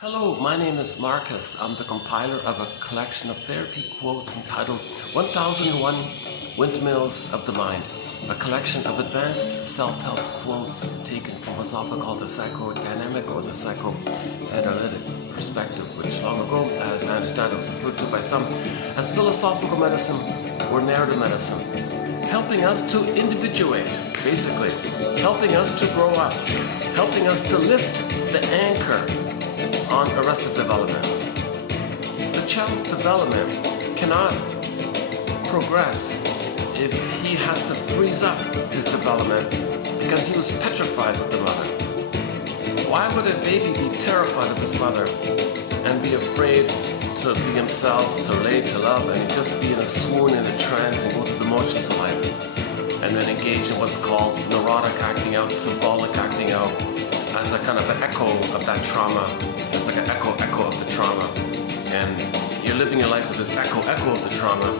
Hello, my name is Marcus. I'm the compiler of a collection of therapy quotes entitled 1001 Windmills of the Mind, a collection of advanced self-help quotes taken from what's often called the psychodynamic or the psychoanalytic perspective, which long ago, as I understand it, was referred to by some as philosophical medicine or narrative medicine, helping us to individuate, basically, helping us to grow up, helping us to lift the anchor on arrested development. The child's development cannot progress if he has to freeze up his development because he was petrified with the mother. Why would a baby be terrified of his mother and be afraid to be himself, to relate, to love, and just be in a swoon, in a trance, and go through the motions of life, and then engage in what's called neurotic acting out, symbolic acting out, as a kind of an echo of that trauma. It's like an echo of the trauma. And you're living your life with this echo of the trauma.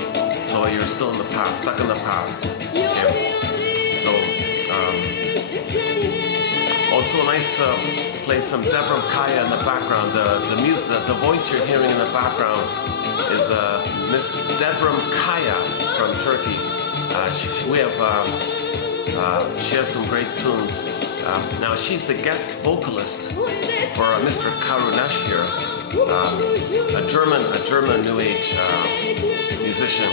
So you're still in the past, stuck in the past. Okay. So, also nice to play some Devram Kaya in the background. The music, the voice you're hearing in the background is Miss Devram Kaya from Turkey. She has some great tunes. Now she's the guest vocalist for Mr. Karunesh here, a German New Age musician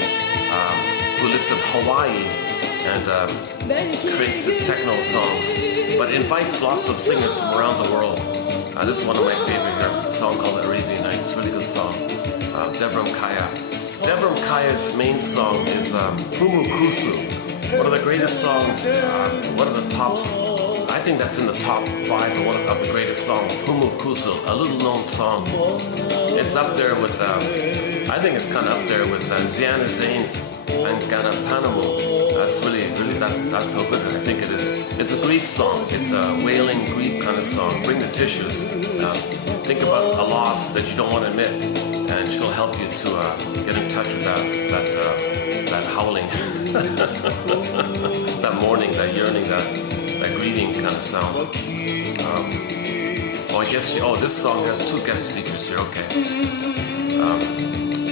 who lives in Hawaii and creates his techno songs, but invites lots of singers from around the world. This is one of my favorite here, a song called Arabian Nights, really good song. Devram Kaya. Devram Kaya's main song is Humu Kusu. One of the greatest songs, one of the tops, I think that's in the top 5 of one of the greatest songs, Humu Kusu, a little known song. It's up there with, I think it's kind of up there with Ziana Zane's and Gana Panamu. That's really, that's how good I think it is. It's a grief song. It's a wailing grief kind of song. Bring the tissues. Think about a loss that you don't want to admit, and she'll help you to get in touch with that howling, that mourning, that yearning, that grieving kind of sound. This song has 2 guest speakers here. Okay.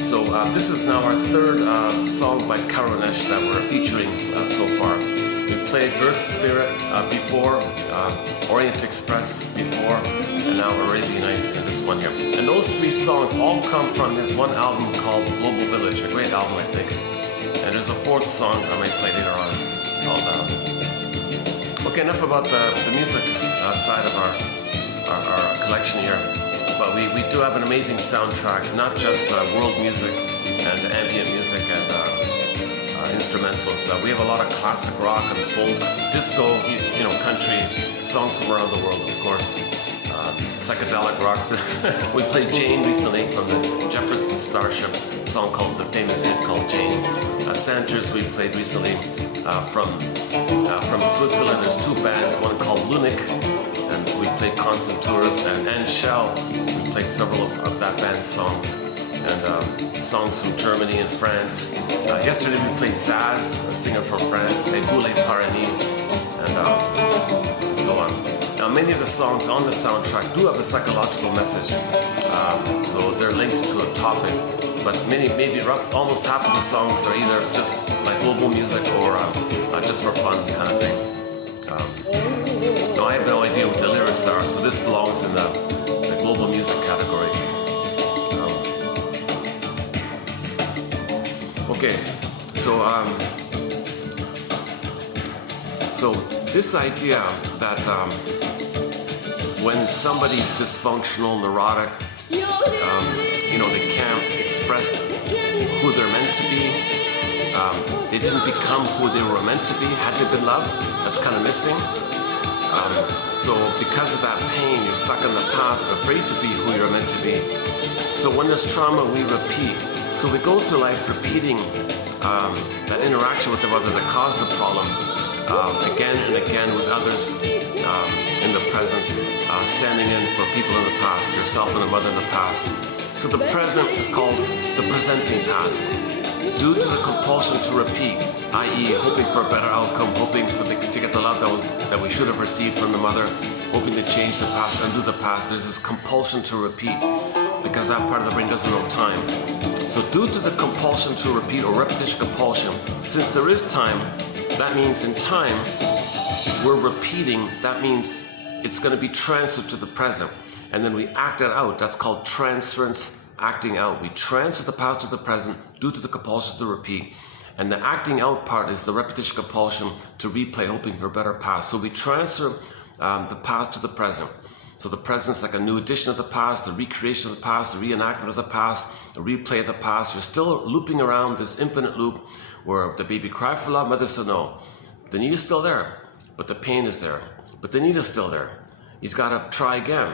So this is now our 3rd song by Karunesh that we're featuring so far. We played Earth Spirit before, Orient Express before, and now Arabian Nights in this one here. And those 3 songs all come from his one album called Global Village, a great album I think. And there's a 4th song I might play later on called okay, enough about the music side of our collection here. But we do have an amazing soundtrack, not just world music and ambient music and instrumentals. We have a lot of classic rock and folk, disco, country songs from around the world, of course. Psychedelic rocks. We played Jane recently from the Jefferson Starship, song called, the famous hit called Jane. Sanders we played recently from Switzerland. There's 2 bands, one called Lunik, and we played Constant Tourist, and Shell. We played several of that band's songs, and songs from Germany and France. Yesterday we played Zaz, a singer from France, et Boule Parani, and so on. Now many of the songs on the soundtrack do have a psychological message, so they're linked to a topic, but almost half of the songs are either just like global music or just for fun kind of thing. Now I have no idea what the lyrics are, so this belongs in the global music category. Okay, so this idea that when somebody's dysfunctional, neurotic, they can't express who they're meant to be, they didn't become who they were meant to be had they been loved, that's kind of missing. So because of that pain, you're stuck in the past, afraid to be who you're meant to be. So when there's trauma, we repeat. So we go through life repeating that interaction with the mother that caused the problem again and again with others in the present, standing in for people in the past, yourself and a mother in the past. So the present is called the presenting past. Due to the compulsion to repeat, i.e. hoping for a better outcome, hoping to get the love that we should have received from the mother, hoping to change the past, undo the past. There's this compulsion to repeat because that part of the brain doesn't know time. So due to the compulsion to repeat, or repetition compulsion, since there is time, that means in time we're repeating. That means it's going to be transferred to the present, and then we act it out. That's called transference, acting out. We transfer the past to the present due to the compulsion to repeat. And the acting out part is the repetition compulsion to replay, hoping for a better past. So we transfer the past to the present. So the present is like a new edition of the past, a recreation of the past, a reenactment of the past, a replay of the past. You're still looping around this infinite loop where the baby cried for love, mother said no. The need is still there, but the pain is there. But the need is still there. He's got to try again,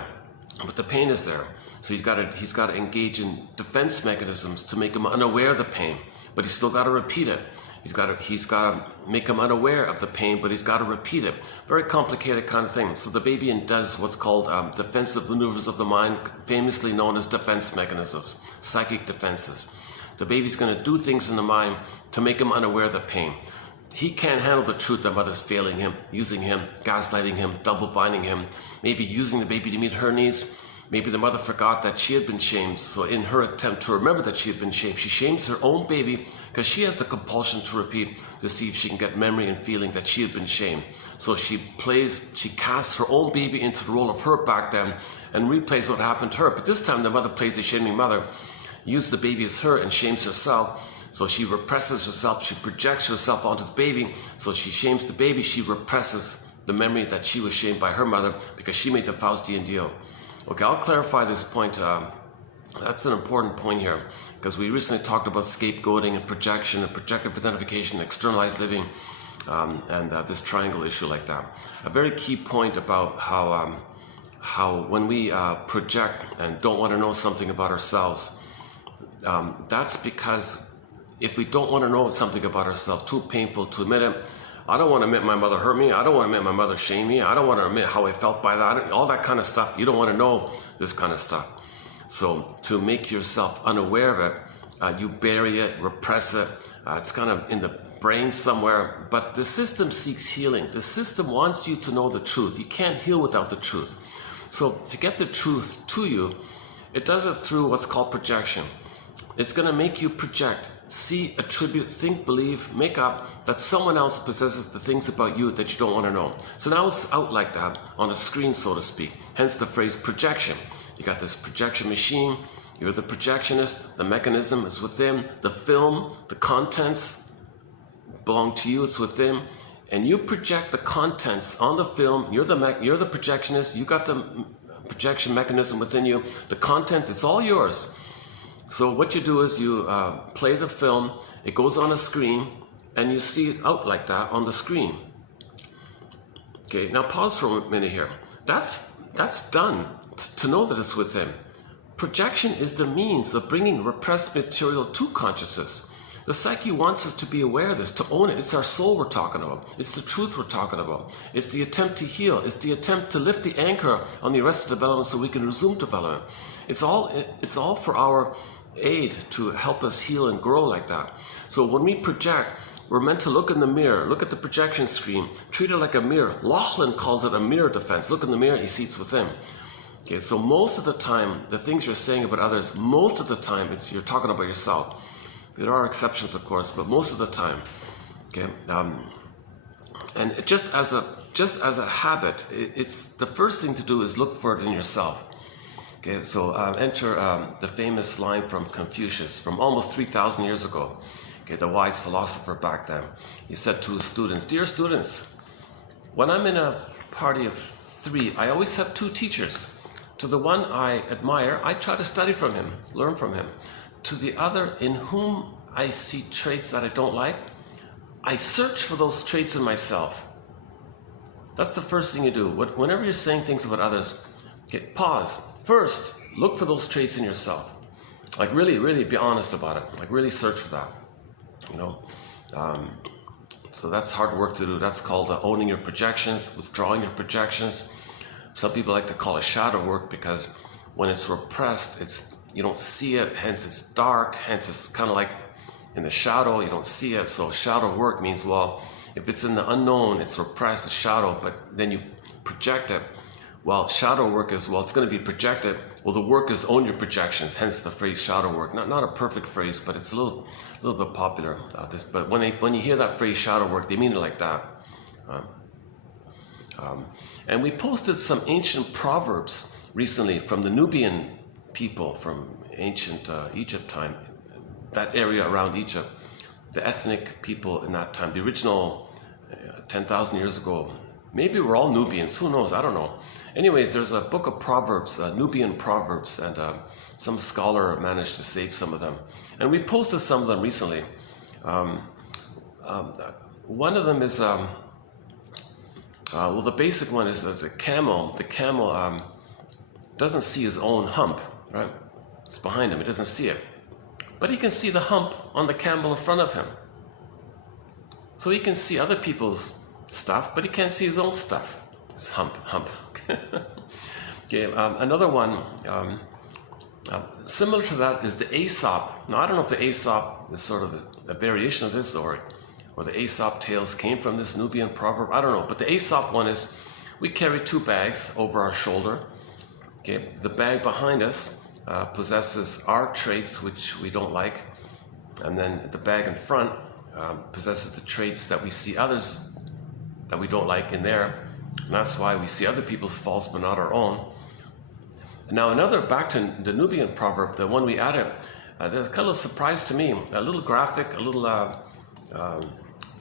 but the pain is there. So he's got to engage in defense mechanisms to make him unaware of the pain, but he's still got to repeat it. He's got to make him unaware of the pain, but he's got to repeat it. Very complicated kind of thing. So the baby does what's called defensive maneuvers of the mind, famously known as defense mechanisms, psychic defenses. The baby's going to do things in the mind to make him unaware of the pain. He can't handle the truth that mother's failing him, using him, gaslighting him, double binding him, maybe using the baby to meet her needs. Maybe the mother forgot that she had been shamed, so in her attempt to remember that she had been shamed, she shames her own baby because she has the compulsion to repeat to see if she can get memory and feeling that she had been shamed. So she casts her own baby into the role of her back then and replays what happened to her. But this time the mother plays the shaming mother, uses the baby as her and shames herself. So she represses herself, she projects herself onto the baby, so she shames the baby, she represses the memory that she was shamed by her mother because she made the Faustian deal. Okay, I'll clarify this point. That's an important point here because we recently talked about scapegoating and projection and projective identification, externalized living, and this triangle issue like that. A very key point about how when we project and don't want to know something about ourselves, that's because if we don't want to know something about ourselves, too painful to admit it. I don't want to admit my mother hurt me. I don't want to admit my mother shamed me. I don't want to admit how I felt by that. All that kind of stuff. You don't want to know this kind of stuff. So to make yourself unaware of it, you bury it, repress it. It's kind of in the brain somewhere. But the system seeks healing. The system wants you to know the truth. You can't heal without the truth. So to get the truth to you, it does it through what's called projection. It's going to make you project, see, attribute, think, believe, make up that someone else possesses the things about you that you don't want to know. So now it's out like that on a screen, so to speak. Hence the phrase projection. You got this projection machine. You're the projectionist. The mechanism is within. The film, the contents belong to you. It's within. And you project the contents on the film. You're the projectionist. You got the projection mechanism within you. The contents, it's all yours. So what you do is you play the film, it goes on a screen, and you see it out like that on the screen. Okay, now pause for a minute here. That's done to know that it's within. Projection is the means of bringing repressed material to consciousness. The psyche wants us to be aware of this, to own it. It's our soul we're talking about. It's the truth we're talking about. It's the attempt to heal. It's the attempt to lift the anchor on the arrested development so we can resume development. It's all for our aid to help us heal and grow like that. So when we project, we're meant to look in the mirror, look at the projection screen, treat it like a mirror. Laughlin calls it a mirror defense. Look in the mirror, he sees within. Okay, so most of the time, the things you're saying about others, most of the time, you're talking about yourself. There are exceptions, of course, but most of the time, okay. And just as a habit, it's the first thing to do is look for it in yourself. Okay, so enter the famous line from Confucius from almost 3,000 years ago. Okay, the wise philosopher back then. He said to his students, "Dear students, when I'm in a party of 3, I always have 2 teachers. To the one I admire, I try to study from him, learn from him. To the other in whom I see traits that I don't like, I search for those traits in myself." That's the first thing you do. Whenever you're saying things about others, okay, pause. First, look for those traits in yourself. Like really be honest about it. Like really search for that. You know, so that's hard work to do. That's called owning your projections, withdrawing your projections. Some people like to call it shadow work because when it's repressed, you don't see it. Hence, it's dark. Hence, it's kind of like in the shadow. You don't see it. So shadow work means, well, if it's in the unknown, it's repressed, it's shadow, but then you project it. Well, shadow work is, well, it's going to be projected. Well, the work is own your projections, hence the phrase shadow work. Not a perfect phrase, but it's a little bit popular. But when you hear that phrase shadow work, they mean it like that. And we posted some ancient proverbs recently from the Nubian people from ancient Egypt time, that area around Egypt, the ethnic people in that time, the original 10,000 years ago. Maybe we're all Nubians, who knows, I don't know. Anyways, there's a book of Proverbs, Nubian Proverbs, and some scholar managed to save some of them. And we posted some of them recently. One of them is, well, the basic one is that the camel doesn't see his own hump, right? It's behind him, he doesn't see it. But he can see the hump on the camel in front of him. So he can see other people's stuff, but he can't see his own stuff. His hump. Okay, another one, similar to that is the Aesop. Now, I don't know if the Aesop is sort of a variation of this, or the Aesop tales came from this Nubian proverb. I don't know, but the Aesop one is, we carry two bags over our shoulder. Okay, the bag behind us possesses our traits which we don't like, and then the bag in front possesses the traits that we see others that we don't like in there, and that's why we see other people's faults but not our own. Now another, back to the Nubian proverb, the one we added, there's kind of a surprise to me, a little graphic, a little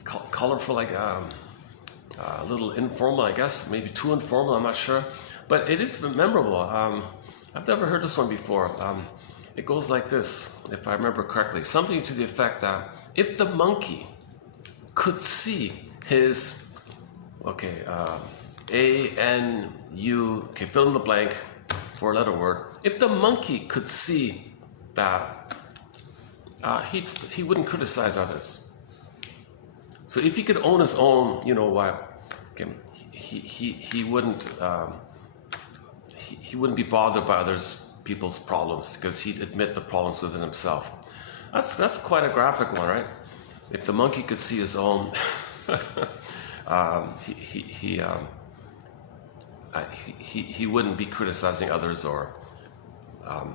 colorful, like a little informal, I guess, maybe too informal, I'm not sure, but it is memorable. I've never heard this one before. It goes like this, if I remember correctly, something to the effect that if the monkey could see his, okay, A-N-U, okay, fill in the blank, four-letter word. If the monkey could see that, he wouldn't criticize others. So if he could own his own, you know what, okay, he wouldn't be bothered by people's problems, because he'd admit the problems within himself. That's quite a graphic one, right? If the monkey could see his own, he wouldn't be criticizing others or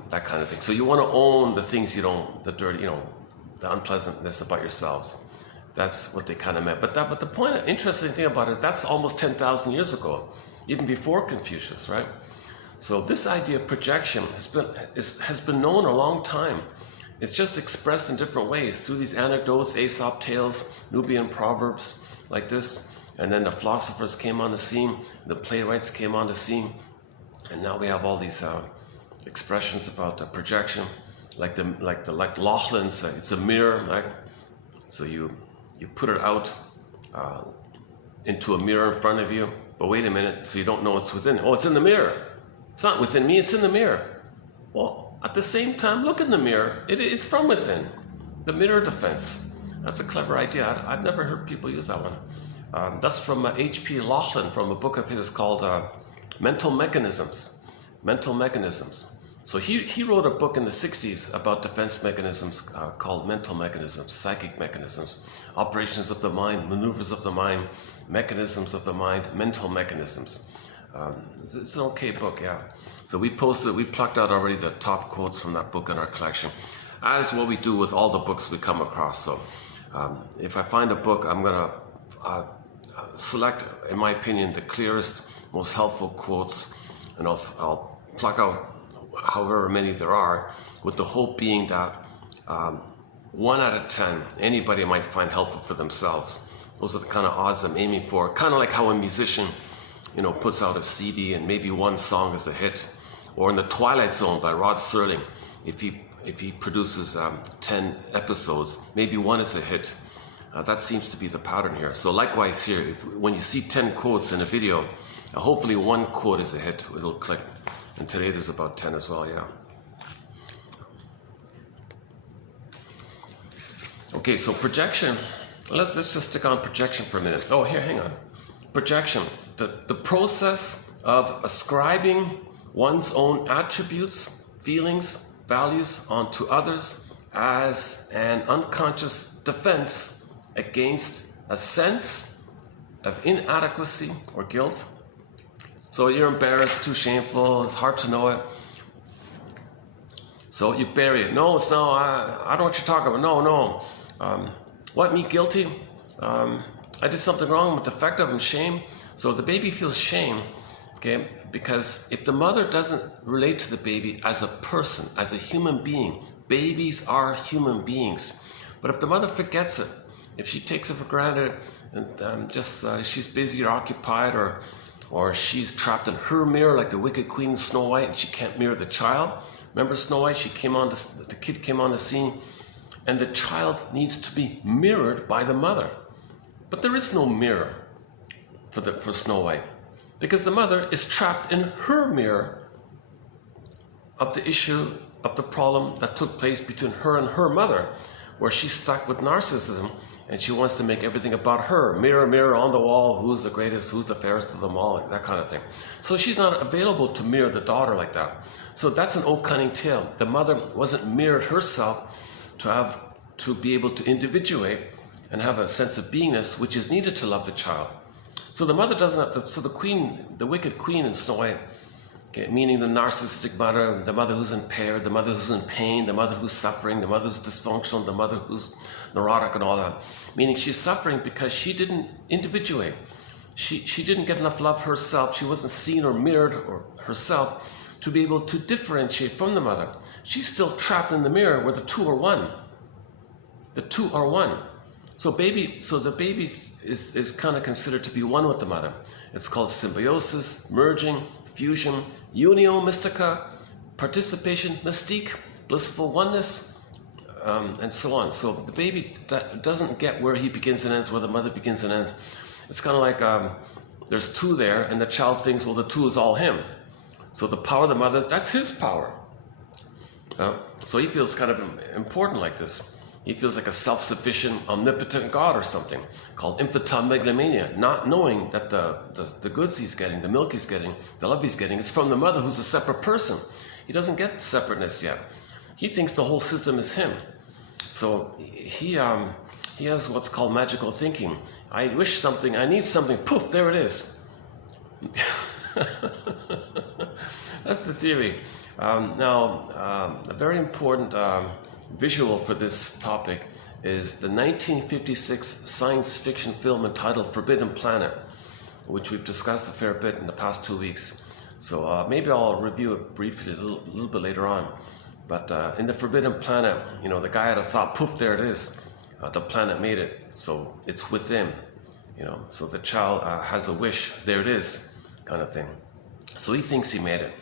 that kind of thing. So you want to own the things you don't, the dirty, you know, the unpleasantness about yourselves. That's what they kind of meant. But the point, interesting thing about it, that's almost 10,000 years ago, even before Confucius, right? So this idea of projection has been known a long time. It's just expressed in different ways through these anecdotes, Aesop tales, Nubian proverbs like this. And then the philosophers came on the scene, the playwrights came on the scene, and now we have all these expressions about projection, like Lauchlin's, it's a mirror, right? So you put it out into a mirror in front of you, but wait a minute, so you don't know what's within. Oh, it's in the mirror. It's not within me, it's in the mirror. Well, at the same time, look in the mirror. It's from within. The mirror defense. That's a clever idea. I've never heard people use that one. That's from H.P. Laughlin, from a book of his called Mental Mechanisms. Mental Mechanisms. So he wrote a book in the 60s about defense mechanisms called mental mechanisms, psychic mechanisms, operations of the mind, maneuvers of the mind, mechanisms of the mind, mental mechanisms. It's an okay book, yeah. So we plucked out already the top quotes from that book in our collection, as what we do with all the books we come across. So if I find a book, I'm going to select, in my opinion, the clearest, most helpful quotes, and I'll pluck out however many there are, with the hope being that 1 out of 10, anybody might find helpful for themselves. Those are the kind of odds I'm aiming for. Kind of like how a musician, you know, puts out a CD and maybe one song is a hit. Or in The Twilight Zone by Rod Serling, if he produces 10 episodes, maybe one is a hit. That seems to be the pattern here. So likewise here, when you see 10 quotes in a video, hopefully one quote is a hit. It'll click. And today there's about 10 as well, yeah. Okay, so projection. Let's just stick on projection for a minute. Oh, here, hang on. Projection, the process of ascribing one's own attributes, feelings, values onto others as an unconscious defense against a sense of inadequacy or guilt. So you're embarrassed, too shameful, it's hard to know it. So you bury it. No, it's no, I don't know what you're talking about. No. What, me guilty? I did something wrong, I'm defective, I'm shame. So the baby feels shame, okay? Because if the mother doesn't relate to the baby as a person, as a human being, babies are human beings. But if the mother forgets it, if she takes it for granted and she's busy or occupied, or she's trapped in her mirror like the wicked queen in Snow White and she can't mirror the child. Remember Snow White? The kid came on the scene and the child needs to be mirrored by the mother. But there is no mirror for Snow White because the mother is trapped in her mirror of the issue of the problem that took place between her and her mother, where she's stuck with narcissism and she wants to make everything about her. Mirror, mirror on the wall, who's the greatest, who's the fairest of them all, that kind of thing. So she's not available to mirror the daughter like that. So that's an old cunning tale. The mother wasn't mirrored herself to be able to individuate and have a sense of beingness which is needed to love the child. So the mother doesn't have to, so the queen, the wicked queen in Snow White, okay, meaning the narcissistic mother, the mother who's impaired, the mother who's in pain, the mother who's suffering, the mother who's dysfunctional, the mother who's neurotic and all that. Meaning she's suffering because she didn't individuate. She didn't get enough love herself. She wasn't seen or mirrored or herself to be able to differentiate from the mother. She's still trapped in the mirror where the two are one. The two are one. So the baby is kind of considered to be one with the mother. It's called symbiosis, merging, fusion, unio mystica, participation, mystique, blissful oneness, and so on. So the baby doesn't get where he begins and ends, where the mother begins and ends. It's kind of like there's two there, and the child thinks, well, the two is all him. So the power of the mother, that's his power. So he feels kind of important like this. He feels like a self-sufficient, omnipotent God or something, called infantile megalomania, not knowing that the goods he's getting, the milk he's getting, the love he's getting, is from the mother who's a separate person. He doesn't get separateness yet. He thinks the whole system is him. So he has what's called magical thinking. I wish something, I need something, poof, there it is. That's the theory. Now, a very important visual for this topic is the 1956 science fiction film entitled Forbidden Planet, which we've discussed a fair bit in the past 2 weeks. So maybe I'll review it briefly a little bit later on. But in the Forbidden Planet, you know, the guy had a thought, poof, there it is. The planet made it, so it's within, you know. So the child has a wish, there it is, kind of thing. So he thinks he made it.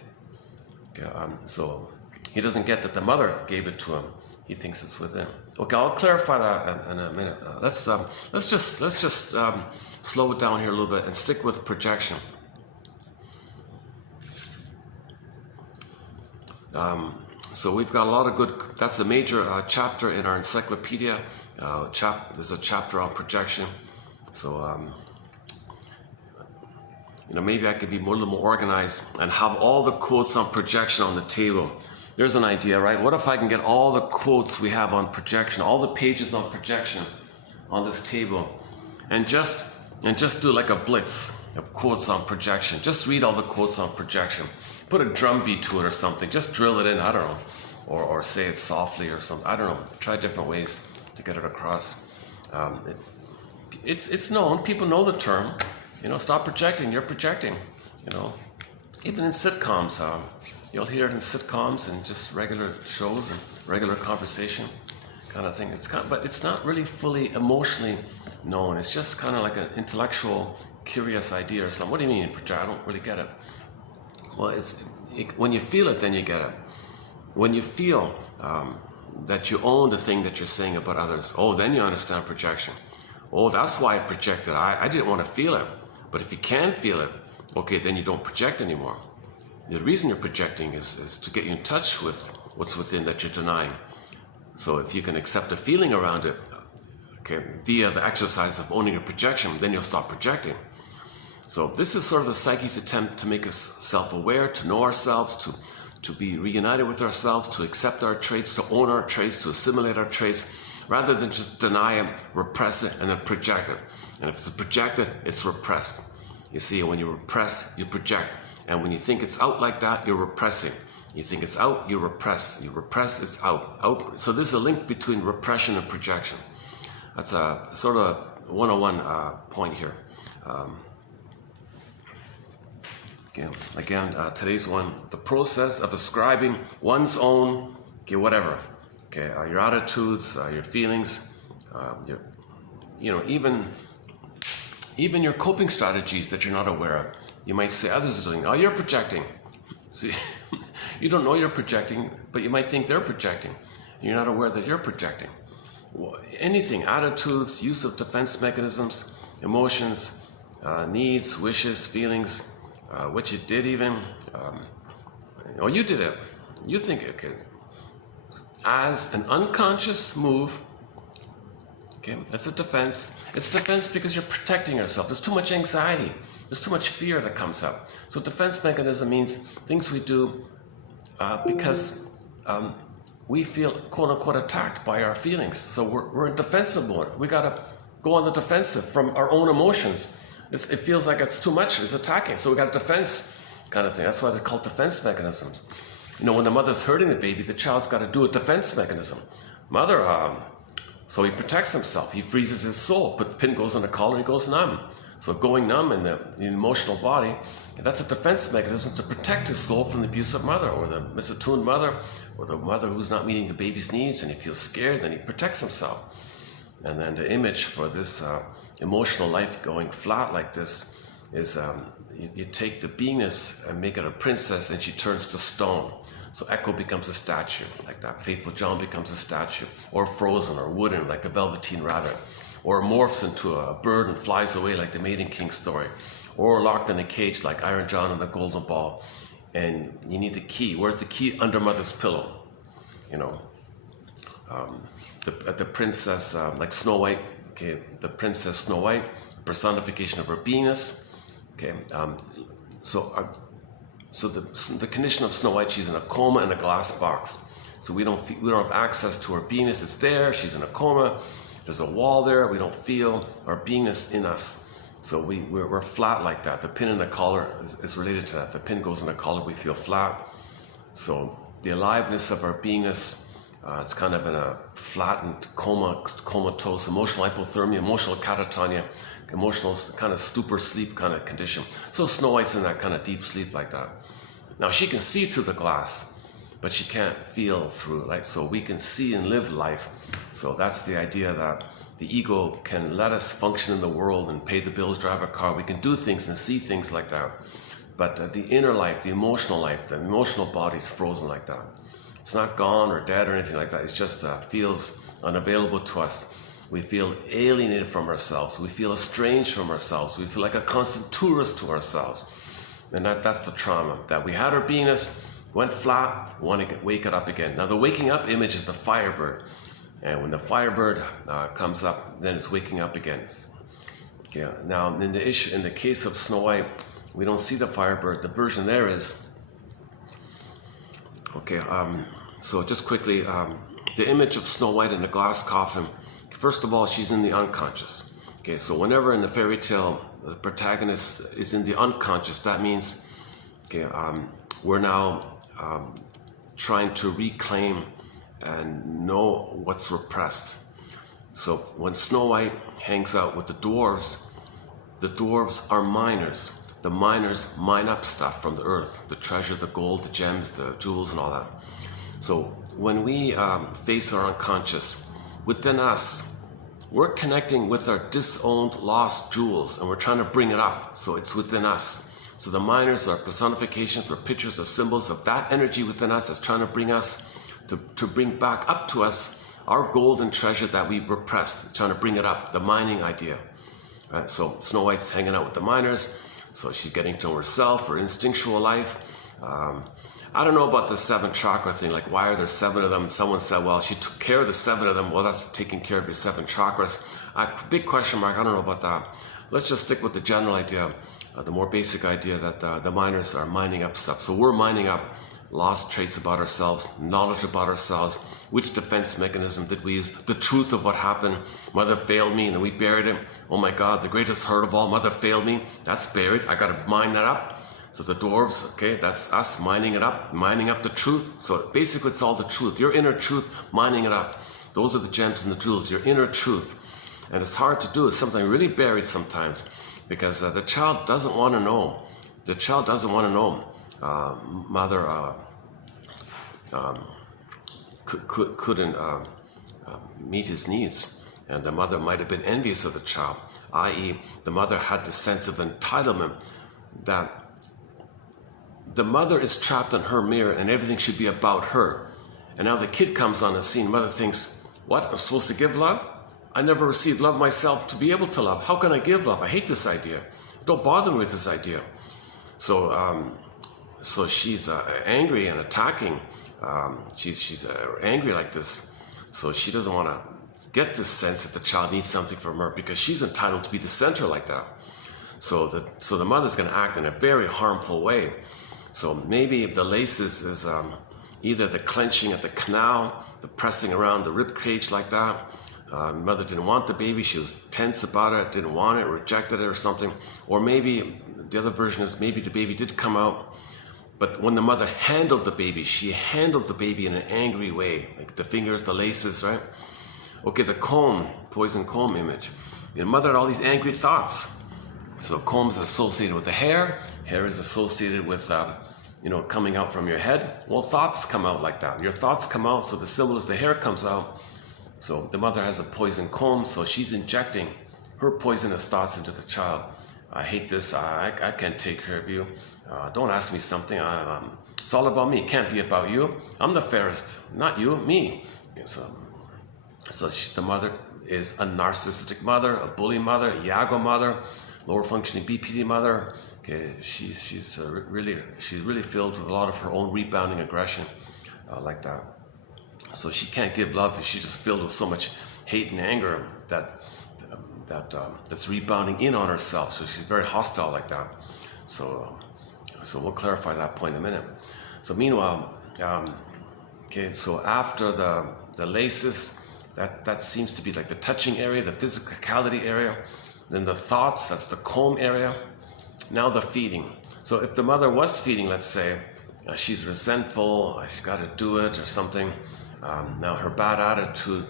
Okay, so he doesn't get that the mother gave it to him. He thinks it's within. Okay, I'll clarify that in a minute. Let's just slow it down here a little bit and stick with projection. So we've got a lot of good. That's a major chapter in our encyclopedia. There's a chapter on projection. So you know, maybe I could be a little more organized and have all the quotes on projection on the table. There's an idea, right? What if I can get all the quotes we have on projection, all the pages on projection on this table, and just do like a blitz of quotes on projection. Just read all the quotes on projection. Put a drum beat to it or something. Just drill it in, I don't know. Or say it softly or something. I don't know. Try different ways to get it across. It's known. People know the term. You know, stop projecting. You're projecting. You know, even in sitcoms, you'll hear it in sitcoms and just regular shows and regular conversation kind of thing. But it's not really fully emotionally known. It's just kind of like an intellectual, curious idea or something. What do you mean project? I don't really get it. Well, when you feel it, then you get it. When you feel that you own the thing that you're saying about others, oh, then you understand projection. Oh, that's why I projected. I didn't want to feel it. But if you can feel it, okay, then you don't project anymore. The reason you're projecting is to get you in touch with what's within that you're denying. So if you can accept the feeling around it, okay, via the exercise of owning your projection, then you'll stop projecting. So this is sort of the psyche's attempt to make us self-aware, to know ourselves, to be reunited with ourselves, to accept our traits, to own our traits, to assimilate our traits, rather than just deny it, repress it, and then project it. And if it's projected, it's repressed. You see, when you repress, you project. And when you think it's out like that, you're repressing. You think it's out, you repress. You repress, it's out. Out. So there's a link between repression and projection. That's a sort of one-on-one point here. Again, today's one, the process of ascribing one's own, whatever, your attitudes, your feelings, even your coping strategies that you're not aware of. You might say others are doing, oh, you're projecting. See, you don't know you're projecting, but you might think they're projecting. You're not aware that you're projecting. Anything, attitudes, use of defense mechanisms, emotions, needs, wishes, feelings, what you did even, you did it. You think, as an unconscious move, that's a defense. It's defense because you're protecting yourself. There's too much anxiety. There's too much fear that comes up. So defense mechanism means things we do because we feel quote unquote attacked by our feelings. So we're in defensive mode. We gotta go on the defensive from our own emotions. It feels like it's too much, it's attacking. So we got a defense kind of thing. That's why they're called defense mechanisms. When the mother's hurting the baby, the child's got to do a defense mechanism. So he protects himself. He freezes his soul. But the pin goes on the collar, he goes numb. So going numb in the emotional body, that's a defense mechanism to protect his soul from the abusive mother or the misattuned mother or the mother who's not meeting the baby's needs, and he feels scared, then he protects himself. And then the image for this emotional life going flat like this is you take the beingness and make it a princess, and she turns to stone. So Echo becomes a statue, like that. Faithful John becomes a statue, or frozen or wooden, like a velveteen rabbit, or morphs into a bird and flies away, like the Maiden King story, or locked in a cage, like Iron John and the Golden Ball. And you need the key. Where's the key? Under mother's pillow. The princess, like Snow White. The princess Snow White, personification of her beingness. So the condition of Snow White, she's in a coma in a glass box. So we don't have access to her beingness. It's there. She's in a coma. There's a wall there. We don't feel our beingness in us. So we're flat like that. The pin in the collar is related to that. The pin goes in the collar. We feel flat. So the aliveness of our beingness, it's kind of in a flattened comatose, emotional hypothermia, emotional catatonia, emotional kind of stupor sleep kind of condition. So Snow White's in that kind of deep sleep like that. Now she can see through the glass, but she can't feel through, right? So we can see and live life. So that's the idea that the ego can let us function in the world and pay the bills, drive a car. We can do things and see things like that. But the inner life, the emotional body's frozen like that. It's not gone or dead or anything like that. It's just feels unavailable to us. We feel alienated from ourselves. We feel estranged from ourselves. We feel like a constant tourist to ourselves. And that's the trauma, that we had our beingness, went flat, want to wake it up again. Now the waking up image is the firebird. And when the firebird comes up, then it's waking up again. Now in the case of Snow White, we don't see the firebird. The version there is, so just quickly, the image of Snow White in the glass coffin. First of all, she's in the unconscious. So whenever in the fairy tale the protagonist is in the unconscious, that means we're now trying to reclaim and know what's repressed. So when Snow White hangs out with the dwarves are miners. The miners mine up stuff from the earth, the treasure, the gold, the gems, the jewels, and all that. So when we face our unconscious, within us, we're connecting with our disowned, lost jewels, and we're trying to bring it up. So it's within us. So the miners are personifications or pictures or symbols of that energy within us that's trying to bring us, to bring back up to us our golden treasure that we repressed. It's trying to bring it up, the mining idea. Right? So Snow White's hanging out with the miners. So she's getting to know herself, her instinctual life. I don't know about the 7 chakra thing, like why are there 7 of them? Someone said, well, she took care of the 7 of them. Well, that's taking care of your 7 chakras. Big question mark, I don't know about that. Let's just stick with the general idea, the more basic idea that the miners are mining up stuff. So we're mining up lost traits about ourselves, knowledge about ourselves. Which defense mechanism did we use? The truth of what happened. Mother failed me and then we buried it. Oh my God, the greatest hurt of all, mother failed me. That's buried. I got to mine that up. So the dwarves, okay, that's us mining up the truth. So basically it's all the truth, your inner truth, mining it up. Those are the gems and the jewels, your inner truth. And it's hard to do. It's something really buried sometimes, because the child doesn't want to know. The child doesn't want to know. Mother couldn't meet his needs, and the mother might have been envious of the child, i.e. the mother had the sense of entitlement that the mother is trapped in her mirror and everything should be about her. And now the kid comes on the scene, mother thinks, what, I'm supposed to give love? I never received love myself to be able to love. How can I give love? I hate this idea. Don't bother me with this idea. So so she's angry and attacking. She's angry like this. So she doesn't want to get this sense that the child needs something from her, because she's entitled to be the center like that. So the mother's going to act in a very harmful way. So maybe the laces is either the clenching at the canal, the pressing around the rib cage like that. Mother didn't want the baby, she was tense about it, didn't want it, rejected it or something. Or maybe the other version is maybe the baby did come out, but when the mother handled the baby, she handled the baby in an angry way, like the fingers, the laces, right? Okay, the comb, poison comb image. The mother had all these angry thoughts. So comb is associated with the hair. Hair is associated with, coming out from your head. Well, thoughts come out like that. Your thoughts come out, so the symbol is the hair comes out. So the mother has a poison comb, so she's injecting her poisonous thoughts into the child. I hate this, I can't take care of you. Don't ask me something, it's all about me, it can't be about you. I'm the fairest, not you, me. Okay, so the mother is a narcissistic mother, a bully mother, a Iago mother, lower functioning BPD mother. Okay, she's really filled with a lot of her own rebounding aggression like that. So she can't give love, she's just filled with so much hate and anger that's rebounding in on herself. So she's very hostile like that. So we'll clarify that point in a minute. So meanwhile, okay, so after the laces, that seems to be like the touching area, the physicality area. Then the thoughts, that's the comb area. Now the feeding. So if the mother was feeding, let's say, she's resentful, she's got to do it or something. Now her bad attitude,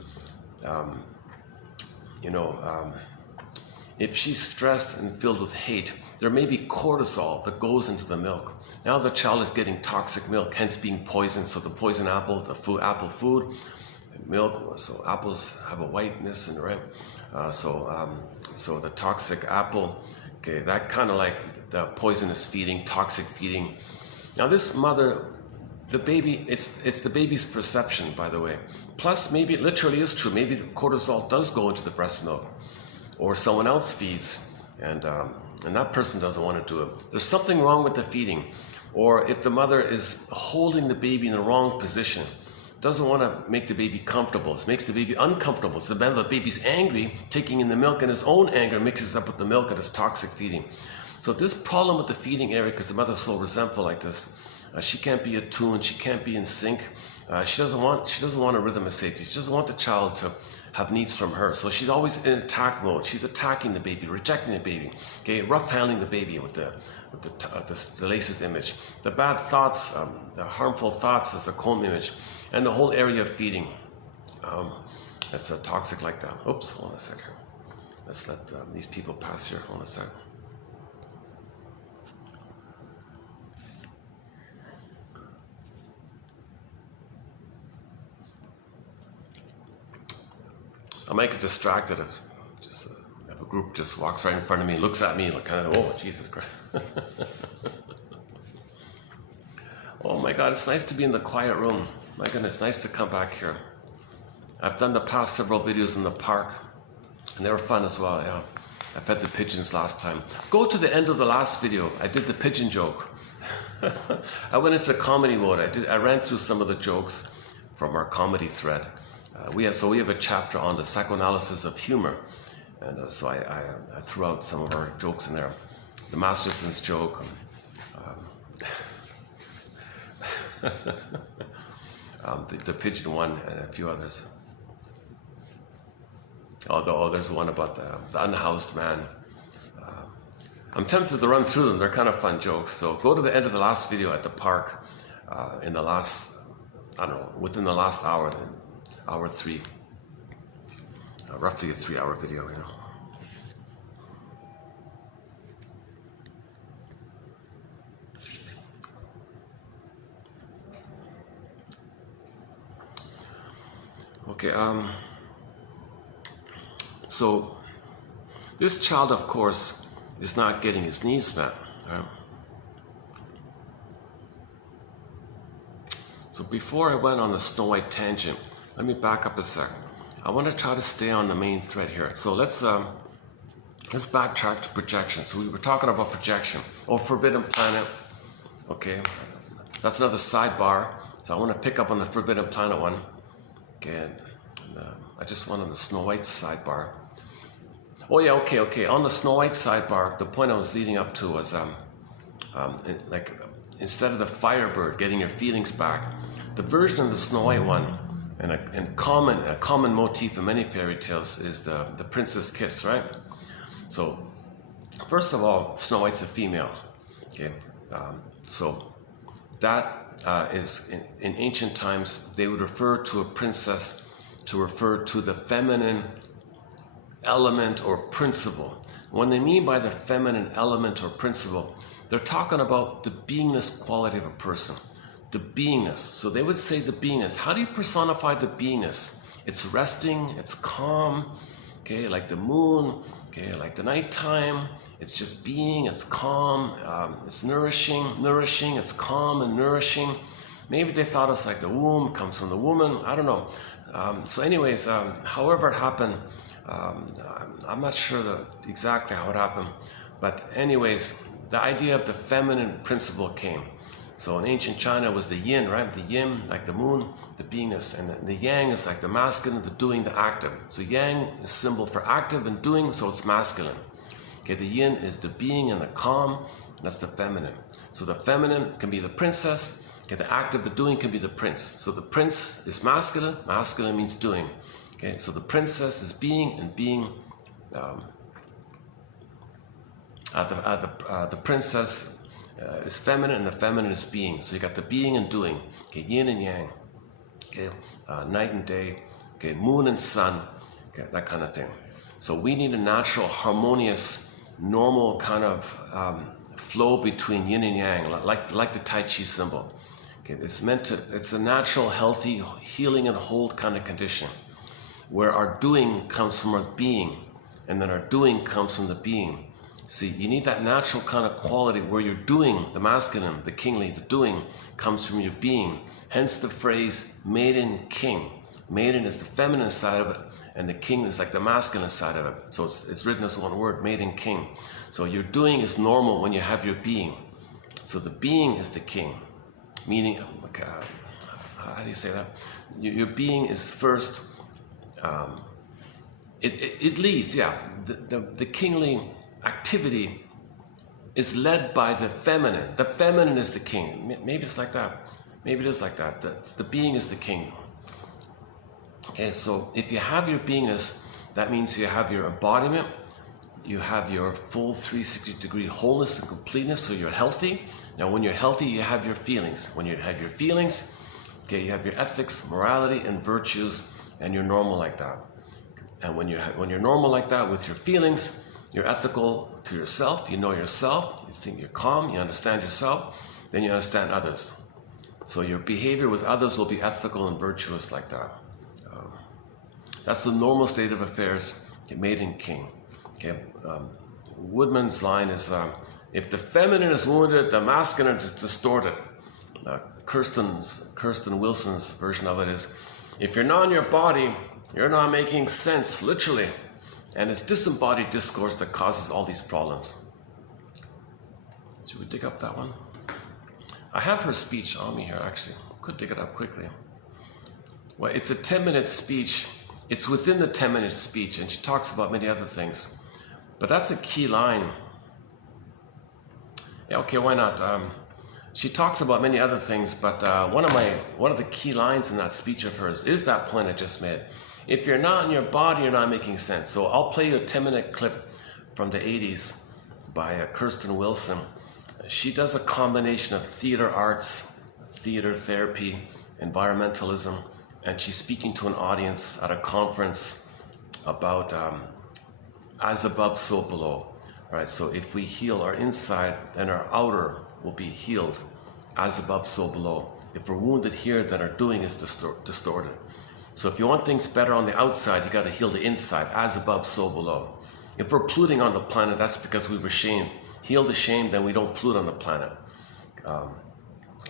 if she's stressed and filled with hate, there may be cortisol that goes into the milk. Now the child is getting toxic milk, hence being poisoned. So the poison apple, apple food, milk, so apples have a whiteness and right. So the toxic apple, okay, that kind of like the poisonous feeding, toxic feeding. Now this mother, the baby, it's the baby's perception, by the way. Plus, maybe it literally is true. Maybe the cortisol does go into the breast milk, or someone else feeds, and that person doesn't want to do it. There's something wrong with the feeding, or if the mother is holding the baby in the wrong position, doesn't want to make the baby comfortable. It makes the baby uncomfortable. So then the baby's angry, taking in the milk, and his own anger mixes up with the milk and his toxic feeding. So this problem with the feeding area, because the mother's so resentful like this, she can't be attuned, she can't be in sync. She doesn't want a rhythm of safety. She doesn't want the child to have needs from her. So she's always in attack mode. She's attacking the baby, rejecting the baby, okay, rough handling the baby with the laces image. The bad thoughts, the harmful thoughts, that's the comb image, and the whole area of feeding. That's a toxic like that. Oops, hold on a second. Let's let these people pass here. Hold on a second. I might get distracted if a group just walks right in front of me, looks at me, like kind of, oh, Jesus Christ. Oh my God, it's nice to be in the quiet room. My goodness, nice to come back here. I've done the past several videos in the park, and they were fun as well, yeah. I fed the pigeons last time. Go to the end of the last video. I did the pigeon joke. I went into comedy mode. I ran through some of the jokes from our comedy thread. We have a chapter on the psychoanalysis of humor, and so I threw out some of our jokes in there. The Masterson's joke, the pigeon one, and a few others. Although there's one about the unhoused man. I'm tempted to run through them. They're kind of fun jokes. So go to the end of the last video at the park in the last, I don't know, within the last hour, hour 3. Roughly a 3-hour video, you know. Okay, so this child, of course, is not getting his needs met, right? So before I went on the Snow White tangent, let me back up a sec. I want to try to stay on the main thread here. So let's backtrack to projection. So we were talking about projection. Oh, Forbidden Planet. Okay, that's another sidebar. So I want to pick up on the Forbidden Planet one. Okay, I just went on the Snow White sidebar. Oh yeah, okay. On the Snow White sidebar, the point I was leading up to was like instead of the Firebird getting your feelings back, the version of the Snow White one, and a common motif in many fairy tales is the princess kiss, right? So first of all, Snow White's a female. Okay, so that is in ancient times they would refer to a princess to refer to the feminine element or principle. When they mean by the feminine element or principle, they're talking about the beingness quality of a person. The beingness. So they would say the beingness. How do you personify the beingness? It's resting, it's calm, okay, like the moon, okay, like the nighttime. It's just being, it's calm, it's nourishing, it's calm and nourishing. Maybe they thought it's like the womb comes from the woman, I don't know. So anyways, however it happened, I'm not sure exactly how it happened, but anyways, the idea of the feminine principle came. So in ancient China it was the yin, right? The yin, like the moon, the beingness, and the yang is like the masculine, the doing, the active. So yang is symbol for active and doing, so it's masculine. Okay, the yin is the being and the calm, and that's the feminine. So the feminine can be the princess, okay, the active, the doing can be the prince. So the prince is masculine, masculine means doing. Okay, so the princess is being, and being, the princess is feminine, and the feminine is being. So you got the being and doing, okay, yin and yang, okay, night and day, okay, moon and sun, okay, that kind of thing. So we need a natural, harmonious, normal kind of flow between yin and yang, like the Tai Chi symbol. Okay, it's a natural, healthy, healing and hold kind of condition, where our doing comes from our being, and then our doing comes from the being. See, you need that natural kind of quality where you're doing, the masculine, the kingly, the doing comes from your being. Hence the phrase maiden king. Maiden is the feminine side of it, and the king is like the masculine side of it. So it's written as one word, maiden king. So your doing is normal when you have your being. So the being is the king, meaning, how do you say that? Your being is first, it leads, yeah. The kingly activity is led by the feminine. The feminine is the king. Maybe it's like that. Maybe it is like that. The being is the king. Okay, so if you have your beingness, that means you have your embodiment, you have your full 360-degree wholeness and completeness, so you're healthy. Now when you're healthy, you have your feelings. When you have your feelings, okay, you have your ethics, morality, and virtues, and you're normal like that. And when you're normal like that with your feelings, you're ethical to yourself, you know yourself, you think you're calm, you understand yourself, then you understand others. So your behavior with others will be ethical and virtuous like that. That's the normal state of affairs, okay, maiden king. Okay, Woodman's line is, if the feminine is wounded, the masculine is distorted. Kirsten Wilson's version of it is, if you're not in your body, you're not making sense, literally. And it's disembodied discourse that causes all these problems. Should we dig up that one? I have her speech on me here, actually. Could dig it up quickly. Well, it's a 10-minute speech. It's within the 10-minute speech, and she talks about many other things. But that's a key line. Yeah, okay, why not? She talks about many other things, but one of the key lines in that speech of hers is that point I just made. If you're not in your body, you're not making sense. So I'll play you a 10-minute clip from the 80s by Kirsten Wilson. She does a combination of theater arts, theater therapy, environmentalism, and she's speaking to an audience at a conference about as above, so below. Right, so if we heal our inside, then our outer will be healed, as above, so below. If we're wounded here, then our doing is distorted. So if you want things better on the outside, you got to heal the inside, as above, so below. If we're polluting on the planet, that's because we were shamed. Heal the shame, then we don't pollute on the planet.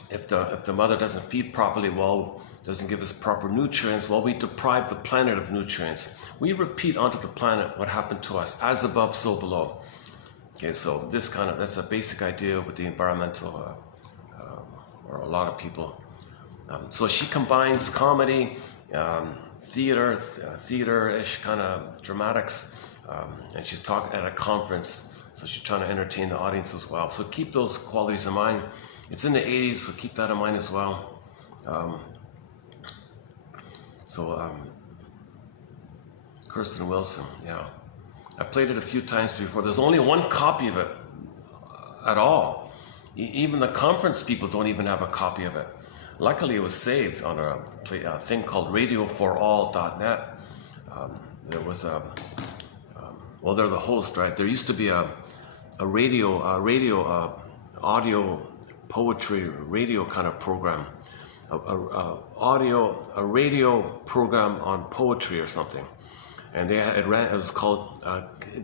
If the mother doesn't feed properly, well, doesn't give us proper nutrients, well, we deprive the planet of nutrients. We repeat onto the planet what happened to us, as above, so below. Okay, so that's a basic idea with the environmental, or a lot of people. So she combines comedy, theater-ish kind of dramatics, and she's talking at a conference, so she's trying to entertain the audience as well. So keep those qualities in mind. It's in the 80s, so keep that in mind as well. Kirsten Wilson, yeah. I played it a few times before. There's only one copy of it at all. Even the conference people don't even have a copy of it. Luckily, it was saved on a thing called radioforall.net. There was well, they're the host, right? There used to be a radio audio poetry radio kind of program, a radio program on poetry or something. And it was called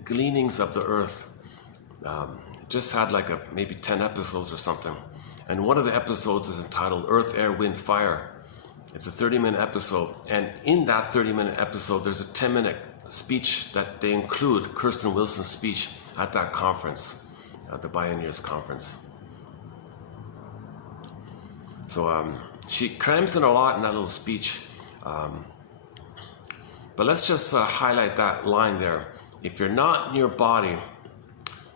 Gleanings of the Earth. It just had like maybe 10 episodes or something. And one of the episodes is entitled Earth, Air, Wind, Fire. It's a 30-minute episode. And in that 30-minute episode, there's a 10-minute speech that they include, Kirsten Wilson's speech at that conference, at the Pioneers Conference. So she crams in a lot in that little speech. But let's just highlight that line there. If you're not in your body,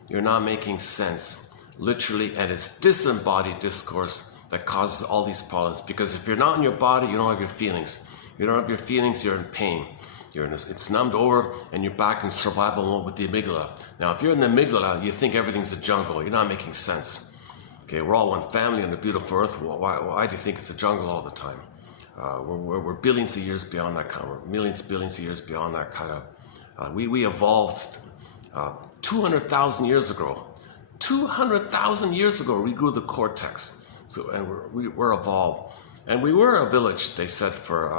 you're not making sense. Literally, and it's disembodied discourse that causes all these problems. Because if you're not in your body, you don't have your feelings. You don't have your feelings, you're in pain. It's numbed over, and you're back in survival mode with the amygdala. Now, if you're in the amygdala, you think everything's a jungle. You're not making sense. Okay, we're all one family on the beautiful earth. Well, why do you think it's a jungle all the time? We're billions of years beyond that kind of, billions of years beyond that kind of. We evolved 200,000 years ago. 200,000 years ago, we grew the cortex. So, and we're evolved. And we were a village, they said, for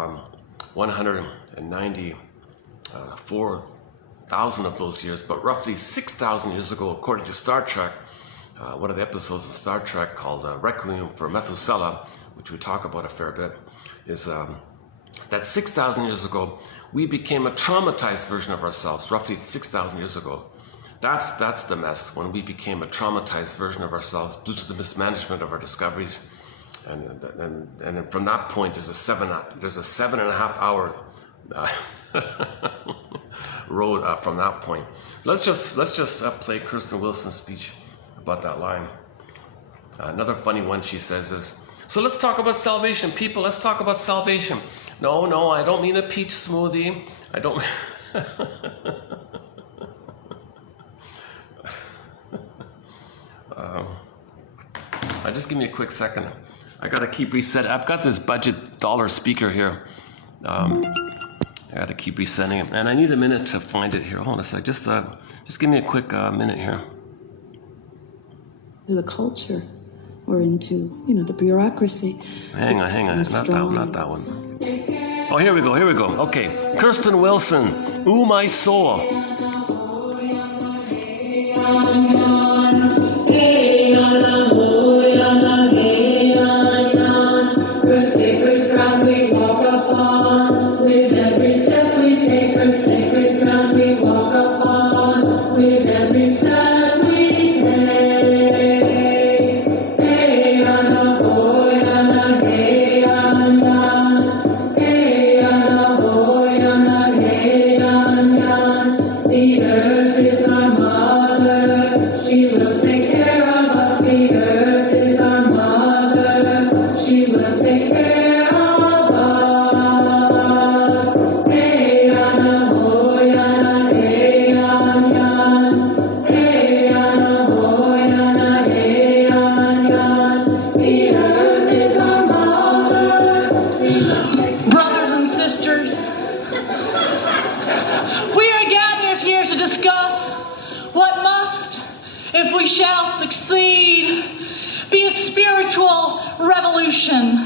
194,000 of those years. But roughly 6,000 years ago, according to Star Trek, one of the episodes of Star Trek called Requiem for Methuselah, which we talk about a fair bit, is that 6,000 years ago, we became a traumatized version of ourselves, roughly 6,000 years ago. That's the mess, when we became a traumatized version of ourselves due to the mismanagement of our discoveries. And then from that point, there's a 7.5 hour road from that point. Let's just play Kirsten Wilson's speech about that line. Another funny one she says is, so let's talk about salvation, people. Let's talk about salvation. No, I don't mean a peach smoothie. I don't. Just give me a quick second. I gotta keep resetting. I've got this budget dollar speaker here. I gotta keep resetting it, and I need a minute to find it here. Hold on a sec. Just give me a quick minute here. The culture, or into the bureaucracy. Hang on. Not that one. Oh, here we go. Okay, Kirsten Wilson. Ooh, my soul. Her sacred ground we walk upon. With every step we take, her sacred ground we walk upon. With every step we take. Hey, Anna, boy, Anna, hey, Anna. Hey, Anna, boy, Anna, hey, Anna. The earth is our mother. She sisters. We are gathered here to discuss what must, if we shall succeed, be a spiritual revolution.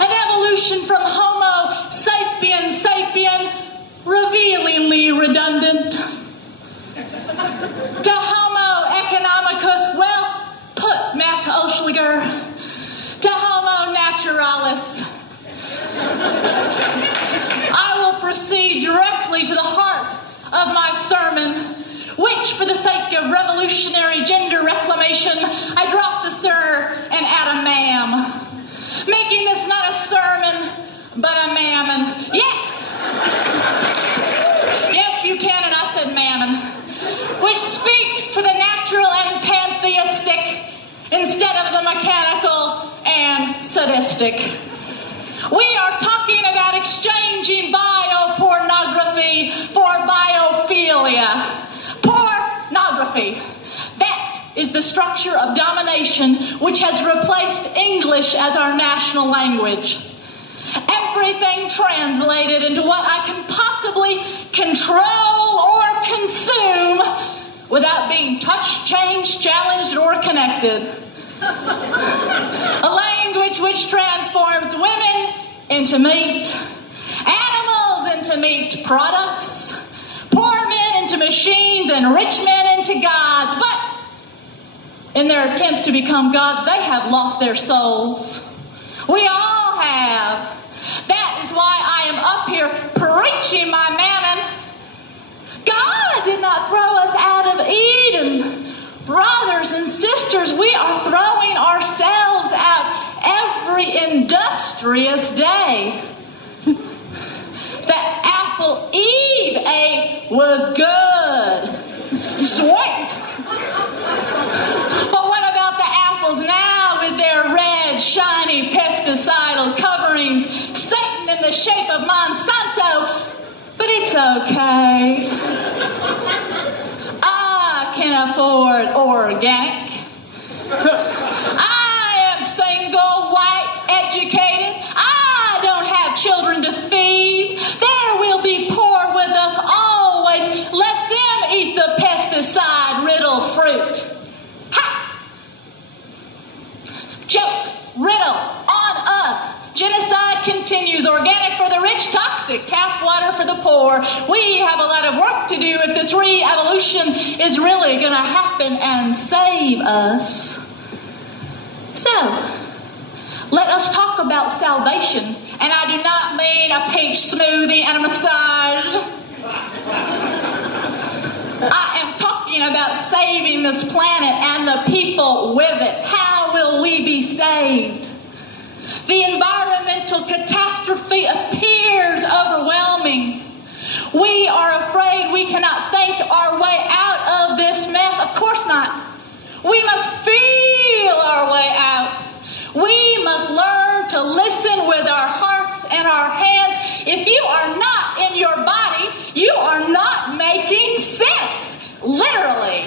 An evolution from Homo sapiens sapien, revealingly redundant, to Homo economicus, well put, Max Oschliger, to Homo naturalis. I will proceed directly to the heart of my sermon, which, for the sake of revolutionary gender reclamation, I drop the sir and add a ma'am, making this not a sermon, but a mammon. Yes! Yes, Buchanan, I said mammon, which speaks to the natural and pantheistic instead of the mechanical and sadistic. We are talking about exchanging biopornography for biophilia. Pornography. That is the structure of domination which has replaced English as our national language. Everything translated into what I can possibly control or consume without being touched, changed, challenged, or connected. A language which transforms women into meat, animals into meat products, poor men into machines, and rich men into gods. But in their attempts to become gods, they have lost their souls. We all have. That is why I am up here preaching my mammon. God did not throw us out of Eden. Brothers and sisters, we are throwing ourselves out every industrious day. The apple Eve ate was good. Sweet. But what about the apples now with their red, shiny, pesticidal coverings, Satan in the shape of Monsanto? But it's okay. I can afford organic. I am single, white, educated. I don't have children to feed. There will be poor with us always. Let them eat the pesticide-riddled fruit. Ha! Joke, riddle, on us. Genocide continues. Organic for the rich, toxic, tap water for the poor. We have a lot of work to do if this re-evolution is really going to happen and save us. So, let us talk about salvation. And I do not mean a peach smoothie and a massage. I am talking about saving this planet and the people with it. How will we be saved? The environmental catastrophe appears overwhelming. We are afraid we cannot think our way out of this mess. Of course not. We must feel our way out. We must learn to listen with our hearts and our hands. If you are not in your body, you are not making sense. Literally.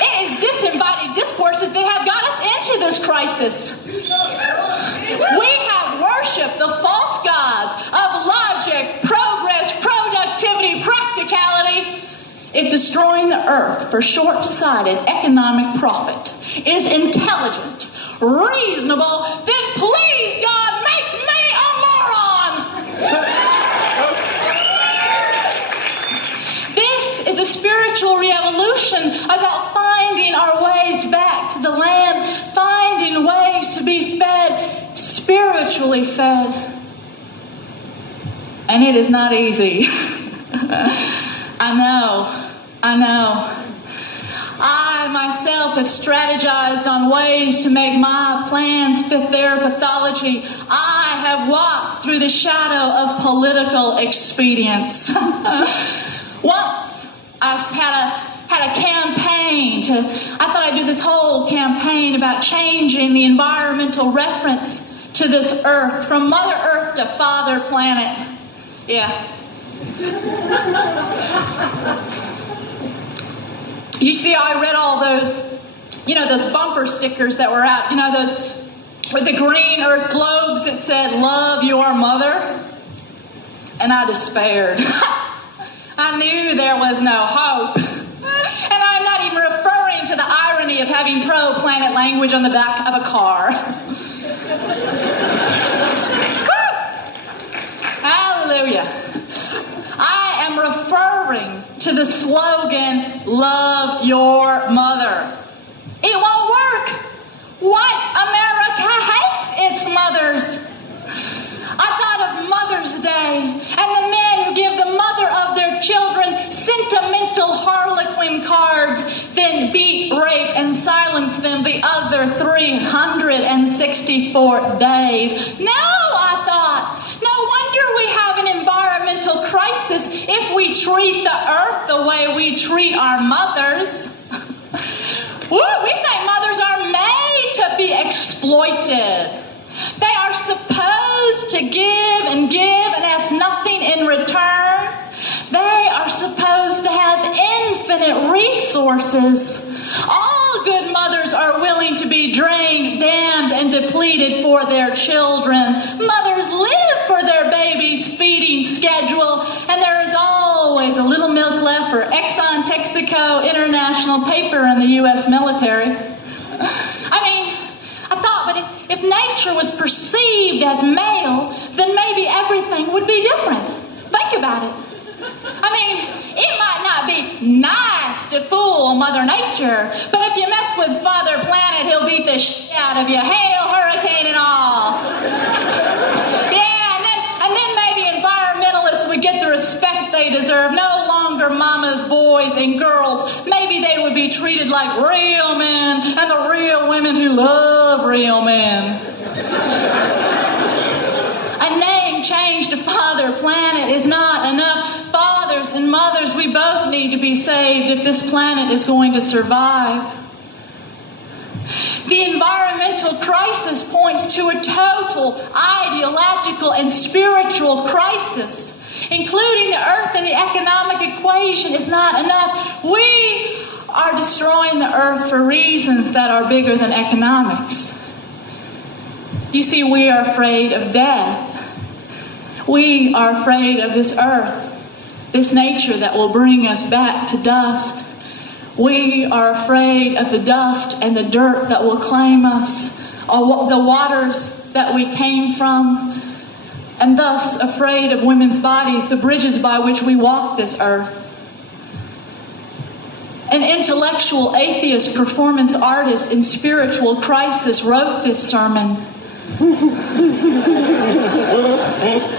It is disembodied discourses that have got us into this crisis. We have worshipped the false gods of logic, progress, productivity, practicality. If destroying the earth for short-sighted economic profit is intelligent, reasonable, then please, God, make me a moron! This is a spiritual revolution about finding our ways back to the land, finding ways to be fed, spiritually fed. And it is not easy. I know. I myself have strategized on ways to make my plans fit their pathology. I have walked through the shadow of political expedience. Once I had a campaign I thought I'd do this whole campaign about changing the environmental reference to this earth, from Mother Earth to Father Planet. Yeah. You see, I read all those, those bumper stickers that were out, those with the green earth globes that said, "Love your mother." And I despaired. I knew there was no hope. And I'm not even referring to the irony of having pro-planet language on the back of a car. Hallelujah. I am referring to the slogan, "Love your mother." It won't work. What? America hates its mothers. I thought of Mother's Day and the men who give the mother of their children sentimental harlequin cards, then beat, rape, and silence them the other 364 days. No, I thought. No wonder we have an environmental crisis if we treat the earth the way we treat our mothers. Woo, we think mothers are made to be exploited. They are supposed to give and ask nothing in return. They are supposed to have infinite resources. All good mothers are willing to be drained, damned, and depleted for their children. Mothers live for their babies' feeding schedule, and there is always a little milk left for Exxon, Texaco, International Paper, and the U.S. military. I mean, I thought, but if nature was perceived as male, then maybe everything would be different. Think about it. I mean, it might not be nice to fool Mother Nature, but if you mess with Father Planet, he'll beat the shit out of you. Hail, hurricane, and all. Yeah, and then maybe environmentalists would get the respect they deserve. No longer mamas, boys, and girls. Maybe they would be treated like real men and the real women who love real men. A name changed to Father Planet is not enough. Fathers and mothers, we both need to be saved if this planet is going to survive. The environmental crisis points to a total ideological and spiritual crisis. Including the earth in the economic equation is not enough. We are destroying the earth for reasons that are bigger than economics. You see, we are afraid of death. We are afraid of this earth, this nature that will bring us back to dust. We are afraid of the dust and the dirt that will claim us, or the waters that we came from, and thus afraid of women's bodies, the bridges by which we walk this earth. An intellectual atheist, performance artist in spiritual crisis wrote this sermon.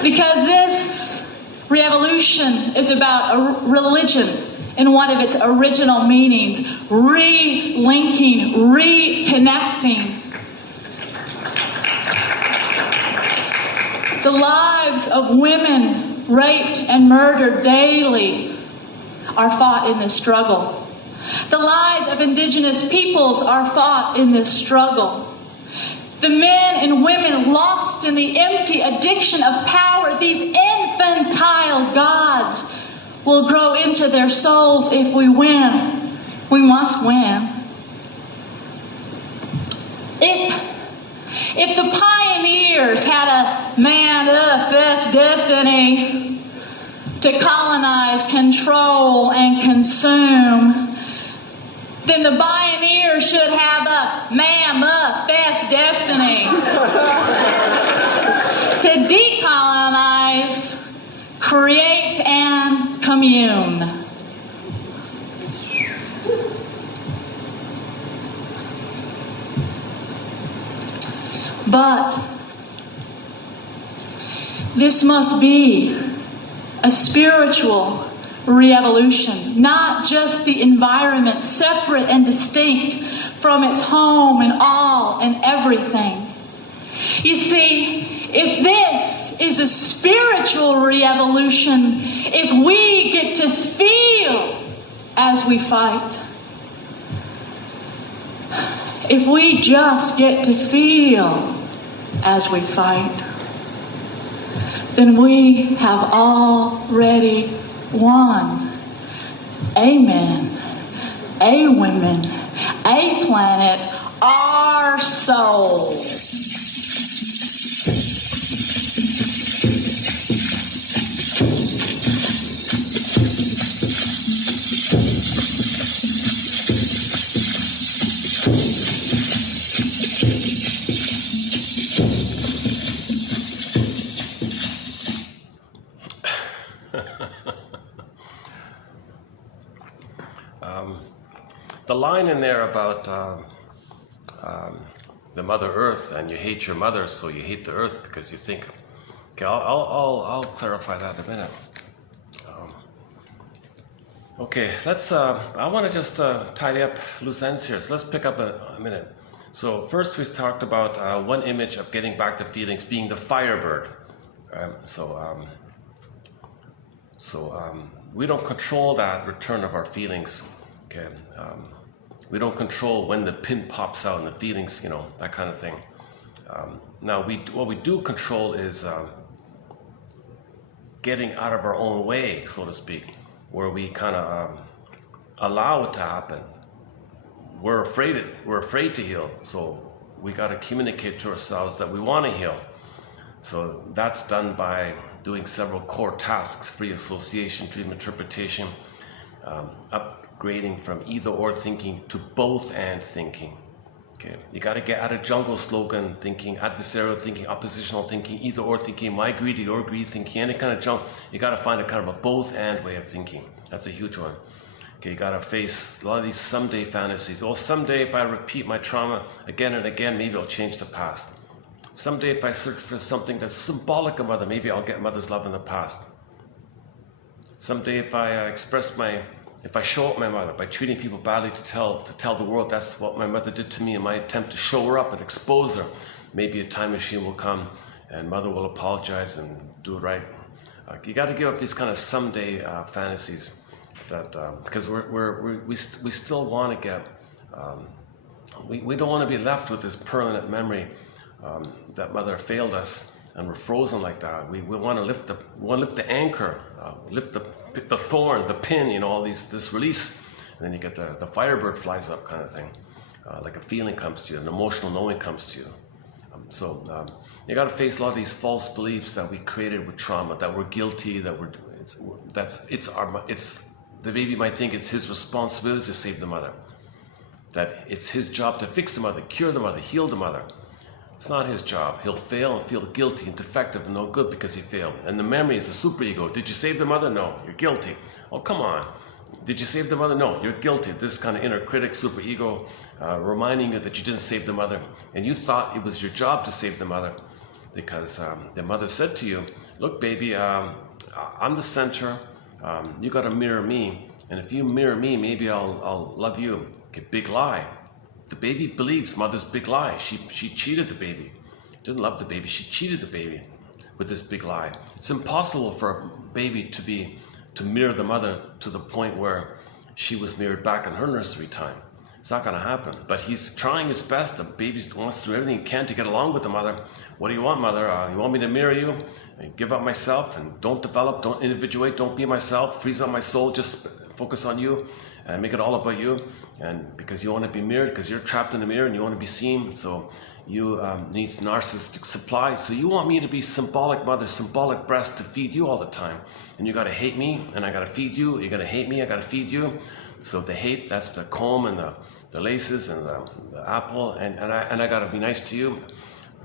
Because this revolution is about a religion in one of its original meanings, re-linking, reconnecting. The lives of women raped and murdered daily are fought in this struggle. The lives of indigenous peoples are fought in this struggle. The men and women lost in the empty addiction of power, these infantile gods, will grow into their souls if we win. We must win. If the pioneers had a manifest destiny to colonize, control, and consume, then the pioneers should have a manifest destiny to decolonize, create, and commune. But this must be a spiritual re-evolution, not just the environment, separate and distinct from its home and all and everything. You see, if this is a spiritual re-evolution, if we get to feel as we fight, if we just get to feel as we fight, then we have already won. Amen. A women, a planet, our soul. The line in there about the Mother Earth, and you hate your mother, so you hate the earth because you think. Okay, I'll clarify that in a minute. Okay, let's. I want to just tidy up loose ends here. So let's pick up a minute. So first we talked about one image of getting back the feelings being the Firebird. We don't control that return of our feelings. Okay, we don't control when the pin pops out and the feelings, you know, that kind of thing. Now what we do control is getting out of our own way, so to speak, where we kind of allow it to happen. We're afraid to heal, so we got to communicate to ourselves that we want to heal. So that's done by doing several core tasks: free association, dream interpretation, upgrading from either or thinking to both and thinking. Okay, you got to get out of jungle slogan thinking, adversarial thinking, oppositional thinking, either or thinking, my greed to your greed thinking, any kind of junk. You got to find a kind of a both and way of thinking. That's a huge one. Okay, you got to face a lot of these someday fantasies. Oh, someday if I repeat my trauma again and again, maybe I'll change the past. Someday if I search for something that's symbolic of mother, maybe I'll get mother's love in the past. Someday if I if I show up my mother by treating people badly to tell the world that's what my mother did to me in my attempt to show her up and expose her, maybe a time machine will come and mother will apologize and do it right. You got to give up these kind of someday fantasies, that because we still want to get we don't want to be left with this permanent memory that mother failed us. And we're frozen like that. We want to lift the anchor, lift the thorn, the pin, you know, all this release, and then you get the Firebird flies up kind of thing, like a feeling comes to you, an emotional knowing comes to you. You got to face a lot of these false beliefs that we created with trauma, that we're guilty, that the baby might think it's his responsibility to save the mother, that it's his job to fix the mother, cure the mother, heal the mother. It's not his job. He'll fail and feel guilty and defective and no good because he failed. And the memory is the superego. Did you save the mother? No, you're guilty. Oh, come on. Did you save the mother? No, you're guilty. This kind of inner critic, superego, reminding you that you didn't save the mother. And you thought it was your job to save the mother because the mother said to you, look, baby, I'm the center. You got to mirror me. And if you mirror me, maybe I'll love you. Okay, big lie. The baby believes mother's big lie. She cheated the baby. Didn't love the baby. She cheated the baby with this big lie. It's impossible for a baby to mirror the mother to the point where she was mirrored back in her nursery time. It's not going to happen. But he's trying his best. The baby wants to do everything he can to get along with the mother. What do you want, mother? You want me to mirror you? And give up myself and don't develop, don't individuate, don't be myself, freeze up my soul, just focus on you and make it all about you. And because you want to be mirrored, because you're trapped in the mirror and you want to be seen, so you need narcissistic supply. So you want me to be symbolic mother, symbolic breast to feed you all the time. And you got to hate me and I got to feed you. You're going to hate me, I got to feed you. So the hate, that's the comb and the laces and the apple. And I got to be nice to you.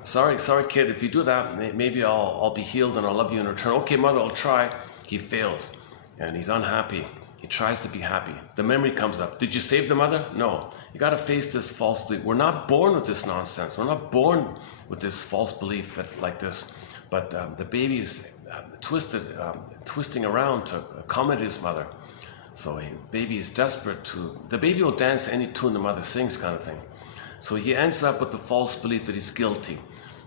Sorry kid, if you do that, maybe I'll be healed and I'll love you in return. Okay mother, I'll try. He fails and he's unhappy. He tries to be happy. The memory comes up. Did you save the mother? No. You got to face this false belief. We're not born with this nonsense. We're not born with this false belief like this. But the baby's twisting around to accommodate his mother. So the baby is desperate to. The baby will dance to any tune the mother sings, kind of thing. So he ends up with the false belief that he's guilty.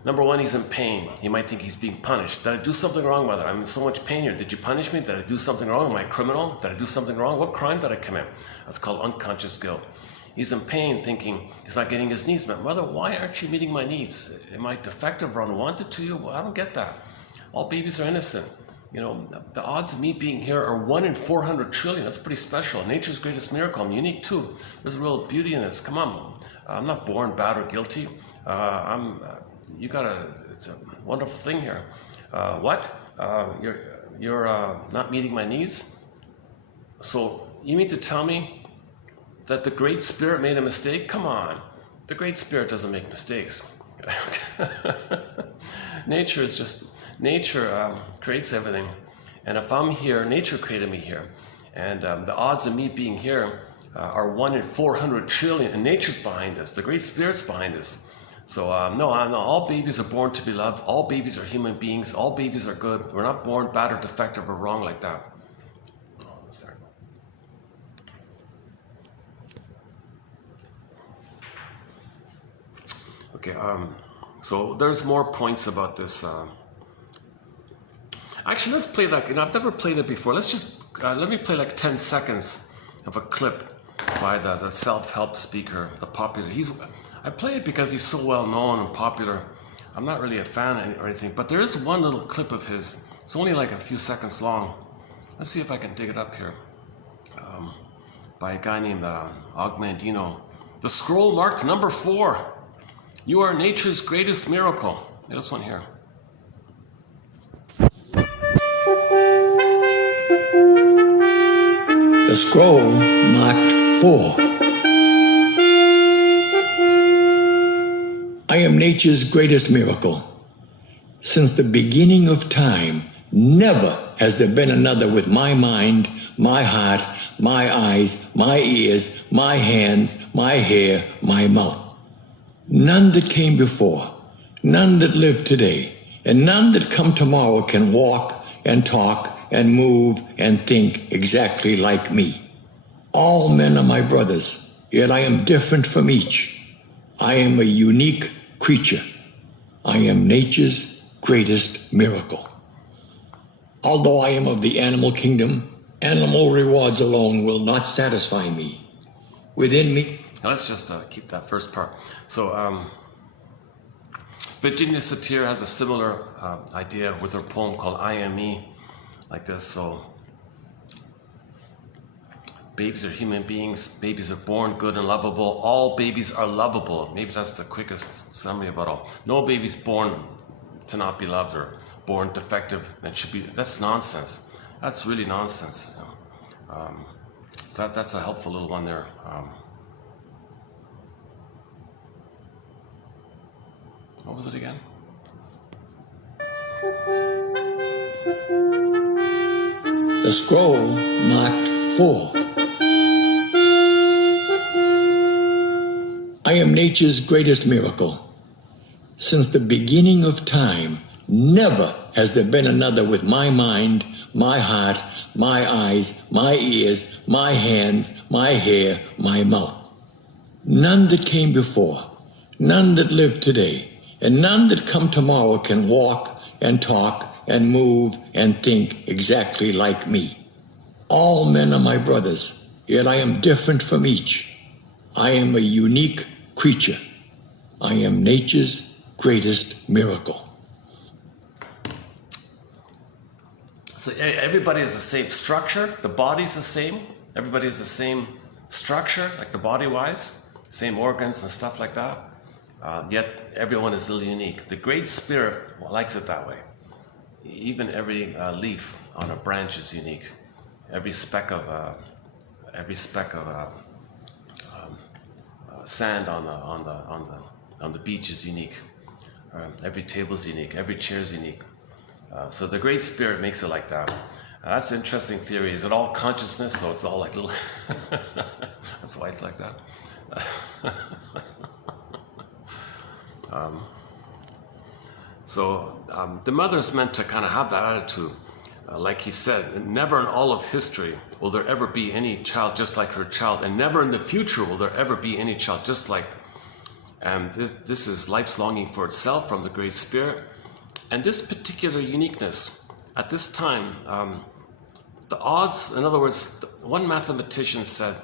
Number one, he's in pain. He might think he's being punished. Did I do something wrong, mother? I'm in so much pain here. Did you punish me? Did I do something wrong? Am I a criminal? Did I do something wrong? What crime did I commit? That's called unconscious guilt. He's in pain thinking he's not getting his needs met. Mother, why aren't you meeting my needs? Am I defective or unwanted to you? Well, I don't get that. All babies are innocent. You know, the odds of me being here are 1 in 400 trillion. That's pretty special. Nature's greatest miracle. I'm unique too. There's a real beauty in this. Come on. I'm not born bad or guilty. You gotta It's a wonderful thing here. What? You're not meeting my needs? So you mean to tell me that the Great Spirit made a mistake? Come on. The Great Spirit doesn't make mistakes. Nature is just, nature creates everything. And if I'm here, nature created me here. And the odds of me being here are 1 in 400 trillion, and nature's behind us. The Great Spirit's behind us. So no, all babies are born to be loved. All babies are human beings. All babies are good. We're not born bad or defective or wrong like that. Oh, sorry. Okay, so there's more points about this. Actually, let's play like, I've never played it before. Let's just, let me play like 10 seconds of a clip by the self-help speaker, the popular. I play it because he's so well known and popular. I'm not really a fan or anything, but there is one little clip of his. It's only like a few seconds long. Let's see if I can dig it up here. By a guy named Augmandino. The scroll marked number 4. You are nature's greatest miracle. This one here. The scroll marked 4. I am nature's greatest miracle. Since the beginning of time, never has there been another with my mind, my heart, my eyes, my ears, my hands, my hair, my mouth. None that came before, none that live today, and none that come tomorrow can walk and talk and move and think exactly like me. All men are my brothers, yet I am different from each. I am a unique creature. I am nature's greatest miracle. Although I am of the animal kingdom, animal rewards alone will not satisfy me. Within me... Now let's just keep that first part. So, Virginia Satir has a similar idea with her poem called I Am Me, like this. So, babies are human beings. Babies are born good and lovable. All babies are lovable. Maybe that's the quickest summary about all. No baby's born to not be loved or born defective and should be. That's nonsense. That's really nonsense. You know? So that's a helpful little one there. What was it again? The scroll marked 4. I am nature's greatest miracle. Since the beginning of time, never has there been another with my mind, my heart, my eyes, my ears, my hands, my hair, my mouth. None that came before, none that live today, and none that come tomorrow can walk and talk and move and think exactly like me. All men are my brothers, yet I am different from each. I am a unique creature. I am nature's greatest miracle. So everybody has the same structure. The body's the same. Everybody has the same structure, like the body-wise, same organs and stuff like that. Yet everyone is still unique. The Great Spirit likes it that way. Even every leaf on a branch is unique. Every speck of sand on the beach is unique. Every table is unique. Every chair is unique. So the Great Spirit makes it like that. That's an interesting theory. Is it all consciousness? So it's all like little. That's why it's like that. The mother's meant to kind of have that attitude. Like he said, never in all of history will there ever be any child just like her child, and never in the future will there ever be any child just like. And this is life's longing for itself from the Great Spirit. And this particular uniqueness, at this time, the odds, in other words, one mathematician said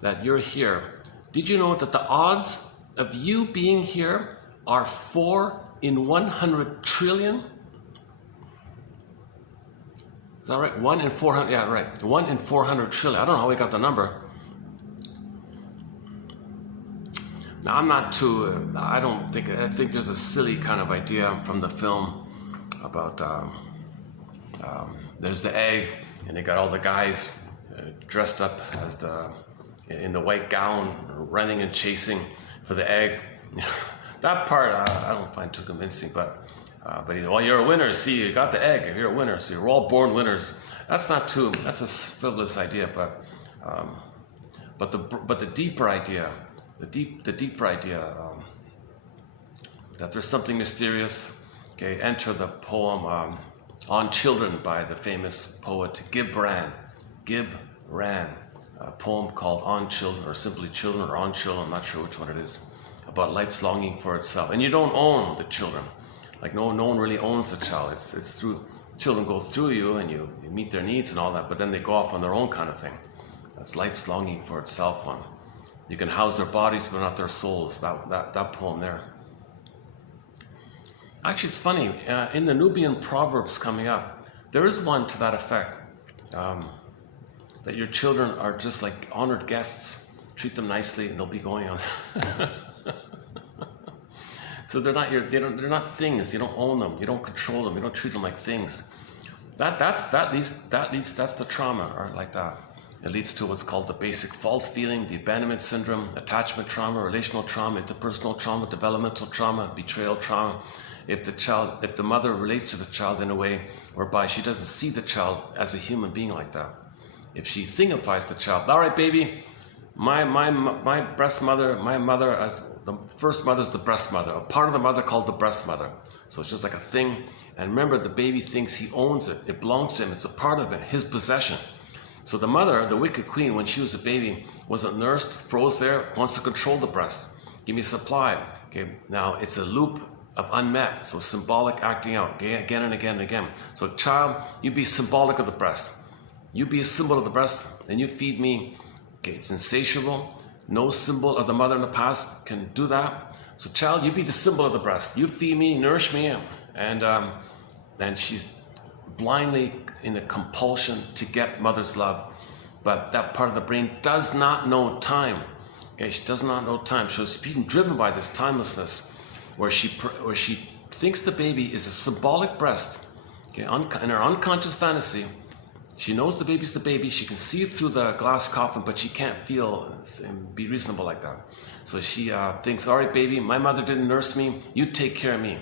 that you're here. Did you know that the odds of you being here are 4 in 100 trillion? Is that right? 1 in 400, yeah, right. 1 in 400 trillion. I don't know how we got the number. Now, I'm not too, I think there's a silly kind of idea from the film about, there's the egg, and they got all the guys dressed up as in the white gown, running and chasing for the egg. That part I don't find too convincing, but well, you're a winner, see, you got the egg, you're a winner, so you're all born winners. That's a frivolous idea, but the deeper idea, the deeper idea that there's something mysterious. Okay, enter the poem On Children by the famous poet Gibran, a poem called On Children, or simply Children, or On Children, I'm not sure which one it is, about life's longing for itself. And you don't own the children. Like no one really owns the child. It's through, children go through you and you meet their needs and all that, but then they go off on their own kind of thing. That's life's longing for itself one. You can house their bodies but not their souls. That poem there. Actually, it's funny, in the Nubian Proverbs coming up, there is one to that effect, that your children are just like honored guests. Treat them nicely and they'll be going on. So they're not things. You don't own them. You don't control them. You don't treat them like things. That's the trauma, or like that. It leads to what's called the basic fault feeling, the abandonment syndrome, attachment trauma, relational trauma, interpersonal trauma, developmental trauma, betrayal trauma. If the mother relates to the child in a way whereby she doesn't see the child as a human being like that. If she thingifies the child, all right, baby, my breast mother, my mother, as the first mother is the breast mother, a part of the mother called the breast mother. So it's just like a thing. And remember, the baby thinks he owns it. It belongs to him. It's a part of it, his possession. So the mother, the wicked queen, when she was a baby, wasn't nursed, froze there, wants to control the breast. Give me supply. Okay, now it's a loop of unmet, so symbolic acting out, okay, again and again and again. So child, you be symbolic of the breast. You be a symbol of the breast, and you feed me. Okay, it's insatiable. No symbol of the mother in the past can do that. So child, you be the symbol of the breast. You feed me, nourish me, and then she's blindly in a compulsion to get mother's love. But that part of the brain does not know time. Okay, she does not know time. So she's being driven by this timelessness, where she thinks the baby is a symbolic breast. Okay, in her unconscious fantasy, she knows the baby's the baby. She can see through the glass coffin, but she can't feel and be reasonable like that. So she thinks, all right, baby, my mother didn't nurse me. You take care of me.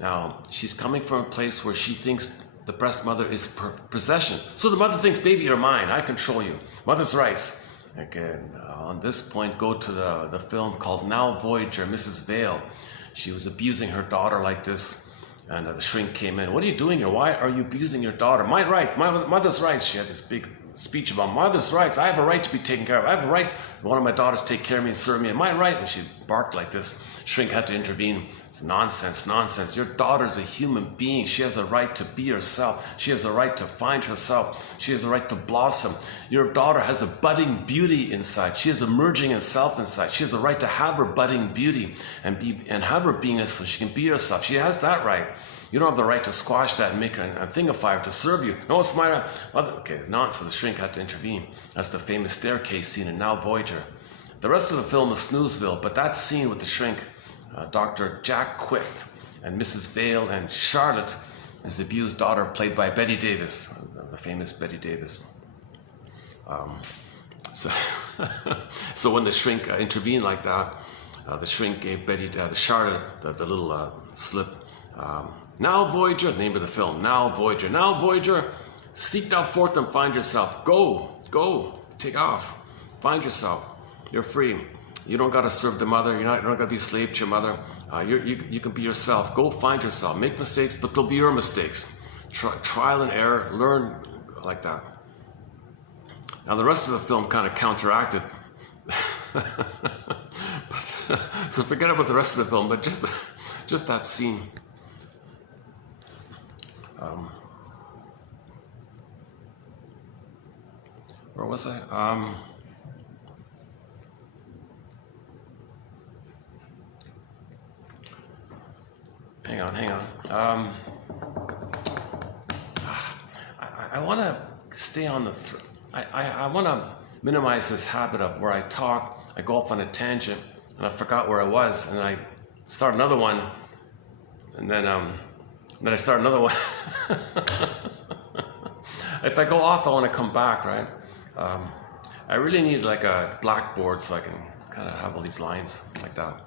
Now, she's coming from a place where she thinks the breast mother is possession. So the mother thinks, baby, you're mine. I control you. Mother's rights. Again, on this point, go to the film called Now Voyager, Mrs. Vale. She was abusing her daughter like this. And the shrink came in. What are you doing here? Why are you abusing your daughter? My right, my mother's rights. She had this big speech about mother's rights. I have a right to be taken care of. I have a right for one of my daughters to take care of me and serve me. And my right, when she barked like this, shrink had to intervene. It's nonsense, nonsense. Your daughter's a human being. She has a right to be herself. She has a right to find herself. She has a right to blossom. Your daughter has a budding beauty inside. She has emerging in self inside. She has a right to have her budding beauty and have her beingness so she can be herself. She has that right. You don't have the right to squash that and make her and thingify her to serve you. No, it's my right. Okay, nonsense. The shrink had to intervene. That's the famous staircase scene in Now Voyager. The rest of the film is Snoozeville, but that scene with the shrink, Dr. Jack Quith and Mrs. Vale and Charlotte, his abused daughter, played by Betty Davis, the famous Betty Davis. So when the shrink intervened like that, the shrink gave Charlotte the little slip. Now Voyager, name of the film, Now Voyager. Now Voyager, seek thou forth and find yourself. Go, take off, find yourself. You're free. You don't got to serve the mother. You don't got to be a slave to your mother. You can be yourself. Go find yourself. Make mistakes, but they'll be your mistakes. Trial and error. Learn like that. Now the rest of the film kind of counteracted. So forget about the rest of the film, but just that scene. Where was I? Hang on. I want to stay on the. I want to minimize this habit of where I talk I go off on a tangent and I forgot where I was, and I start another one, and then I start another one. If I go off, I want to come back, right? I really need like a blackboard so I can kind of have all these lines like that.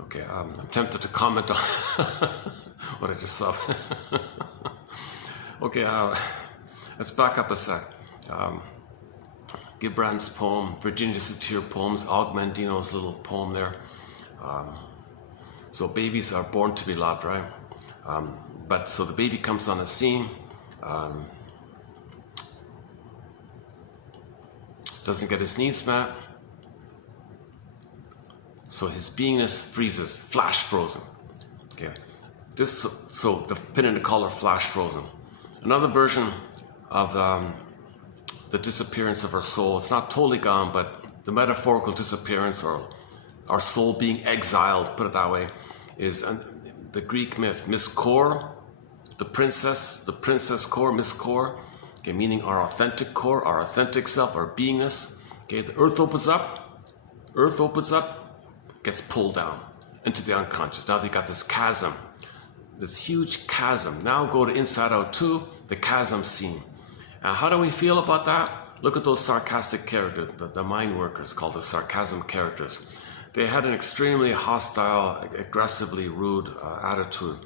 Okay, I'm tempted to comment on what I just saw. Okay, let's back up a sec. Gibran's poem, Virginia Satir poems, Augmentino's little poem there. So babies are born to be loved, right? But so the baby comes on the scene, doesn't get his needs met, so his beingness freezes, flash frozen. Okay, so the pin and the color flash frozen. Another version of the disappearance of our soul. It's not totally gone, but the metaphorical disappearance, or our soul being exiled, put it that way, is the Greek myth. Miss Kor, the princess Kor, Miss Kor, okay, meaning our authentic core, our authentic self, our beingness. Okay, the earth opens up, gets pulled down into the unconscious. Now they got this chasm, this huge chasm. Now go to Inside Out 2, the chasm scene. Now, how do we feel about that? Look at those sarcastic characters, the mind workers called the sarcasm characters. They had an extremely hostile, aggressively rude attitude.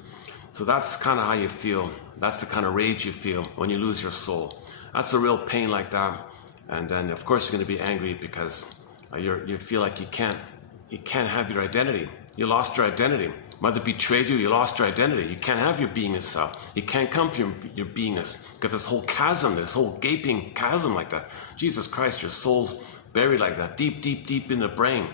So that's kind of how you feel. That's the kind of rage you feel when you lose your soul. That's a real pain like that. And then, of course, you're going to be angry because you feel like you can't have your identity. You lost your identity. Mother betrayed you, you lost your identity. You can't have your beingness self. You can't come to your beingness. Got this whole chasm, this whole gaping chasm like that. Jesus Christ, your soul's buried like that, deep, deep, deep in the brain.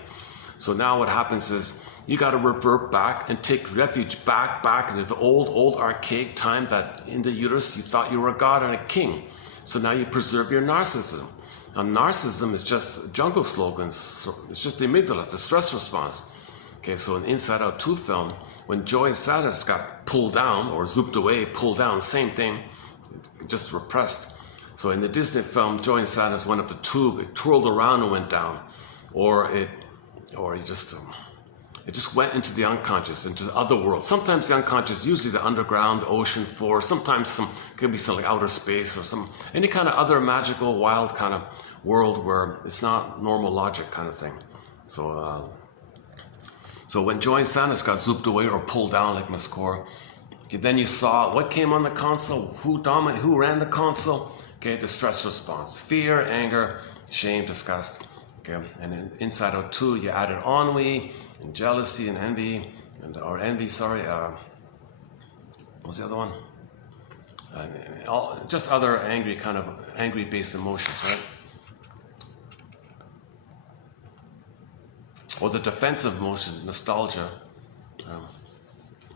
So now what happens is you got to revert back and take refuge back into the old archaic time that in the uterus you thought you were a god and a king. So now you preserve your narcissism. Now narcissism is just jungle slogans. So it's just the amygdala, the stress response. Okay, so in Inside Out 2 film, when joy and sadness got pulled down or zooped away, pulled down, same thing, just repressed. So in the Disney film, joy and sadness went up the tube, it twirled around and went down, or it just went into the unconscious, into the other world. Sometimes the unconscious, usually the underground, the ocean floor. Sometimes could be something like outer space or any kind of other magical, wild kind of world where it's not normal logic kind of thing. So when joy and sadness got zooped away or pulled down like Miss Kor, okay, then you saw what came on the console, who ran the console. Okay, the stress response, fear, anger, shame, disgust. Okay, and in Inside Out 2, you added ennui and jealousy and envy, what was the other one? Just other angry-based emotions, right? Or the defensive emotion, nostalgia.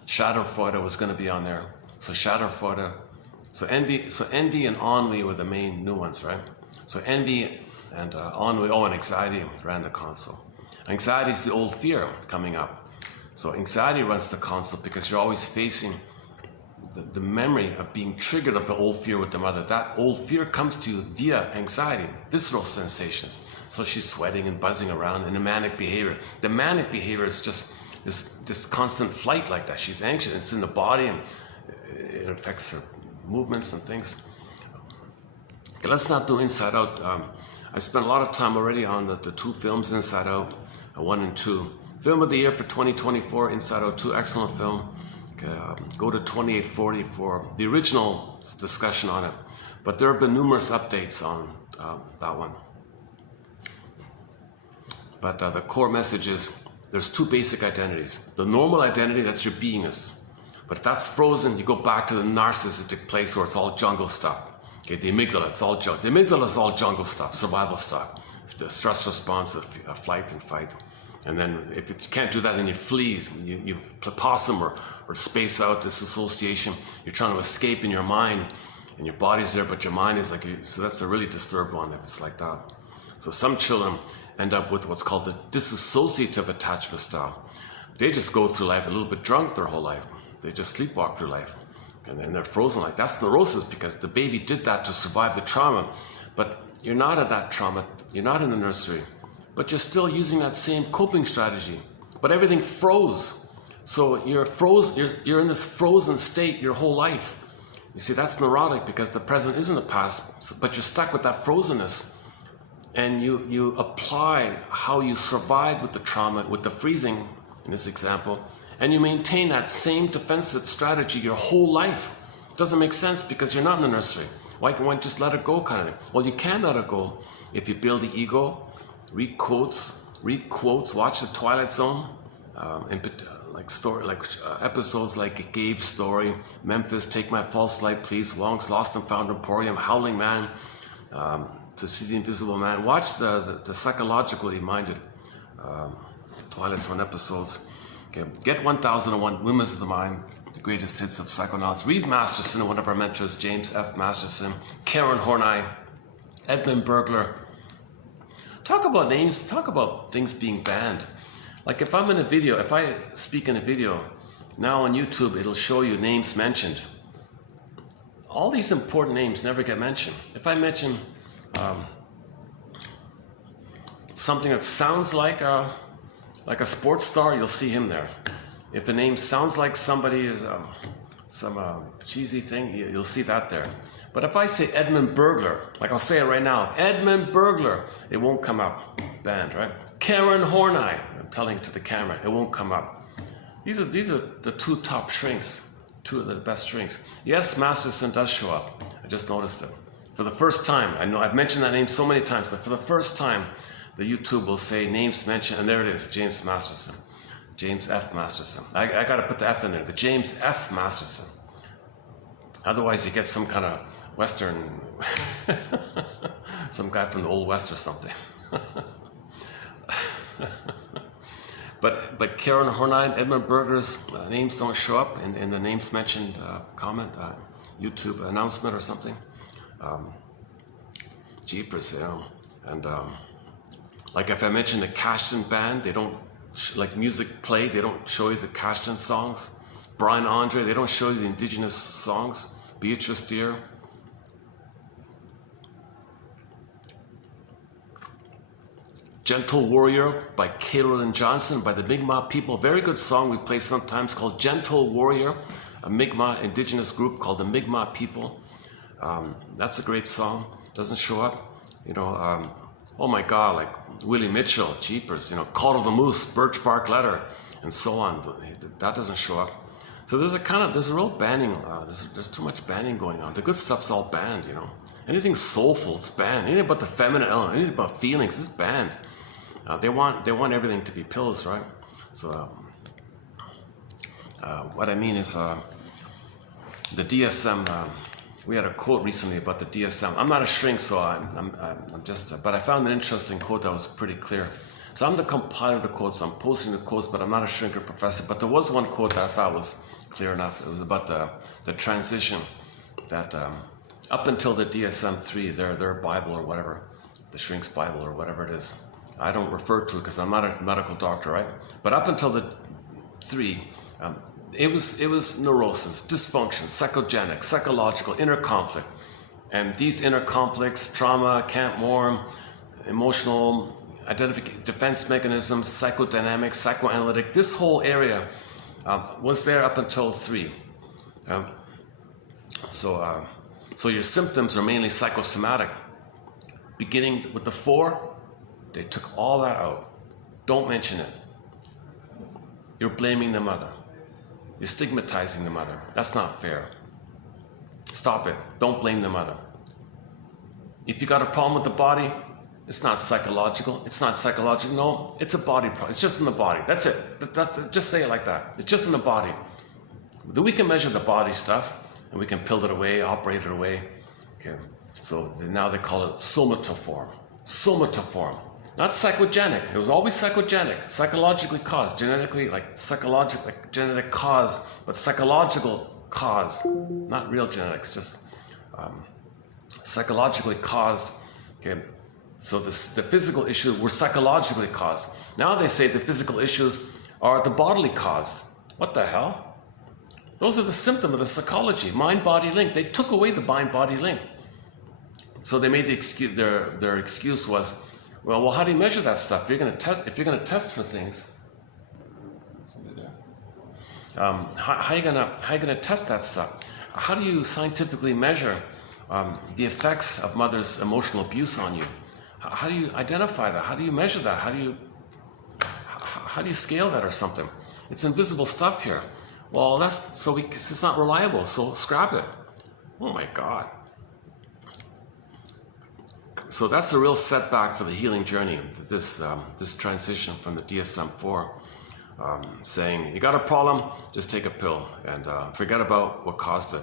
Schadenfreude was going to be on there. So Schadenfreude. So envy and ennui were the main new ones, right? So envy and ennui, and anxiety ran the console. Anxiety is the old fear coming up. So anxiety runs the console because you're always facing the memory of being triggered of the old fear with the mother. That old fear comes to you via anxiety, visceral sensations. So she's sweating and buzzing around in a manic behavior. The manic behavior is just this constant flight like that. She's anxious. It's in the body and it affects her movements and things. Okay, let's not do Inside Out. I spent a lot of time already on the two films, Inside Out 1 and 2. Film of the year for 2024, Inside Out 2, excellent film. Okay, go to 2840 for the original discussion on it. But there have been numerous updates on that one. But the core message is there's two basic identities. The normal identity, that's your beingness. But if that's frozen, you go back to the narcissistic place where it's all jungle stuff. Okay, the amygdala, it's all jungle. The amygdala is all jungle stuff, survival stuff. The stress response of flight and fight. And then if you can't do that, then you flee. You possum or space out, disassociation. You're trying to escape in your mind. And your body's there, but your mind is like, so that's a really disturbed one if it's like that. So some children end up with what's called the dissociative attachment style. They just go through life a little bit drunk their whole life. They just sleepwalk through life. And then they're frozen like that's neurosis because the baby did that to survive the trauma. But you're not at that trauma. You're not in the nursery. But you're still using that same coping strategy. But everything froze. So you're in this frozen state your whole life. You see, that's neurotic because the present isn't the past, but you're stuck with that frozenness. And you apply how you survived with the trauma, with the freezing, in this example, and you maintain that same defensive strategy your whole life. It doesn't make sense because you're not in the nursery. Why can't one just let it go kind of thing? Well, you can let it go if you build the ego, read quotes, watch The Twilight Zone, episodes like Gabe's Story, Memphis, Take My False Light Please, Wong's Lost and Found Emporium, Howling Man, To See the Invisible Man. Watch the psychologically minded Twilight Zone episodes. Okay. Get 1001 Windmills of the Mind, the greatest hits of psychoanalysis. Read Masterson, one of our mentors, James F. Masterson, Karen Horney, Edmund Burglar. Talk about names, talk about things being banned. Like if I'm in a video, if I speak in a video, now on YouTube it'll show you names mentioned. All these important names never get mentioned. If I mention something that sounds like a sports star, you'll see him there. If a name sounds like somebody is some cheesy thing, you'll see that there. But if I say Edmund Burglar, like I'll say it right now, Edmund Burglar, it won't come up. Banned, right? Karen Horney, I'm telling it to the camera, it won't come up. These are the two top shrinks, two of the best shrinks. Yes, Masterson does show up. I just noticed it. For the first time, I know I've mentioned that name so many times, but for the first time, the YouTube will say names mentioned, and there it is, James Masterson. James F. Masterson. I got to put the F in there, the James F. Masterson. Otherwise, you get some kind of Western, some guy from the Old West or something. But Karen Horney and Edmund Burglar's names don't show up in the names mentioned comment, YouTube announcement or something. Jeepers, and like if I mention the Kashtan band, they don't like music play. They don't show you the Kashtan songs. Brian Andre, they don't show you the indigenous songs. Beatrice Deer. Gentle Warrior by Carolyn Johnson by the Mi'kmaq people. Very good song we play sometimes called Gentle Warrior, a Mi'kmaq indigenous group called the Mi'kmaq people. That's a great song. Doesn't show up. Oh my God, like Willie Mitchell, Jeepers, Call of the Moose, Birch Bark Letter, and so on. That doesn't show up. So there's a real banning. There's too much banning going on. The good stuff's all banned, Anything soulful, it's banned. Anything about the feminine element, anything about feelings, it's banned. They want everything to be pills, right? So what I mean is the DSM. We had a quote recently about the DSM. I'm not a shrink, so I'm just. But I found an interesting quote that was pretty clear. So I'm the compiler of the quotes. I'm posting the quotes, but I'm not a shrinker professor. But there was one quote that I thought was clear enough. It was about the transition that up until the DSM-3, their Bible or whatever, the Shrink's Bible or whatever it is. I don't refer to it because I'm not a medical doctor, right? But up until the 3, it was neurosis, dysfunction, psychogenic, psychological, inner conflict. And these inner conflicts, trauma, can't warm, emotional, defense mechanisms, psychodynamic, psychoanalytic, this whole area was there up until 3. So your symptoms are mainly psychosomatic. Beginning with the 4, they took all that out. Don't mention it. You're blaming the mother. You're stigmatizing the mother. That's not fair. Stop it. Don't blame the mother. If you got a problem with the body, it's not psychological. It's not psychological. No, it's a body problem. It's just in the body. That's it. Just say it like that. It's just in the body. Then we can measure the body stuff, and we can pill it away, operate it away. Okay. So now they call it somatoform. Somatoform. Not psychogenic. It was always psychogenic, psychologically caused, genetically, genetic cause, but psychological cause, not real genetics, just psychologically caused. Okay, so the physical issues were psychologically caused. Now they say the physical issues or the bodily caused. What the hell? Those are the symptoms of the psychology, mind-body link. They took away the mind-body link. So they made the excuse, their excuse was, well, how do you measure that stuff? If you're going to test for things, how are you gonna test that stuff? How do you scientifically measure the effects of mother's emotional abuse on you? How do you identify that? How do you measure that? How do you scale that or something? It's invisible stuff here. Well, it's not reliable, so scrap it. Oh my God. So that's a real setback for the healing journey, this transition from the DSM-4, saying, you got a problem, just take a pill and forget about what caused it.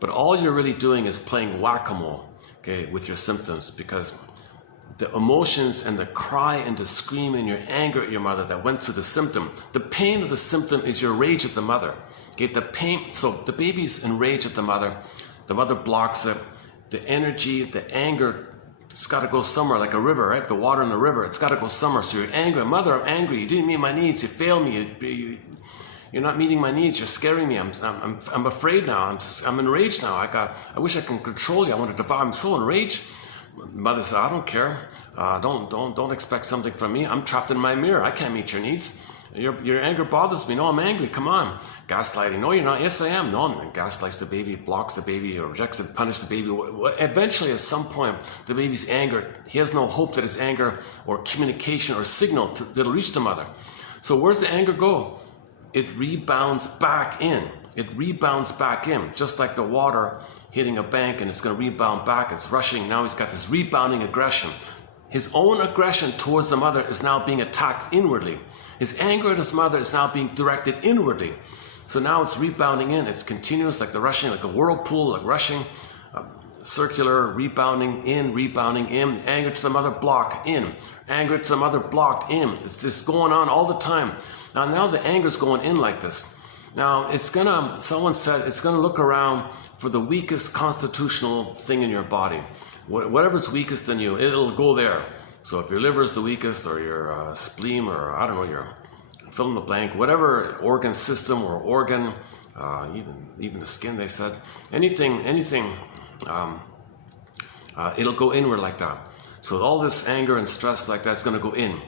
But all you're really doing is playing whack-a-mole, okay, with your symptoms, because the emotions and the cry and the scream and your anger at your mother that went through the symptom, the pain of the symptom is your rage at the mother. Okay, the pain, so the baby's enraged at the mother blocks it. The energy, the anger, it's got to go somewhere, like a river, right? The water in the river, it's got to go somewhere. So you're angry, mother, I'm angry. You didn't meet my needs. You failed me. You're not meeting my needs. You're scaring me. I'm afraid now. I'm enraged now. I wish I could control you. I want to devour. I'm so enraged. Mother said, I don't care. Don't expect something from me. I'm trapped in my mirror. I can't meet your needs. Your anger bothers me. No, I'm angry. Come on. Gaslighting. No, you're not. Yes, I am. No, I'm gaslights the baby, blocks the baby, or rejects it, punishes the baby. Eventually, at some point, the baby's anger, he has no hope that his anger or communication or signal that'll reach the mother. So where's the anger go? It rebounds back in. It rebounds back in, just like the water hitting a bank, and it's going to rebound back. It's rushing. Now he's got this rebounding aggression. His own aggression towards the mother is now being attacked inwardly. His anger at his mother is now being directed inwardly. So now it's rebounding in. It's continuous, like the rushing, like a whirlpool, like rushing, circular, rebounding in, anger to the mother, blocked in, anger to the mother, blocked in. It's just going on all the time. Now the anger's going in like this. Now someone said it's gonna look around for the weakest constitutional thing in your body. Whatever's weakest in you, it'll go there. So if your liver is the weakest, or your spleen, or I don't know, your fill in the blank, whatever organ system or organ, even the skin, they said, anything, it'll go inward like that. So all this anger and stress like that's going to go in.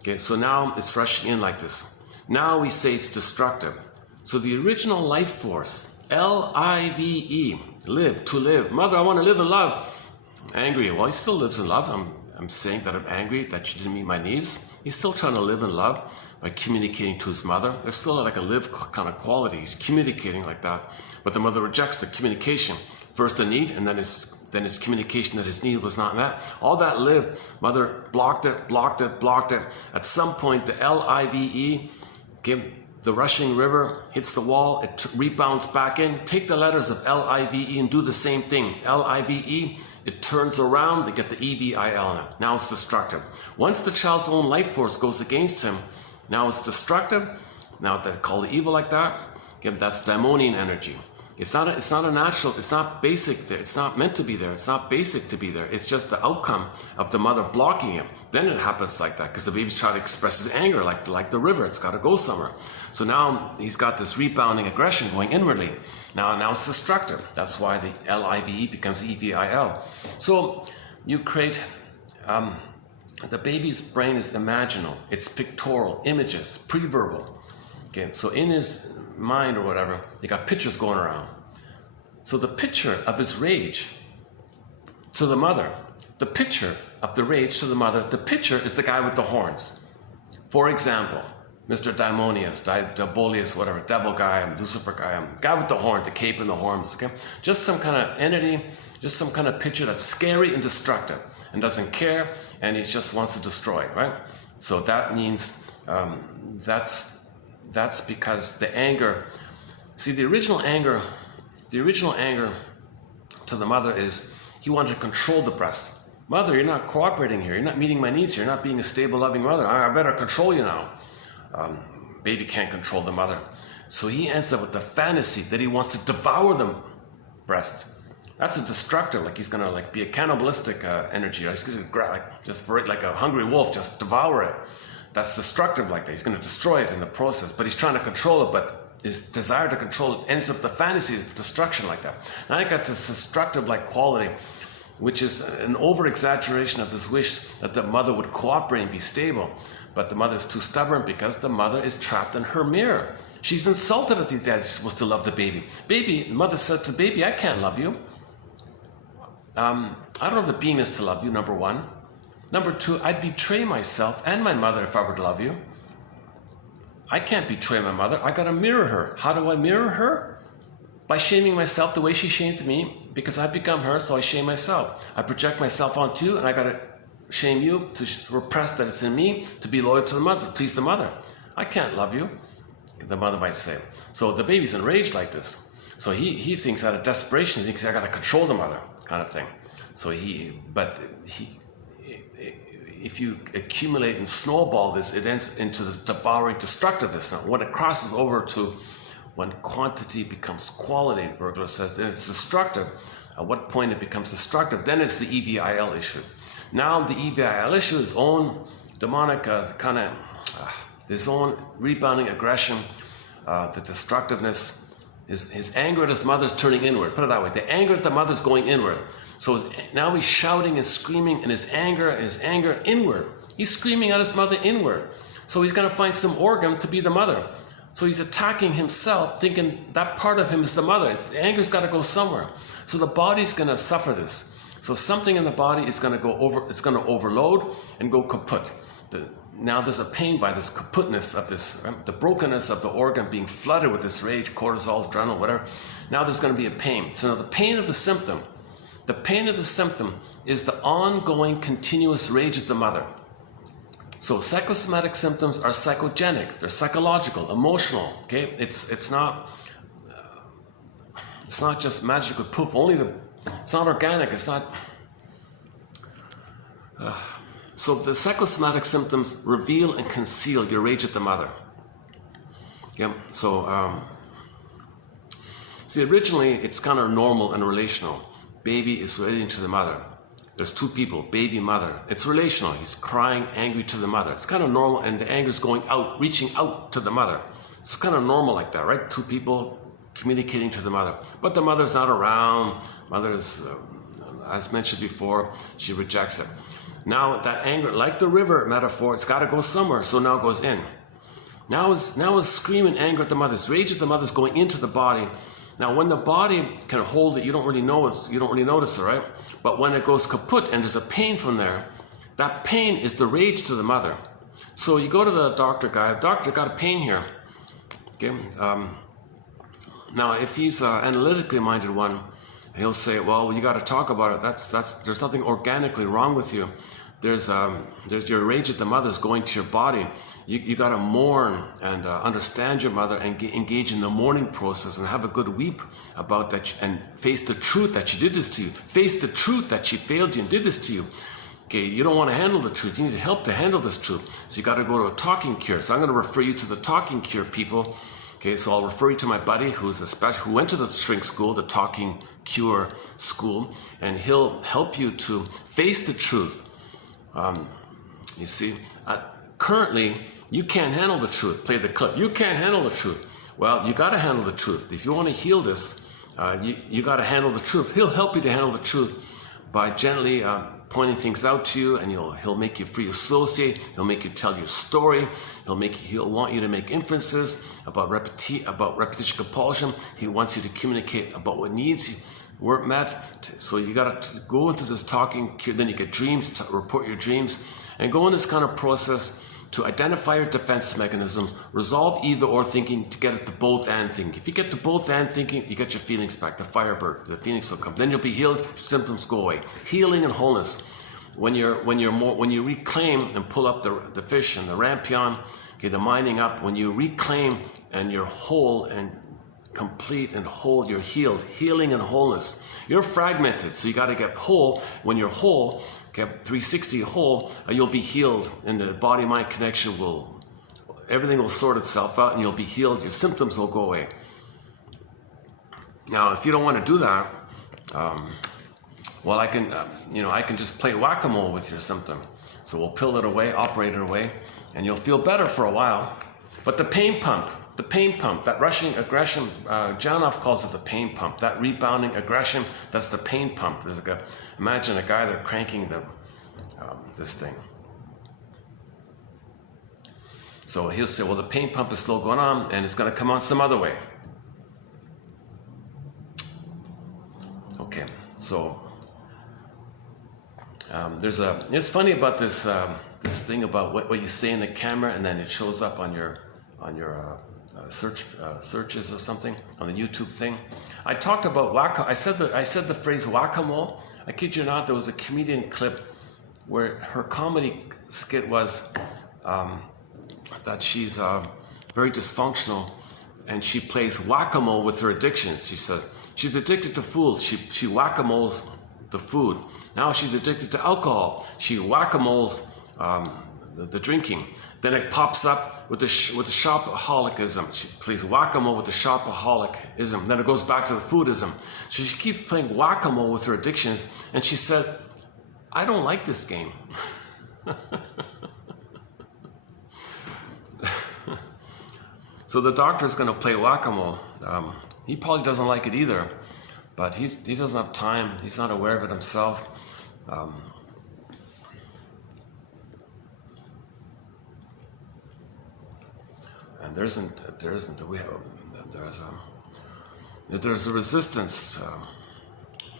Okay, so now it's rushing in like this. Now we say it's destructive. So the original life force, L-I-V-E, live, to live. Mother, I want to live in love. Angry. Well, he still lives in love. I'm saying that I'm angry that you didn't meet my needs. He's still trying to live in love by communicating to his mother. There's still like a live kind of quality. He's communicating like that. But the mother rejects the communication. First the need, and then his communication that his need was not met. All that live, mother blocked it. At some point, the L-I-V-E, the rushing river hits the wall, it rebounds back in. Take the letters of L-I-V-E and do the same thing. L-I-V-E, it turns around, they get the E-V-I-L in it. Now it's destructive. Once the child's own life force goes against him, now it's destructive. Now they call it evil like that. That's daimonian energy. It's not a natural, it's not basic there. It's not meant to be there. It's not basic to be there. It's just the outcome of the mother blocking him. Then it happens like that because the baby's trying to express his anger like the river. It's got to go somewhere. So now he's got this rebounding aggression going inwardly. Now it's destructive. That's why the L-I-V-E becomes E-V-I-L. So you create, the baby's brain is imaginal. It's pictorial, images, pre-verbal. Okay, so in his mind or whatever, you got pictures going around. So the picture of his rage to the mother, the picture of the rage to the mother, the picture is the guy with the horns. For example, Mr. Daimonius, Diabolius, whatever, devil guy, Lucifer guy with the horn, the cape and the horns, okay? Just some kind of entity, just some kind of picture that's scary and destructive and doesn't care, and he just wants to destroy, right? So that means, that's because the anger, see the original anger to the mother is he wanted to control the breast. Mother, you're not cooperating here, you're not meeting my needs here, you're not being a stable, loving mother, I better control you now. Baby can't control the mother. So he ends up with the fantasy that he wants to devour the breast. That's a destructive, like he's gonna like be a cannibalistic energy. He's gonna just like a hungry wolf, just devour it. that's destructive like that. He's going to destroy it in the process, but he's trying to control it, but his desire to control it ends up the fantasy of destruction like that. Now I got this destructive like quality, which is an over-exaggeration of this wish that the mother would cooperate and be stable. But the mother is too stubborn because the mother is trapped in her mirror. She's insulted that the dad is supposed to love the baby. Baby, mother says to baby, I can't love you. I don't have the beingness to love you, number one. Number two, I'd betray myself and my mother if I were to love you. I can't betray my mother. I gotta mirror her. How do I mirror her? By shaming myself the way she shamed me, because I've become her, so I shame myself. I project myself onto you, and I gotta shame you to repress that it's in me to be loyal to the mother, to please the mother. I can't love you, the mother might say. So the baby's enraged like this. So he thinks out of desperation, he thinks I gotta control the mother, kind of thing. So if you accumulate and snowball this, it ends into the devouring destructiveness. Now, when it crosses over to when quantity becomes quality, Bergler says, then it's destructive. At what point it becomes destructive, then it's the EVIL issue. Now the EVIL issue is own demonic his own rebounding aggression, the destructiveness, his anger at his mother's turning inward. Put it that way, the anger at the mother's going inward. So now he's shouting and screaming, and his anger inward. He's screaming at his mother inward. So he's going to find some organ to be the mother. So he's attacking himself, thinking that part of him is the mother. The anger's got to go somewhere. So the body's going to suffer this. So something in the body is going to go over. It's going to overload and go kaput. Now there's a pain by this kaputness of this, right? The brokenness of the organ being flooded with this rage, cortisol, adrenaline, whatever. Now there's going to be a pain. So now the pain of the symptom is the ongoing, continuous rage of the mother. So psychosomatic symptoms are psychogenic. They're psychological, emotional. Okay, it's not just magical poof. It's not organic. It's not. So the psychosomatic symptoms reveal and conceal your rage at the mother. Okay, so see, originally it's kind of normal and relational. Baby is relating to the mother. There's two people, baby, mother. It's relational. He's crying, angry to the mother. It's kind of normal, and the anger is going out, reaching out to the mother. It's kind of normal like that, right? Two people communicating to the mother. But the mother's not around. Mother is, as mentioned before, she rejects it. Now that anger, like the river metaphor, it's got to go somewhere, so now it goes in. Now is screaming anger at the mother's rage at the mother's going into the body. Now, when the body can hold it, you don't really notice it, right? But when it goes kaput and there's a pain from there, that pain is the rage to the mother. So you go to the doctor guy. Doctor, got a pain here. Okay. Now, if he's analytically minded one, he'll say, "Well, you got to talk about it. There's nothing organically wrong with you. There's your rage at the mother's going to your body. You got to mourn and understand your mother and engage in the mourning process and have a good weep about that and face the truth that she did this to you. Face the truth that she failed you and did this to you. Okay, you don't want to handle the truth. You need help to handle this truth. So you got to go to a talking cure. So I'm going to refer you to the talking cure people. Okay, so I'll refer you to my buddy who went to the shrink school, the talking cure school, and he'll help you to face the truth. You see, currently, you can't handle the truth. Play the clip. You can't handle the truth. Well, you got to handle the truth. If you want to heal this, you got to handle the truth. He'll help you to handle the truth by gently pointing things out to you, and he'll make you free associate. He'll make you tell your story. He'll want you to make inferences about repetition compulsion. He wants you to communicate about what needs weren't met. So you got to go into this talking cure. Then you get dreams, to report your dreams, and go in this kind of process to identify your defense mechanisms, resolve either or thinking to get it to both and thinking. If you get to both and thinking, you get your feelings back, the firebird, the phoenix will come. Then you'll be healed, symptoms go away. Healing and wholeness. When you reclaim and pull up the fish and the rampion, okay, the mining up, when you reclaim and you're whole and complete and whole, you're healed. Healing and wholeness. You're fragmented, so you got to get whole. When you're whole, okay, 360 whole, you'll be healed, and the body-mind connection everything will sort itself out, and you'll be healed. Your symptoms will go away. Now, if you don't want to do that, well, I can just play whack-a-mole with your symptom. So we'll pill it away, operate it away, and you'll feel better for a while. But the pain pump, that rushing aggression, Janoff calls it the pain pump. That rebounding aggression, that's the pain pump. There's like imagine a guy there cranking this thing. So he'll say, well, the pain pump is still going on, and it's going to come on some other way. Okay, so it's funny about this thing about what you say in the camera, and then it shows up on your searches or something on the YouTube thing. I talked about I said the phrase whack-a-mole. I kid you not, there was a comedian clip where her comedy skit was that she's very dysfunctional, and she plays whack-a-mole with her addictions. She said she's addicted to food. She whack-a-moles the food. Now she's addicted to alcohol. She whack-a-moles the drinking. Then it pops up with the shopaholicism. She plays whack-a-mole with the shopaholicism. Then it goes back to the foodism. So she keeps playing whack-a-mole with her addictions. And she said, I don't like this game. So the doctor's going to play whack-a-mole. He probably doesn't like it either, but he doesn't have time. He's not aware of it himself. And there's a resistance.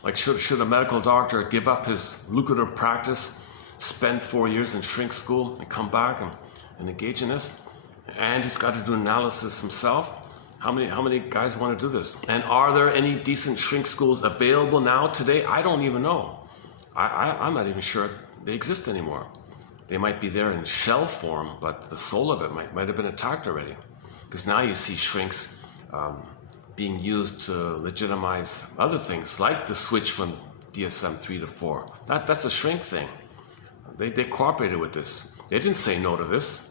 Like should a medical doctor give up his lucrative practice, spend 4 years in shrink school, and come back and engage in this? And he's got to do analysis himself. How many guys want to do this? And are there any decent shrink schools available now today? I don't even know. I'm not even sure they exist anymore. They might be there in shell form, but the soul of it might have been attacked already. Because now you see shrinks being used to legitimize other things, like the switch from DSM-3 to 4. That's a shrink thing. They cooperated with this. They didn't say no to this.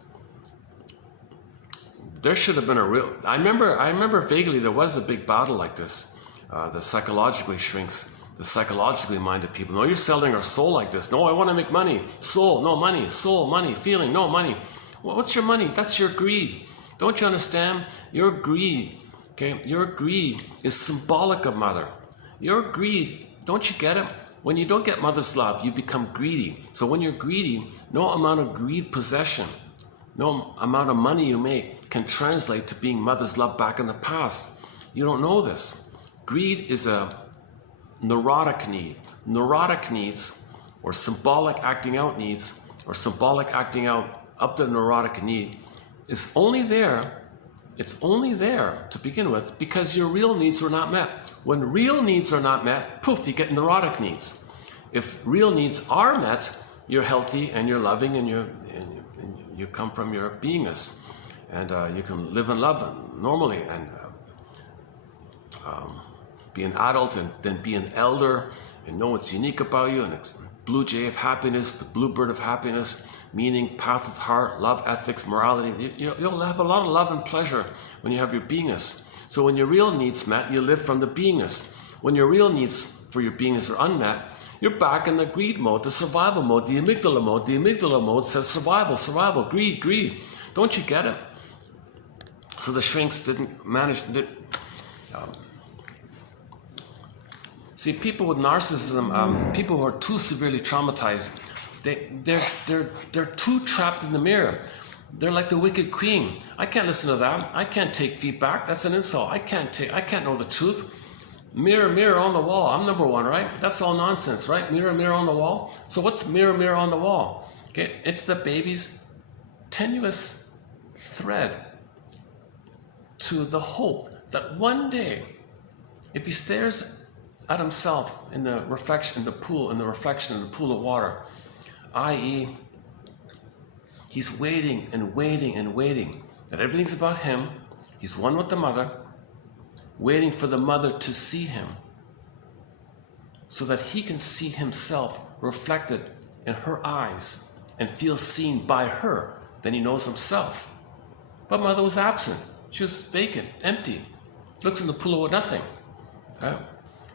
There should have been a real... I remember vaguely there was a big battle like this. The psychologically shrinks, the psychologically minded people. No, you're selling our soul like this. No, I want to make money. Soul, no money. Soul, money. Feeling, no money. Well, what's your money? That's your greed. Don't you understand? Your greed, okay? Your greed is symbolic of mother. Your greed, don't you get it? When you don't get mother's love, you become greedy. So when you're greedy, no amount of greed possession, no amount of money you make can translate to being mother's love back in the past. You don't know this. Greed is a neurotic need. Neurotic needs, or symbolic acting out needs, or symbolic acting out of the neurotic need, it's only there to begin with because your real needs were not met. When real needs are not met, poof, you get neurotic needs. If real needs are met, you're healthy and you're loving and you come from your beingness. And you can live and love normally and be an adult and then be an elder and know what's unique about you, and blue jay of happiness, the bluebird of happiness, meaning, path of heart, love, ethics, morality. You'll have a lot of love and pleasure when you have your beingness. So when your real needs met, you live from the beingness. When your real needs for your beingness are unmet, you're back in the greed mode, the survival mode, the amygdala mode. The amygdala mode says survival, greed. Don't you get it? So the shrinks didn't manage. See, people with narcissism, people who are too severely traumatized, they're too trapped in the mirror. They're like the wicked queen. I can't listen to that. I can't take feedback. That's an insult. I can't know the truth. Mirror on the wall. I'm number one, right? That's all nonsense, right? Mirror on the wall. So what's mirror on the wall? Okay, it's the baby's tenuous thread to the hope that one day, if he stares at himself in the reflection in the pool of water, i.e., he's waiting that everything's about him. He's one with the mother, waiting for the mother to see him so that he can see himself reflected in her eyes and feel seen by her. Then he knows himself. But mother was absent. She was vacant, empty. Looks in the pool of nothing. Right?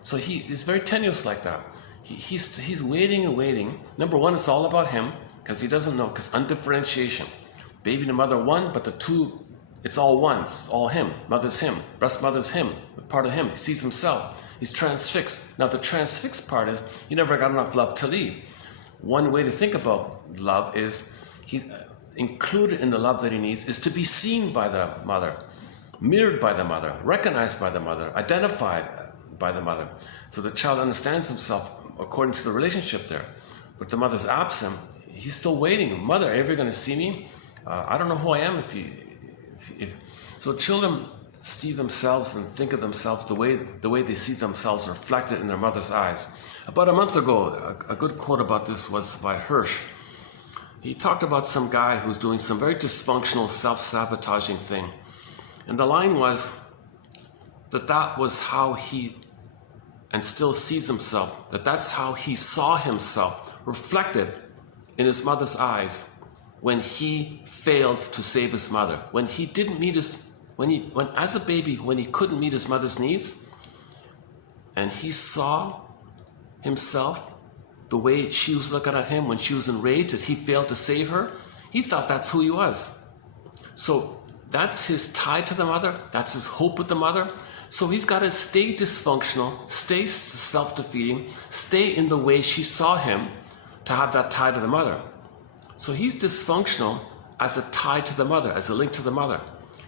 So he is very tenuous like that. He's waiting. Number one, it's all about him. because he doesn't know, because undifferentiation. Baby and the mother one, but the two, it's all one, it's all him. Mother's him, breast mother's him, part of him. He sees himself. He's transfixed. Now the transfixed part is, you never got enough love to leave. One way to think about love is, he's included in the love that he needs is to be seen by the mother, mirrored by the mother, recognized by the mother, identified by the mother. So the child understands himself according to the relationship there. But the mother's absent, he's still waiting. Mother, are you ever going to see me? I don't know who I am if So children see themselves and think of themselves the way they see themselves reflected in their mother's eyes. About a month ago, a good quote about this was by Hirsch. He talked about some guy who's doing some very dysfunctional, self-sabotaging thing. And the line was that was how he, and still sees himself, that's how he saw himself reflected in his mother's eyes when he failed to save his mother. When he didn't meet when as a baby, when he couldn't meet his mother's needs, and he saw himself the way she was looking at him when she was enraged that he failed to save her, he thought that's who he was. So that's his tie to the mother, that's his hope with the mother. So he's got to stay dysfunctional, stay self-defeating, stay in the way she saw him to have that tie to the mother. So he's dysfunctional as a tie to the mother, as a link to the mother.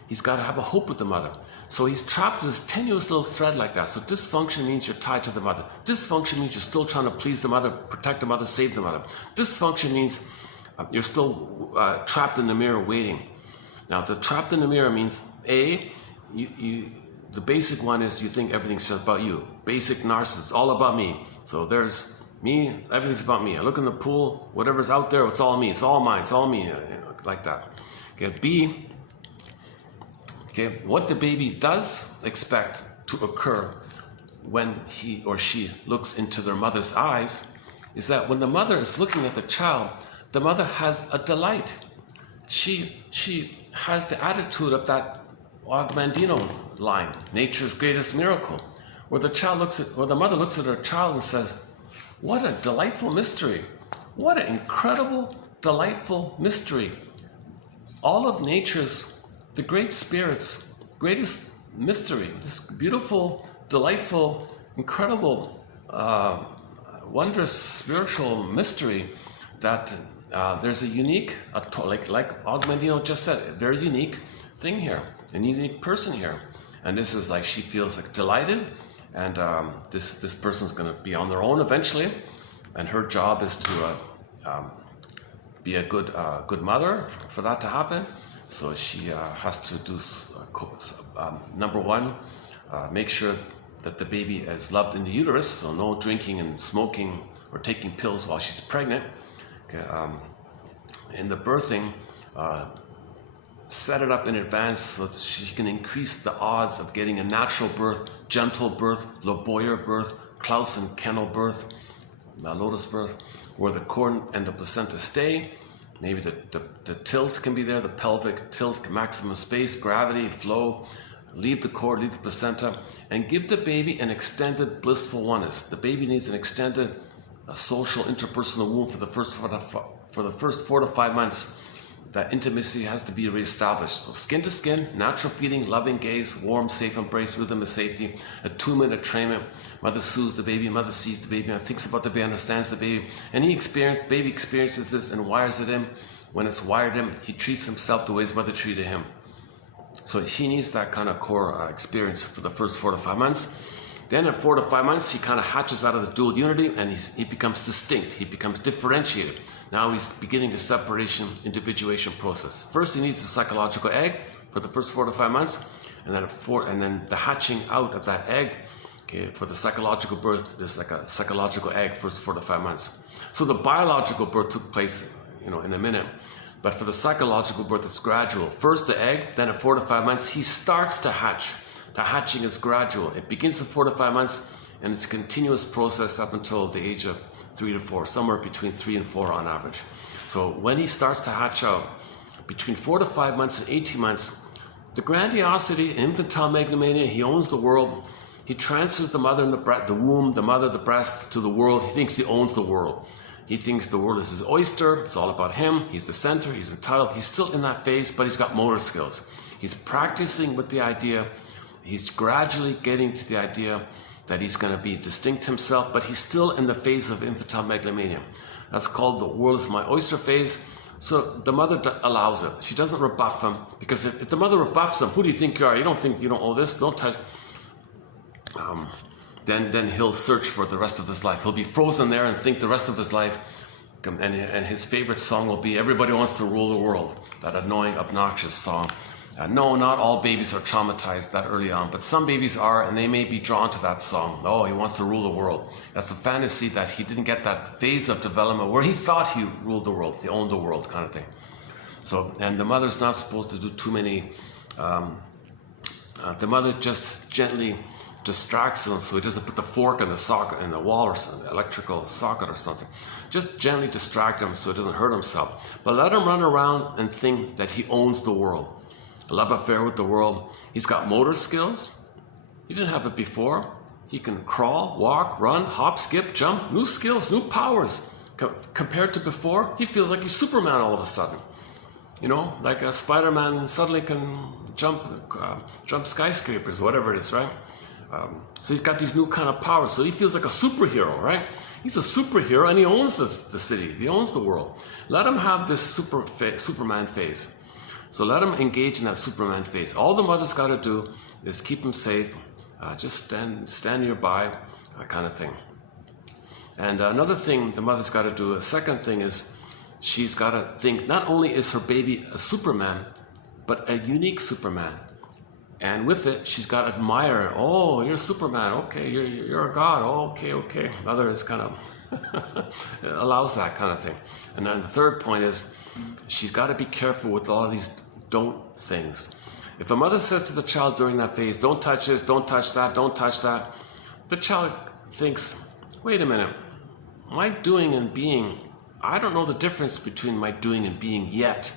He's got to have a hope with the mother. So he's trapped with this tenuous little thread like that. So dysfunction means you're tied to the mother. Dysfunction means you're still trying to please the mother, protect the mother, save the mother. Dysfunction means you're still trapped in the mirror waiting. Now, the trapped in the mirror means, A, the basic one is you think everything's just about you. Basic narcissist, all about me. So there's me, everything's about me. I look in the pool, whatever's out there, it's all me, it's all mine, it's all me, like that. Okay, B, okay, what the baby does expect to occur when he or she looks into their mother's eyes is that when the mother is looking at the child, the mother has a delight. She has the attitude of that Augmandino line, nature's greatest miracle, where the mother looks at her child and says, what a delightful mystery. What an incredible, delightful mystery. All of nature's, the great spirit's greatest mystery, this beautiful, delightful, incredible, wondrous spiritual mystery that there's a unique, like Augmandino just said, a very unique thing here, a unique person here. And this is like, she feels like delighted, and this person's going to be on their own eventually, and her job is to be a good mother for that to happen. So she has to do number one, make sure that the baby is loved in the uterus, so no drinking and smoking or taking pills while she's pregnant. Okay, in the birthing, set it up in advance so that she can increase the odds of getting a natural birth, gentle birth, Loboyer birth, Klaus and Kennel birth, lotus birth, where the cord and the placenta stay. Maybe the tilt can be there, the pelvic tilt, maximum space, gravity, flow. Leave the cord, leave the placenta, and give the baby an extended blissful oneness. The baby needs an extended social interpersonal womb for the first 4 to 5 months. That intimacy has to be reestablished. So skin to skin, natural feeding, loving gaze, warm, safe embrace, rhythm of safety, attunement, entrainment. Mother soothes the baby, mother sees the baby, and thinks about the baby, understands the baby. And baby experiences this and wires it in. When it's wired in, he treats himself the way his mother treated him. So he needs that kind of core experience for the first 4 to 5 months. Then at 4 to 5 months, he kind of hatches out of the dual unity and he becomes distinct. He becomes differentiated. Now he's beginning the separation, individuation process. First, he needs a psychological egg for the first 4 to 5 months, and then the hatching out of that egg. Okay, for the psychological birth, there's like a psychological egg first 4 to 5 months. So the biological birth took place, in a minute, but for the psychological birth, it's gradual. First the egg, then at 4 to 5 months, he starts to hatch. The hatching is gradual. It begins at 4 to 5 months, and it's a continuous process up until the age of 3 to 4, somewhere between 3 and 4 on average. So when he starts to hatch out, between 4 to 5 months and 18 months, the grandiosity, infantile megalomania, he owns the world. He transfers the mother in the womb, the mother, the breast, to the world. He thinks he owns the world. He thinks the world is his oyster. It's all about him. He's the center. He's entitled. He's still in that phase, but he's got motor skills. He's practicing with the idea. He's gradually getting to the idea that he's going to be distinct himself, but he's still in the phase of infantile megalomania. That's called the world is my oyster phase. So the mother allows it. She doesn't rebuff him, because if the mother rebuffs him, who do you think you are? You don't think you don't owe this? Don't touch. Then he'll search for the rest of his life. He'll be frozen there and think the rest of his life, and his favorite song will be "Everybody Wants to Rule the World," that annoying, obnoxious song. No, not all babies are traumatized that early on, but some babies are, and they may be drawn to that song. Oh, he wants to rule the world. That's a fantasy that he didn't get that phase of development where he thought he ruled the world, he owned the world kind of thing. So, and the mother's not supposed to do too many, the mother just gently distracts him so he doesn't put the fork in the socket in the wall or something, electrical socket or something. Just gently distract him so he doesn't hurt himself. But let him run around and think that he owns the world. A love affair with the world. He's got motor skills. He didn't have it before. He can crawl, walk, run, hop, skip, jump. New skills, new powers. Compared to before, he feels like he's Superman all of a sudden. You know, like a Spider-Man suddenly can jump skyscrapers, whatever it is, right? So he's got these new kind of powers. So he feels like a superhero, right? He's a superhero and he owns the city. He owns the world. Let him have this Superman phase. So let him engage in that Superman phase. All the mother's got to do is keep him safe, just stand nearby, kind of thing. And another thing the mother's got to do, a second thing is she's got to think not only is her baby a Superman, but a unique Superman. And with it, she's got to admire, oh, you're Superman, okay, you're a god, oh, okay. Mother is kind of, allows that kind of thing. And then the third point is, she's got to be careful with all of these don't things. If a mother says to the child during that phase, don't touch this, don't touch that, don't touch that, the child thinks, wait a minute, my doing and being, I don't know the difference between my doing and being yet.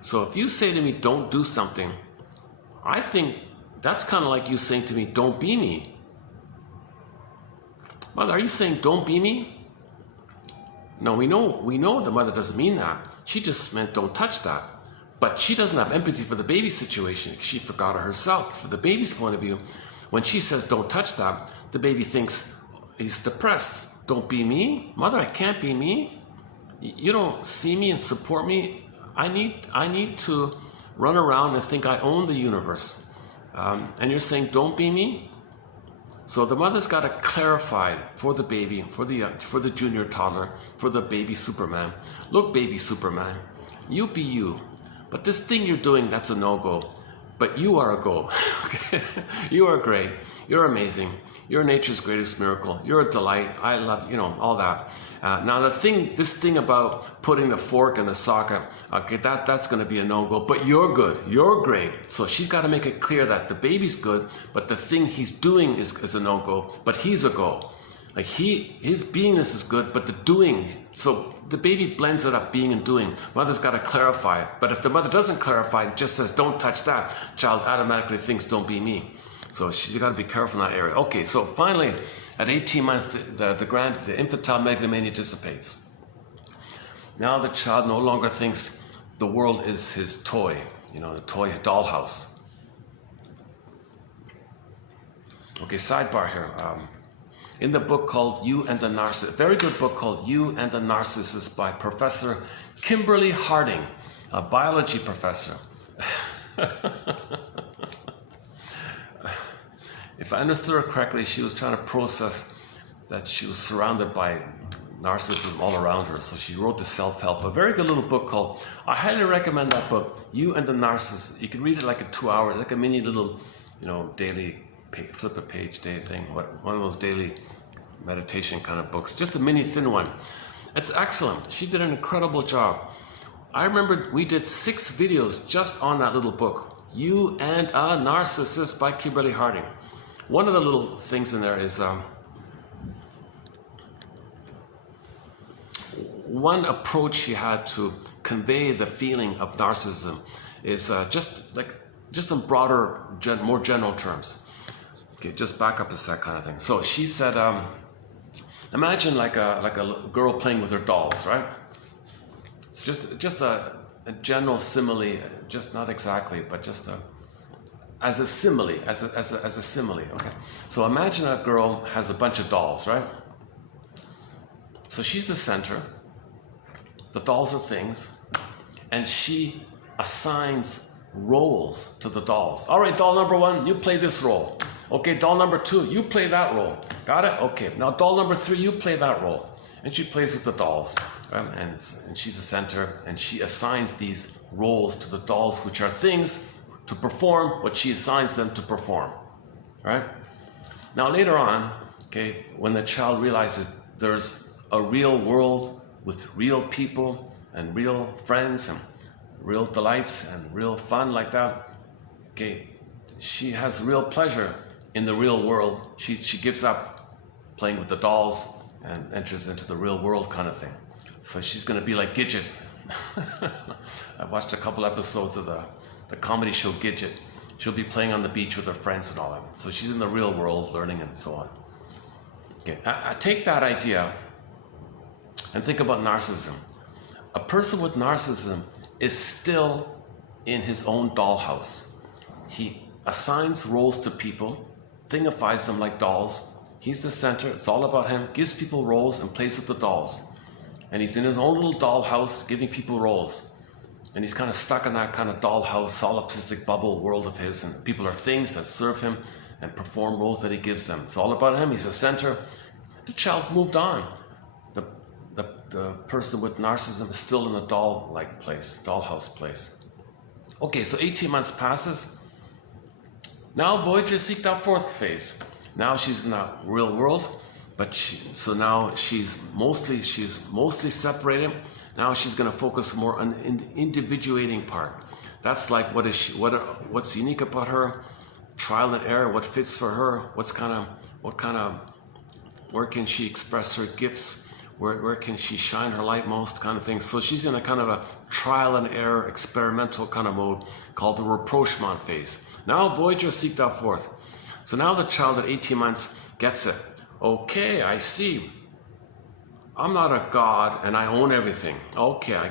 So if you say to me, don't do something, I think that's kind of like you saying to me, don't be me. Mother, are you saying don't be me? No, we know the mother doesn't mean that. She just meant don't touch that. But she doesn't have empathy for the baby situation. She forgot it herself. For the baby's point of view, when she says don't touch that, the baby thinks he's depressed. Don't be me? Mother, I can't be me. You don't see me and support me. I need to run around and think I own the universe. And you're saying don't be me? So the mother's got to clarify for the baby, for the junior toddler, for the baby Superman. Look, baby Superman, you be you. But this thing you're doing, that's a no-go. But you are a go. Okay? You are great. You're amazing. You're nature's greatest miracle. You're a delight. I love, all that. Now this thing about putting the fork in the socket, okay, that's going to be a no-go. But you're good. You're great. So she's got to make it clear that the baby's good, but the thing he's doing is a no-go. But he's a go. Like his beingness is good, but the doing. So the baby blends it up, being and doing. Mother's got to clarify it. But if the mother doesn't clarify it, just says don't touch that, child automatically thinks don't be me. So she's got to be careful in that area. Okay, so finally, at 18 months, the infantile megalomania dissipates. Now the child no longer thinks the world is his toy, the toy dollhouse. Okay, sidebar here. In the book called You and the Narcissist, a very good book called You and the Narcissist by Professor Kimberly Harding, a biology professor. If I understood her correctly, she was trying to process that she was surrounded by narcissism all around her. So she wrote the self-help, a very good little book called, I highly recommend that book, You and the Narcissist. You can read it like in 2 hours, like a mini little, daily flip a page day thing, one of those daily meditation kind of books, just a mini thin one. It's excellent. She did an incredible job. I remember we did 6 videos just on that little book, You and a Narcissist by Kimberly Harding. One of the little things in there is one approach she had to convey the feeling of narcissism is just in broader, more general terms. Okay, just back up a sec kind of thing. So she said Imagine like a girl playing with her dolls, right? It's just a general simile, just not exactly, but just as a simile, as a simile. Okay. So imagine a girl has a bunch of dolls, right? So she's the center. The dolls are things, and she assigns roles to the dolls. All right, doll number 1, you play this role. Okay, doll number 2, you play that role. Got it? Okay. Now doll number 3, you play that role. And she plays with the dolls, right? And she's the center, and she assigns these roles to the dolls, which are things to perform what she assigns them to perform, right? Now later on, okay, when the child realizes there's a real world with real people and real friends and real delights and real fun like that, okay, she has real pleasure in the real world. She gives up playing with the dolls and enters into the real world kind of thing. So she's going to be like Gidget. I watched a couple episodes of the comedy show Gidget. She'll be playing on the beach with her friends and all that. So she's in the real world, learning and so on. Okay, I take that idea and think about narcissism. A person with narcissism is still in his own dollhouse. He assigns roles to people, thingifies them like dolls. He's the center, it's all about him, gives people roles and plays with the dolls. And he's in his own little dollhouse giving people roles. And he's kind of stuck in that kind of dollhouse, solipsistic bubble world of his, and people are things that serve him and perform roles that he gives them. It's all about him, he's the center. The child's moved on. The person with narcissism is still in a doll-like place, dollhouse place. Okay, so 18 months passes. Now Voyager seeked out 4th phase. Now she's in the real world, but so now she's mostly separated. Now she's going to focus more on the individuating part. That's like what's unique about her, trial and error, what fits for her, where can she express her gifts, where can she shine her light most, kind of thing. So she's in a kind of a trial and error, experimental kind of mode called the rapprochement phase. Now Voyager seeked out 4th. So now the child at 18 months gets it. Okay, I see. I'm not a god and I own everything. Okay, I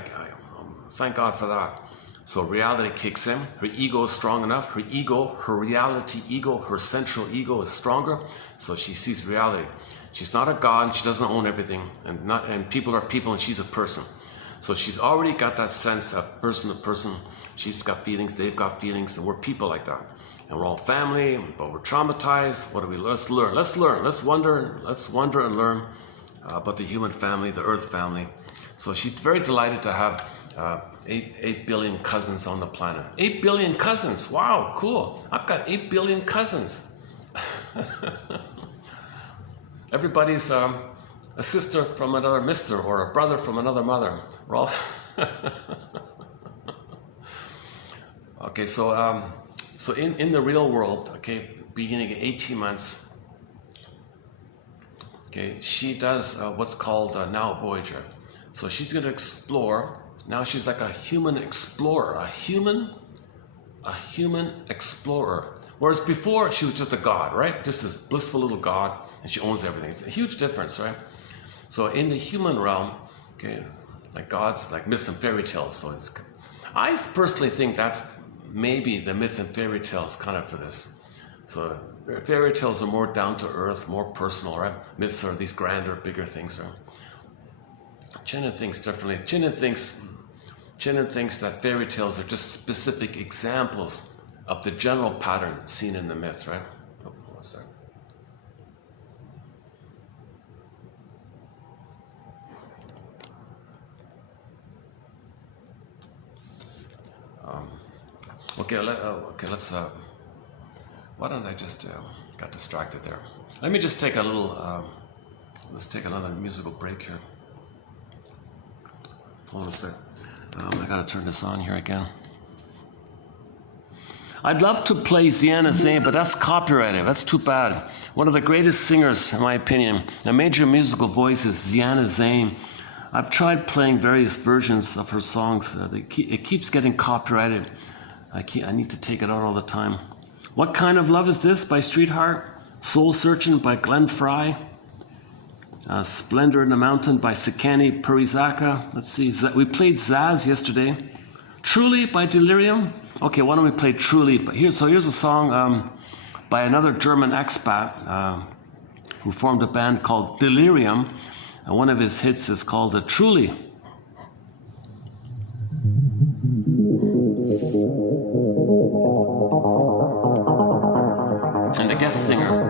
thank God for that. So reality kicks in. Her ego is strong enough. Her ego, her reality ego, her central ego is stronger. So she sees reality. She's not a god and she doesn't own everything. And people are people and she's a person. So she's already got that sense of person to person. She's got feelings, they've got feelings, and we're people like that. And we're all family, but we're traumatized. What do we learn? Let's learn. Let's wonder and learn about the human family, the Earth family. So she's very delighted to have 8 billion cousins on the planet. 8 billion cousins. Wow, cool. I've got 8 billion cousins. Everybody's a sister from another mister or a brother from another mother. We're all okay, so in the real world, okay, beginning at 18 months, okay, she does what's called now Voyager. So she's going to explore. Now she's like a human explorer, a human explorer. Whereas before she was just a god, right? Just this blissful little god, and she owns everything. It's a huge difference, right? So in the human realm, okay, like gods, like myths and fairy tales. So I personally think that's maybe the myth and fairy tales kind of for this. So fairy tales are more down to earth, more personal, right? Myths are these grander, bigger things, right? Chinnan thinks differently. Chinnan thinks that fairy tales are just specific examples of the general pattern seen in the myth, right? Oh, what's that? Let's. Why don't I just got distracted there? Let me just take a little. Let's take another musical break here. Hold on a sec. I gotta turn this on here again. I'd love to play Ziana Zain, but that's copyrighted. That's too bad. One of the greatest singers, in my opinion, a major musical voice is Ziana Zain. I've tried playing various versions of her songs. It keeps getting copyrighted. I need to take it out all the time. What Kind of Love Is This by Streetheart? Soul Searching by Glenn Fry. Splendor in the Mountain by Sekani Purizaka. Let's see, we played Zaz yesterday. Truly by Delirium. Okay, why don't we play Truly? But here's a song by another German expat who formed a band called Delirium. And one of his hits is called Truly. And the guest singer.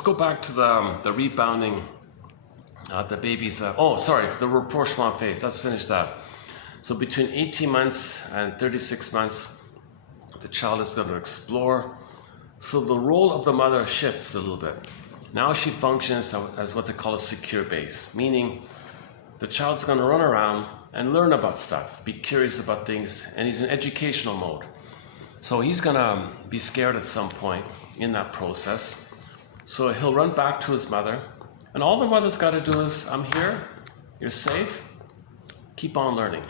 let's go back to the rebounding, the baby's, the rapprochement phase. Let's finish that. So between 18 months and 36 months, the child is going to explore. So the role of the mother shifts a little bit. Now she functions as what they call a secure base, meaning the child's going to run around and learn about stuff, be curious about things, and he's in educational mode. So he's going to be scared at some point in that process. So he'll run back to his mother, and all the mother's got to do is, I'm here, you're safe, keep on learning.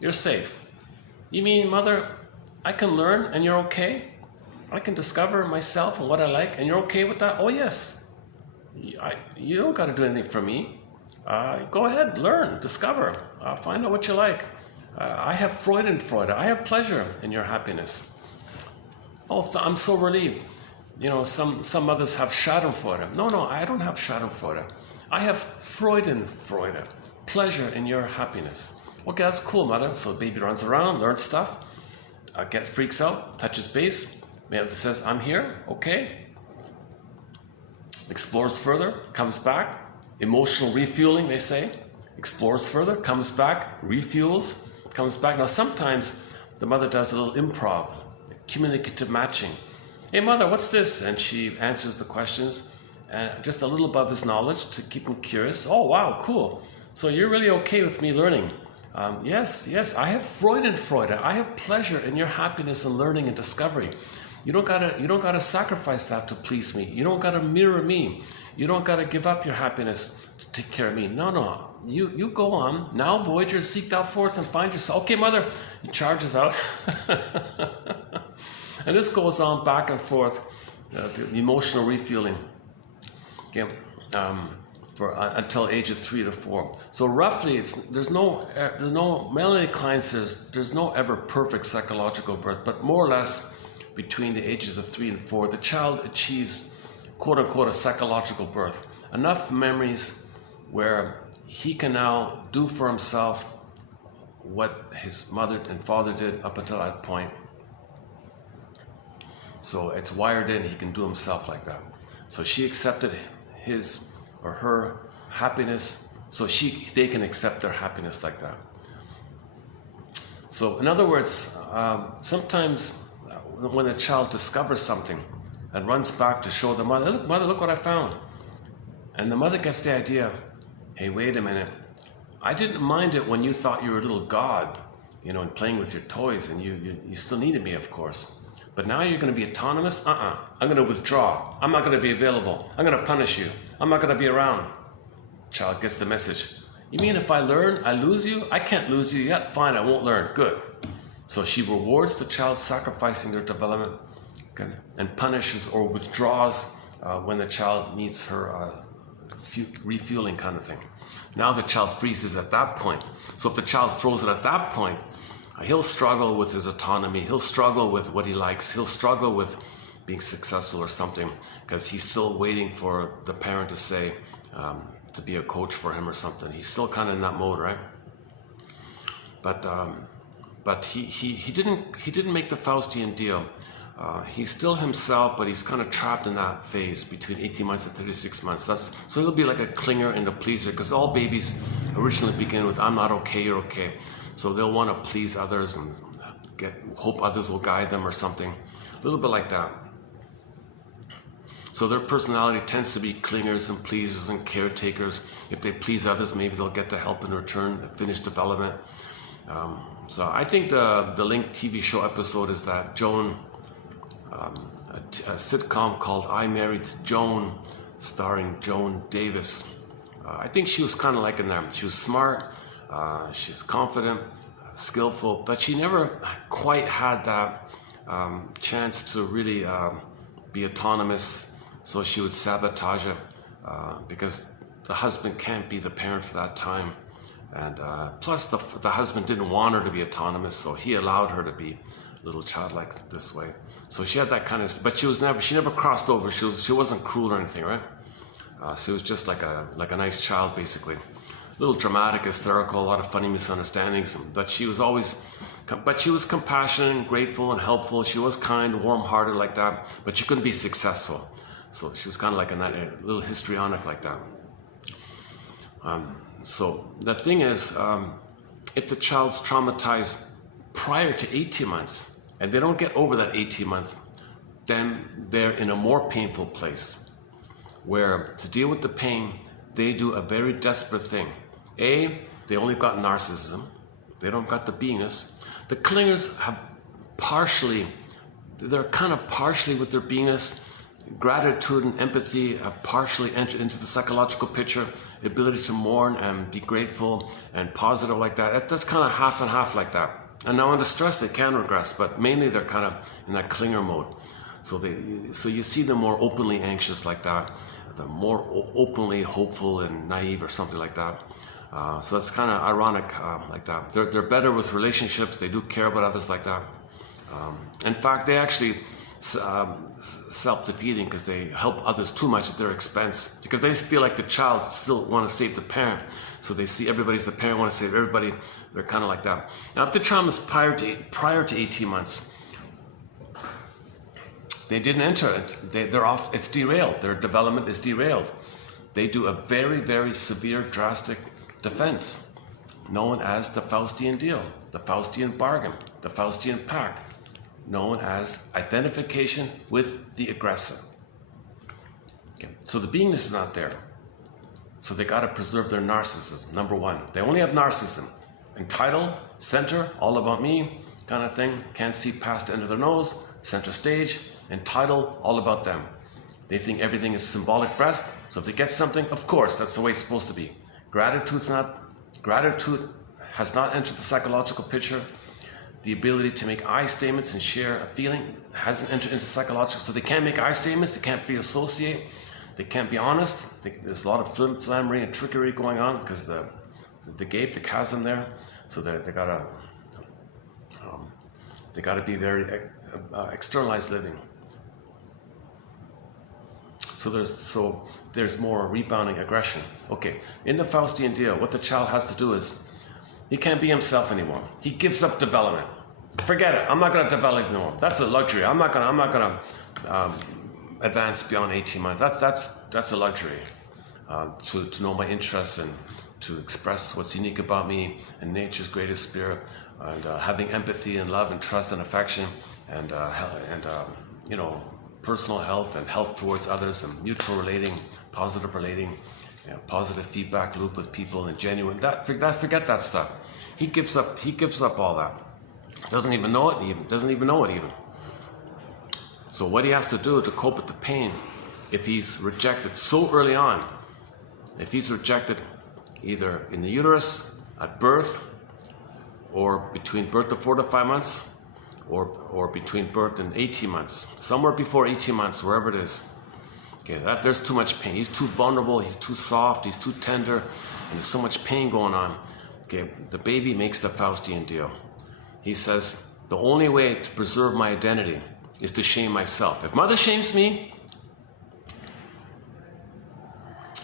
You're safe. You mean, mother, I can learn and you're okay? I can discover myself and what I like, and you're okay with that? Oh, yes. You don't got to do anything for me. Go ahead, learn, discover, find out what you like. I have Freude. I have pleasure in your happiness. Oh, I'm so relieved. You know, some mothers have Schadenfreude. No, I don't have Schadenfreude. I have Freude, pleasure in your happiness. Okay, that's cool, mother. So the baby runs around, learns stuff, freaks out, touches base. Mother says, I'm here, okay. Explores further, comes back. Emotional refueling, they say. Explores further, comes back, refuels, comes back. Now sometimes the mother does a little improv, communicative matching. Hey mother, what's this? And she answers the questions, just a little above his knowledge to keep him curious. Oh wow, cool. So you're really okay with me learning? Yes, I have Freude. I have pleasure in your happiness and learning and discovery. You don't gotta sacrifice that to please me. You don't gotta mirror me. You don't gotta give up your happiness to take care of me. No. You go on. Now, Voyager, seek thou forth and find yourself. Okay, mother. He charges out. And this goes on back and forth, the emotional refueling. Okay, until age of 3 to 4. So roughly, there's no Melanie Klein says there's no ever perfect psychological birth, but more or less between the ages of 3 and 4, the child achieves quote unquote a psychological birth. Enough memories where he can now do for himself what his mother and father did up until that point. So it's wired in, he can do himself like that. So she accepted his or her happiness, so they can accept their happiness like that. So in other words, sometimes when a child discovers something and runs back to show the mother, look what I found. And the mother gets the idea, hey, wait a minute. I didn't mind it when you thought you were a little god, and playing with your toys, and you still needed me, of course. But now you're going to be autonomous? I'm going to withdraw. I'm not going to be available. I'm going to punish you. I'm not going to be around. Child gets the message. You mean if I learn, I lose you? I can't lose you yet. Fine, I won't learn. Good. So she rewards the child sacrificing their development, okay, and punishes or withdraws when the child needs her refueling kind of thing. Now the child freezes at that point. So if the child's frozen at that point, he'll struggle with his autonomy. He'll struggle with what he likes. He'll struggle with being successful or something because he's still waiting for the parent to say, to be a coach for him or something. He's still kind of in that mode, right? But he didn't make the Faustian deal. He's still himself, but he's kind of trapped in that phase between 18 months and 36 months. So he'll be like a clinger and a pleaser, because all babies originally begin with, I'm not okay, you're okay. So they'll want to please others and hope others will guide them or something. A little bit like that. So their personality tends to be clingers and pleasers and caretakers. If they please others, maybe they'll get the help in return, finish development. So I think the Link TV show episode is that Joan, a sitcom called I Married Joan, starring Joan Davis. I think she was kind of like in there. She was smart, she's confident, skillful, but she never quite had that chance to really be autonomous. So she would sabotage it because the husband can't be the parent for that time. And plus the husband didn't want her to be autonomous, so he allowed her to be a little childlike this way. So she had that kind of, but she never crossed over. She wasn't cruel or anything, right? She was just like a nice child, basically. A little dramatic, hysterical, a lot of funny misunderstandings. But she was compassionate and grateful and helpful. She was kind, warm-hearted like that, but she couldn't be successful. So she was kind of like a little histrionic like that. So the thing is, if the child's traumatized prior to 18 months and they don't get over that 18 months, then they're in a more painful place where to deal with the pain, they do a very desperate thing. A, they only got narcissism. They don't got the beingness. The clingers have they're kind of partially with their beingness. Gratitude and empathy have partially entered into the psychological picture. The ability to mourn and be grateful and positive like that. That's kind of half and half like that. And now under stress they can regress, but mainly they're kind of in that clinger mode. So you see them more openly anxious like that. They're more openly hopeful and naive or something like that. So that's kind of ironic like that. They're better with relationships. They do care about others like that. In fact, they actually self-defeating because they help others too much at their expense, because they feel like the child still want to save the parent. So they see everybody's the parent, want to save everybody. They're kind of like that. Now, if the trauma is prior to 18 months, they didn't enter it. They're off. It's derailed. Their development is derailed. They do a very, very severe, drastic defense, known as the Faustian deal, the Faustian bargain, the Faustian pact, known as identification with the aggressor. Okay. So the beingness is not there. So they got to preserve their narcissism, number one. They only have narcissism. Entitled, center, all about me, kind of thing. Can't see past the end of their nose, center stage. Entitled, all about them. They think everything is symbolic breast. So if they get something, of course, that's the way it's supposed to be. Gratitude has not entered the psychological picture. The ability to make I statements and share a feeling hasn't entered into psychological. So they can't make I statements, they can't free associate, they can't be honest. There's a lot of flimflammery and trickery going on because the gape, the chasm there. So they gotta be very externalized living. So there's more rebounding aggression. Okay, in the Faustian deal, what the child has to do is he can't be himself anymore. He gives up development. Forget it. I'm not going to develop anymore. That's a luxury. I'm not going to advance beyond 18 months. That's a luxury. To know my interests and to express what's unique about me and nature's greatest spirit, and having empathy and love and trust and affection and personal health and health towards others and mutual relating, positive relating, positive feedback loop with people and genuine. Forget that stuff. He gives up all that. Doesn't even know it. So what he has to do to cope with the pain, if he's rejected so early on, if he's rejected either in the uterus, at birth, or between birth to 4 to 5 months, or between birth and 18 months, somewhere before 18 months, wherever it is. Okay, there's too much pain. He's too vulnerable, he's too soft, he's too tender, and there's so much pain going on. Okay, the baby makes the Faustian deal. He says, the only way to preserve my identity is to shame myself. If mother shames me,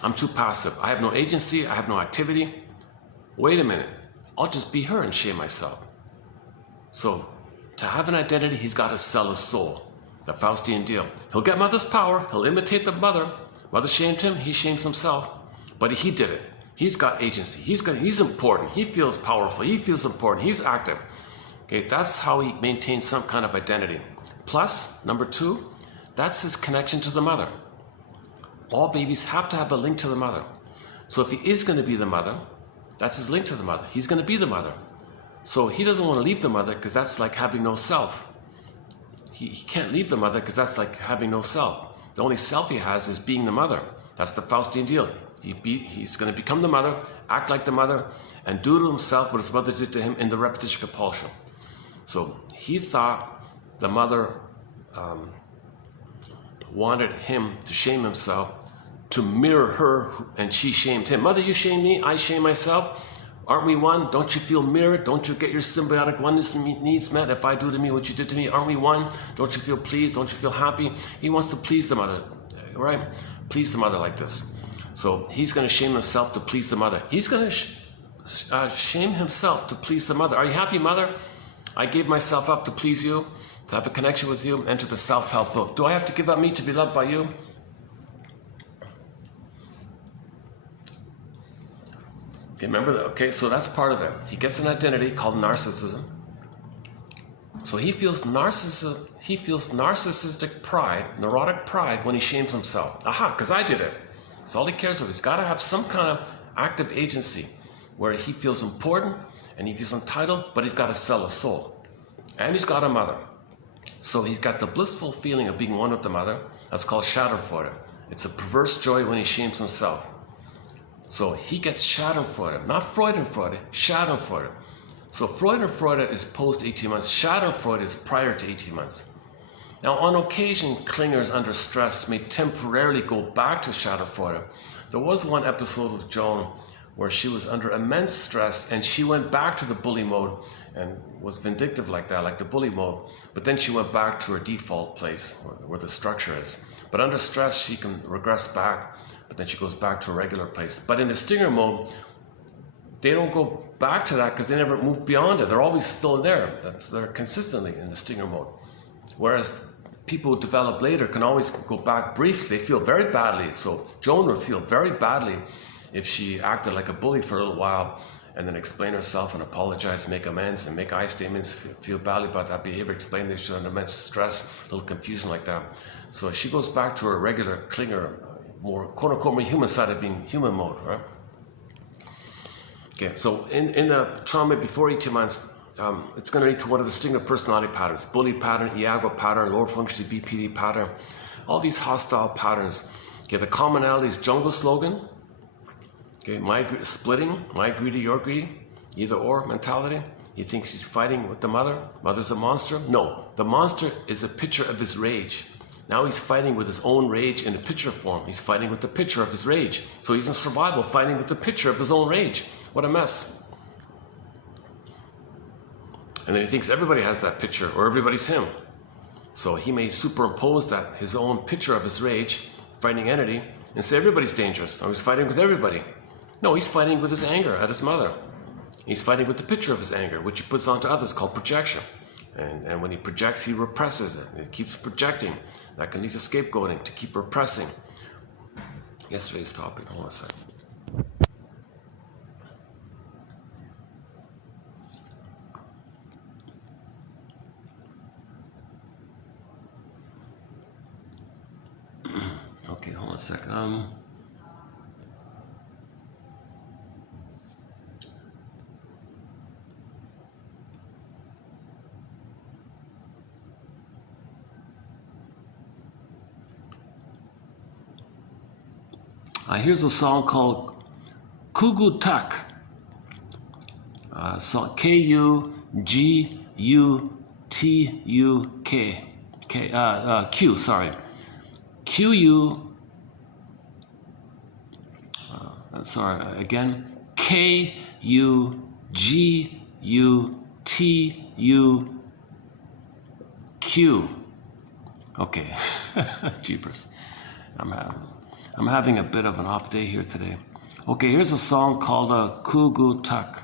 I'm too passive. I have no agency, I have no activity. Wait a minute, I'll just be her and shame myself. So, to have an identity, he's got to sell his soul. The Faustian deal. He'll get mother's power, he'll imitate the mother. Mother shamed him, he shames himself. But he did it. He's got agency. He's important. He feels powerful. He feels important. He's active. Okay, that's how he maintains some kind of identity. Plus, number 2, that's his connection to the mother. All babies have to have a link to the mother. So if he is going to be the mother, that's his link to the mother. He's going to be the mother. So he doesn't want to leave the mother because that's like having no self. He can't leave the mother because that's like having no self. The only self he has is being the mother. That's the Faustian deal. He's going to become the mother, act like the mother, and do to himself what his mother did to him in the repetition compulsion. So he thought the mother wanted him to shame himself, to mirror her, and she shamed him. Mother, you shame me, I shame myself. Aren't we one? Don't you feel mirrored? Don't you get your symbiotic oneness needs met if I do to me what you did to me? Aren't we one? Don't you feel pleased? Don't you feel happy? He wants to please the mother, right? Please the mother like this. So he's going to shame himself to please the mother. He's going to shame himself to please the mother. Are you happy, mother? I gave myself up to please you, to have a connection with you, enter the self-help book. Do I have to give up me to be loved by you? Okay, remember that? Okay, so that's part of it. He gets an identity called narcissism. So he feels narcissistic pride, neurotic pride, when he shames himself. Aha, because I did it. That's all he cares of. He's got to have some kind of active agency where he feels important and he feels entitled, but he's got to sell his soul. And he's got a mother. So he's got the blissful feeling of being one with the mother. That's called schadenfreude. It's a perverse joy when he shames himself. So he gets schadenfreude, not freudenfreude, schadenfreude. So freudenfreude is post 18 months, schadenfreude is prior to 18 months. Now on occasion, clingers under stress may temporarily go back to schadenfreude. There was one episode with Joan where she was under immense stress and she went back to the bully mode and was vindictive like that, like the bully mode. But then she went back to her default place where the structure is. But under stress, she can regress back, but then she goes back to a regular place. But in the stinger mode, they don't go back to that because they never move beyond it. They're always still there. They're consistently in the stinger mode. Whereas people who develop later can always go back briefly. They feel very badly. So Joan would feel very badly if she acted like a bully for a little while and then explain herself and apologize, make amends, and make I statements, feel badly about that behavior, explain that she's under immense stress, a little confusion like that. So she goes back to her regular clinger, more quote-unquote more human side of being human mode, right? Okay, so in the trauma before 18 months, it's going to lead to one of the stinger personality patterns: bully pattern, Iago pattern, lower functioning BPD pattern, all these hostile patterns. Okay, the commonality is jungle slogan. Okay, splitting, my greedy, your greedy, either or mentality. He thinks he's fighting with the mother. Mother's a monster. No, the monster is a picture of his rage. Now he's fighting with his own rage in a picture form. He's fighting with the picture of his rage. So he's in survival, fighting with the picture of his own rage. What a mess. And then he thinks everybody has that picture, or everybody's him. So he may superimpose that, his own picture of his rage, fighting entity, and say everybody's dangerous. So he's fighting with everybody. No, he's fighting with his anger at his mother. He's fighting with the picture of his anger, which he puts onto others, called projection. And when he projects, he represses it. It keeps projecting. That can lead to scapegoating, to keep repressing. Yesterday's topic, hold on a second. Okay, hold on a second. Here's a song called Kugutak. K-U-G-U-T-U-K. Q, sorry. Q-U... sorry, again. K-U-G-U-T-U-Q. Okay. Jeepers. I'm having a bit of an off day here today. Okay, here's a song called Kugutak.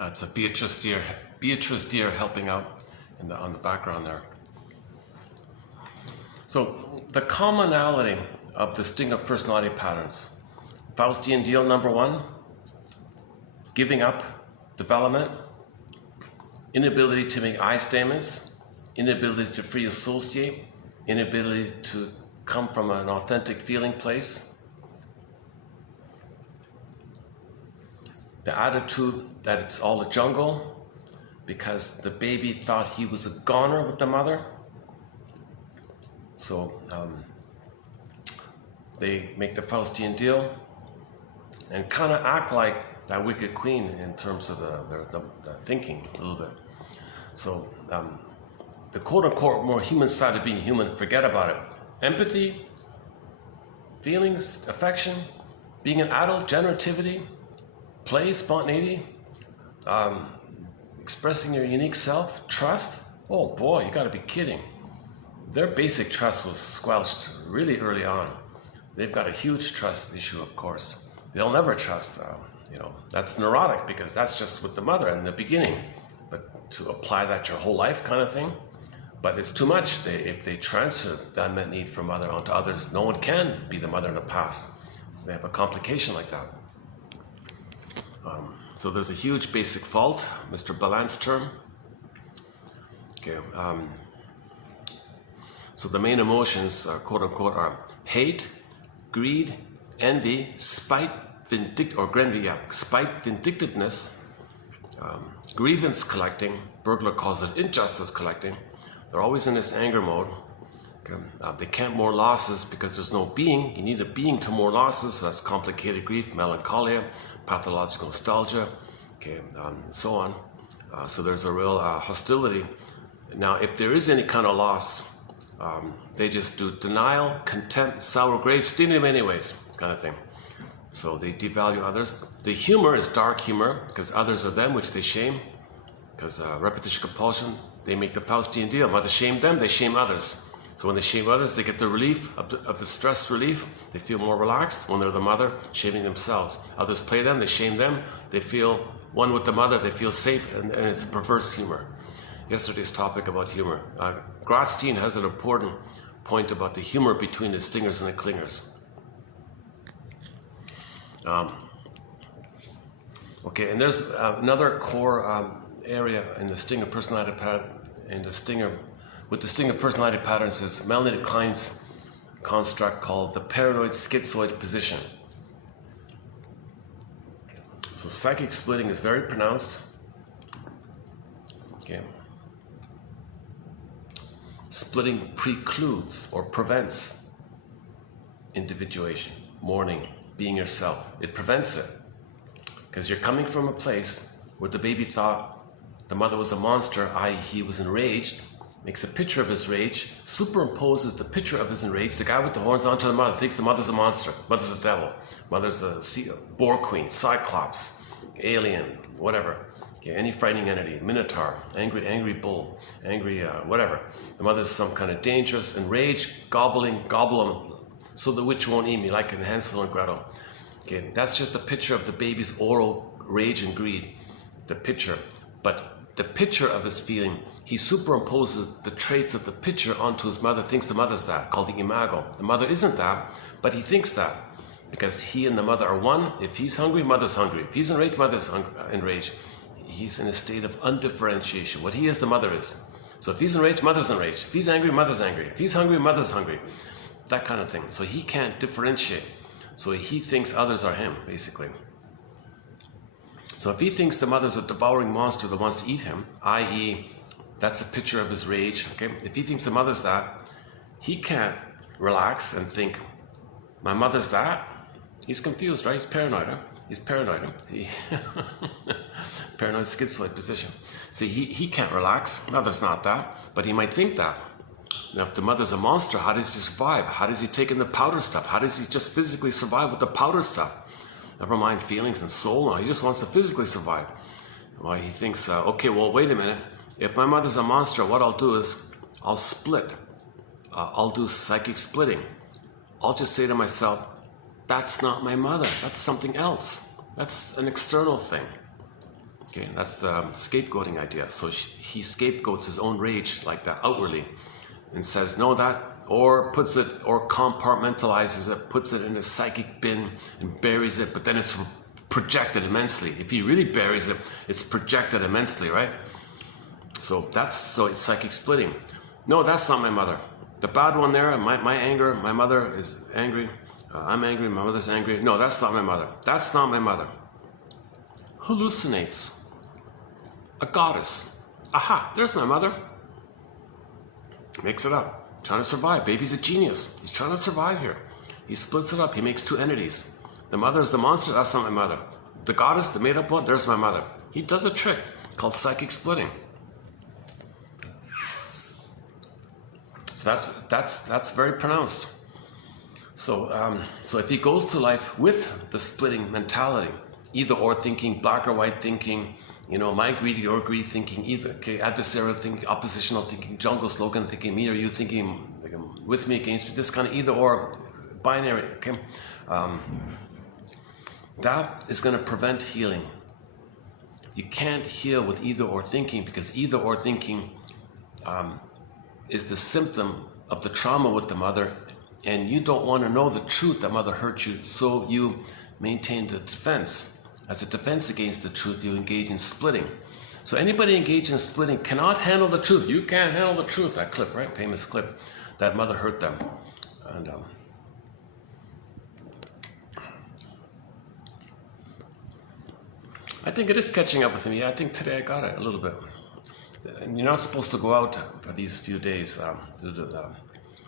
That's a Beatrice Deer helping out on the background there. So the commonality of the sting of personality patterns. Faustian deal number 1, giving up, development, inability to make I statements, inability to free associate, inability to come from an authentic feeling place, the attitude that it's all a jungle because the baby thought he was a goner with the mother. So they make the Faustian deal and kind of act like that wicked queen in terms of the thinking a little bit. So the quote-unquote more human side of being human, forget about it. Empathy, feelings, affection, being an adult, generativity, play, spontaneity, expressing your unique self, trust. Oh boy, you gotta be kidding. Their basic trust was squelched really early on. They've got a huge trust issue, of course. They'll never trust, that's neurotic because that's just with the mother in the beginning. But to apply that your whole life kind of thing, but it's too much. If they transfer the unmet need from mother onto others, no one can be the mother in the past. So they have a complication like that. So there's a huge basic fault, Mr. Balant's term. Okay. So the main emotions, quote unquote, are hate, greed, envy, spite, vindictiveness, grievance collecting. Burglar calls it injustice collecting. They're always in this anger mode. Okay. They can't mourn losses because there's no being. You need a being to mourn losses. So that's complicated grief, melancholia, pathological nostalgia, okay, and so on. So there's a real hostility. Now, if there is any kind of loss, they just do denial, contempt, sour grapes, didn't them anyways, kind of thing. So they devalue others. The humor is dark humor because others are them, which they shame. Because repetition compulsion, they make the Faustian deal. Mother shamed them, they shame others. So when they shame others, they get the relief of the stress relief. They feel more relaxed when they're the mother, shaming themselves. Others play them, they shame them. They feel one with the mother, they feel safe, and it's a perverse humor. Yesterday's topic about humor. Grotstein has an important point about the humor between the stingers and the clingers. Okay, and there's another core area in the stinger personality pattern, with the stinger personality patterns is Melanie Klein's construct called the paranoid schizoid position. So psychic splitting is very pronounced. Okay. Splitting precludes or prevents individuation, mourning, being yourself. It prevents it because you're coming from a place where the baby thought the mother was a monster, i.e. he was enraged, makes a picture of his rage, superimposes the picture of his enraged, the guy with the horns onto the mother, thinks the mother's a monster, mother's a devil, mother's a boar queen, cyclops, alien, whatever. Okay, any frightening entity, minotaur, angry bull, angry whatever. The mother's some kind of dangerous, enraged, gobble them, so the witch won't eat me, like in Hansel and Gretel. Okay, that's just a picture of the baby's oral rage and greed, the picture. But the picture of his feeling, he superimposes the traits of the picture onto his mother, thinks the mother's that, called the imago. The mother isn't that, but he thinks that, because he and the mother are one. If he's hungry, mother's hungry. If he's enraged, mother's enraged. He's in a state of undifferentiation. What he is, the mother is. So if he's enraged, mother's enraged. If he's angry, mother's angry. If he's hungry, mother's hungry. That kind of thing. So he can't differentiate. So he thinks others are him, basically. So if he thinks the mother's a devouring monster that wants to eat him, i.e. that's a picture of his rage, okay? If he thinks the mother's that, he can't relax and think, my mother's that? He's confused, right? He's paranoid, huh? He's paranoid. Paranoid schizoid position. See, he can't relax. Mother's not that, but he might think that. Now, if the mother's a monster, how does he survive? How does he take in the powder stuff? How does he just physically survive with the powder stuff? Never mind feelings and soul. No, he just wants to physically survive. Well, he thinks, okay, well, wait a minute. If my mother's a monster, what I'll do is I'll split. I'll do psychic splitting. I'll just say to myself, that's not my mother. That's something else. That's an external thing. Okay, that's the scapegoating idea. So he scapegoats his own rage like that outwardly and says, no, that, or puts it, or compartmentalizes it, puts it in a psychic bin and buries it, but then it's projected immensely. If he really buries it, it's projected immensely, right? So it's psychic splitting. No, that's not my mother. The bad one there, my anger, my mother is angry. I'm angry, my mother's angry. No, that's not my mother. That's not my mother. Hallucinates. A goddess. Aha, there's my mother. Makes it up. Trying to survive. Baby's a genius. He's trying to survive here. He splits it up. He makes two entities. The mother is the monster. That's not my mother. The goddess, the made-up one, there's my mother. He does a trick called psychic splitting. So that's very pronounced. So if he goes to life with the splitting mentality, either or thinking, black or white thinking, my greed, your greed thinking, either, okay, adversarial thinking, oppositional thinking, jungle slogan thinking, me or you thinking, like, with me, against me, this kind of either or, binary, okay? That is going to prevent healing. You can't heal with either or thinking, because either or thinking is the symptom of the trauma with the mother, and you don't want to know the truth that mother hurt you, so you maintain the defense. As a defense against the truth, you engage in splitting. So anybody engaged in splitting cannot handle the truth. You can't handle the truth. That clip, right? Famous clip. That mother hurt them. And I think it is catching up with me. I think today I got it a little bit. And you're not supposed to go out for these few days.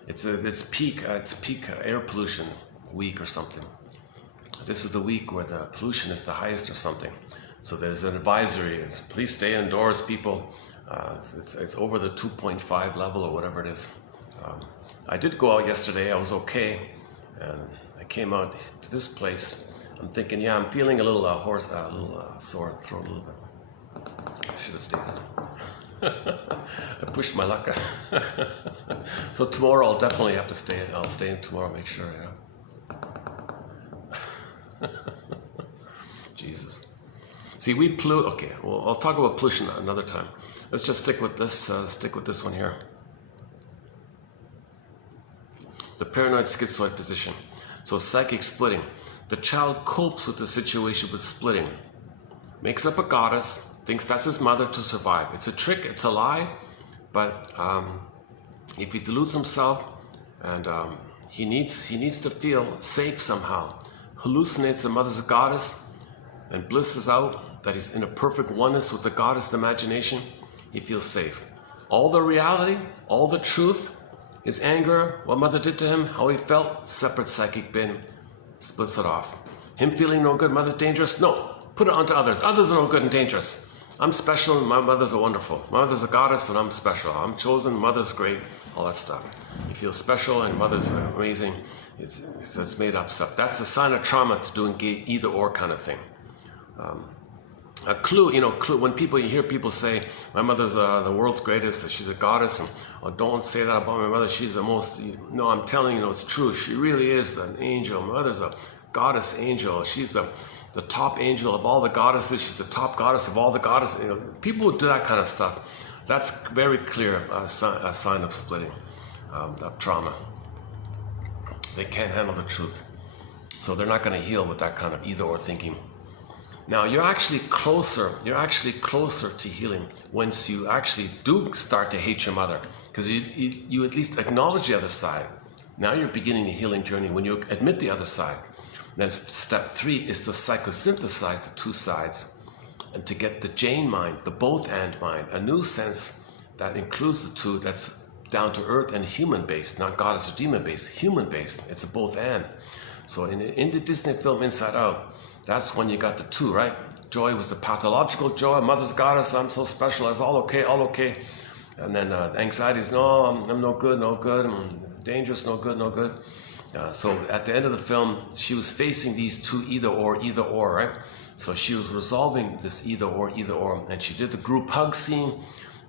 It's peak air pollution week or something. This is the week where the pollution is the highest or something. So there's an advisory, please stay indoors, people. It's over the 2.5 level or whatever it is. I did go out yesterday, I was okay. And I came out to this place. I'm thinking, yeah, I'm feeling a little sore throat a little bit. I should have stayed in. I pushed my luck. So tomorrow I'll definitely have to stay in. I'll stay in tomorrow, make sure, yeah. Jesus. See, we pollute. Okay, well, I'll talk about pollution another time. Let's just stick with this. Stick with this one here. The paranoid schizoid position. So psychic splitting. The child copes with the situation with splitting. Makes up a goddess. Thinks that's his mother to survive. It's a trick. It's a lie. But if he deludes himself, and he needs to feel safe somehow. Hallucinates the mother's a goddess and blisses out that he's in a perfect oneness with the goddess imagination, he feels safe. All the reality, all the truth, his anger, what mother did to him, how he felt, separate psychic bin, splits it off. Him feeling no good, mother's dangerous? No, put it onto others. Others are no good and dangerous. I'm special and my mother's are wonderful. My mother's a goddess and I'm special. I'm chosen, mother's great, all that stuff. You feel special and mother's amazing. It's made up stuff. That's a sign of trauma to do either or kind of thing. A clue, when you hear people say, my mother's the world's greatest, she's a goddess, and don't say that about my mother, she's the most, no, I'm telling you, it's true. She really is an angel. My mother's a goddess angel. She's the top angel of all the goddesses. She's the top goddess of all the goddesses. People who do that kind of stuff, that's very clear a sign of splitting, of trauma. They can't handle the truth. So they're not going to heal with that kind of either or thinking. Now you're actually closer to healing once you actually do start to hate your mother, because you at least acknowledge the other side. Now you're beginning the healing journey when you admit the other side. Then step 3 is to psychosynthesize the two sides and to get the Jane mind, the both and mind, a new sense that includes the two, that's down to earth and human-based, not goddess or demon-based, human-based. It's a both and. So in the Disney film Inside Out, that's when you got the two, right? Joy was the pathological joy, mother's goddess, I'm so special, it's all okay. And then anxiety is, no, I'm no good, I'm dangerous, no good. So at the end of the film, she was facing these two either or, right? So she was resolving this either or, and she did the group hug scene.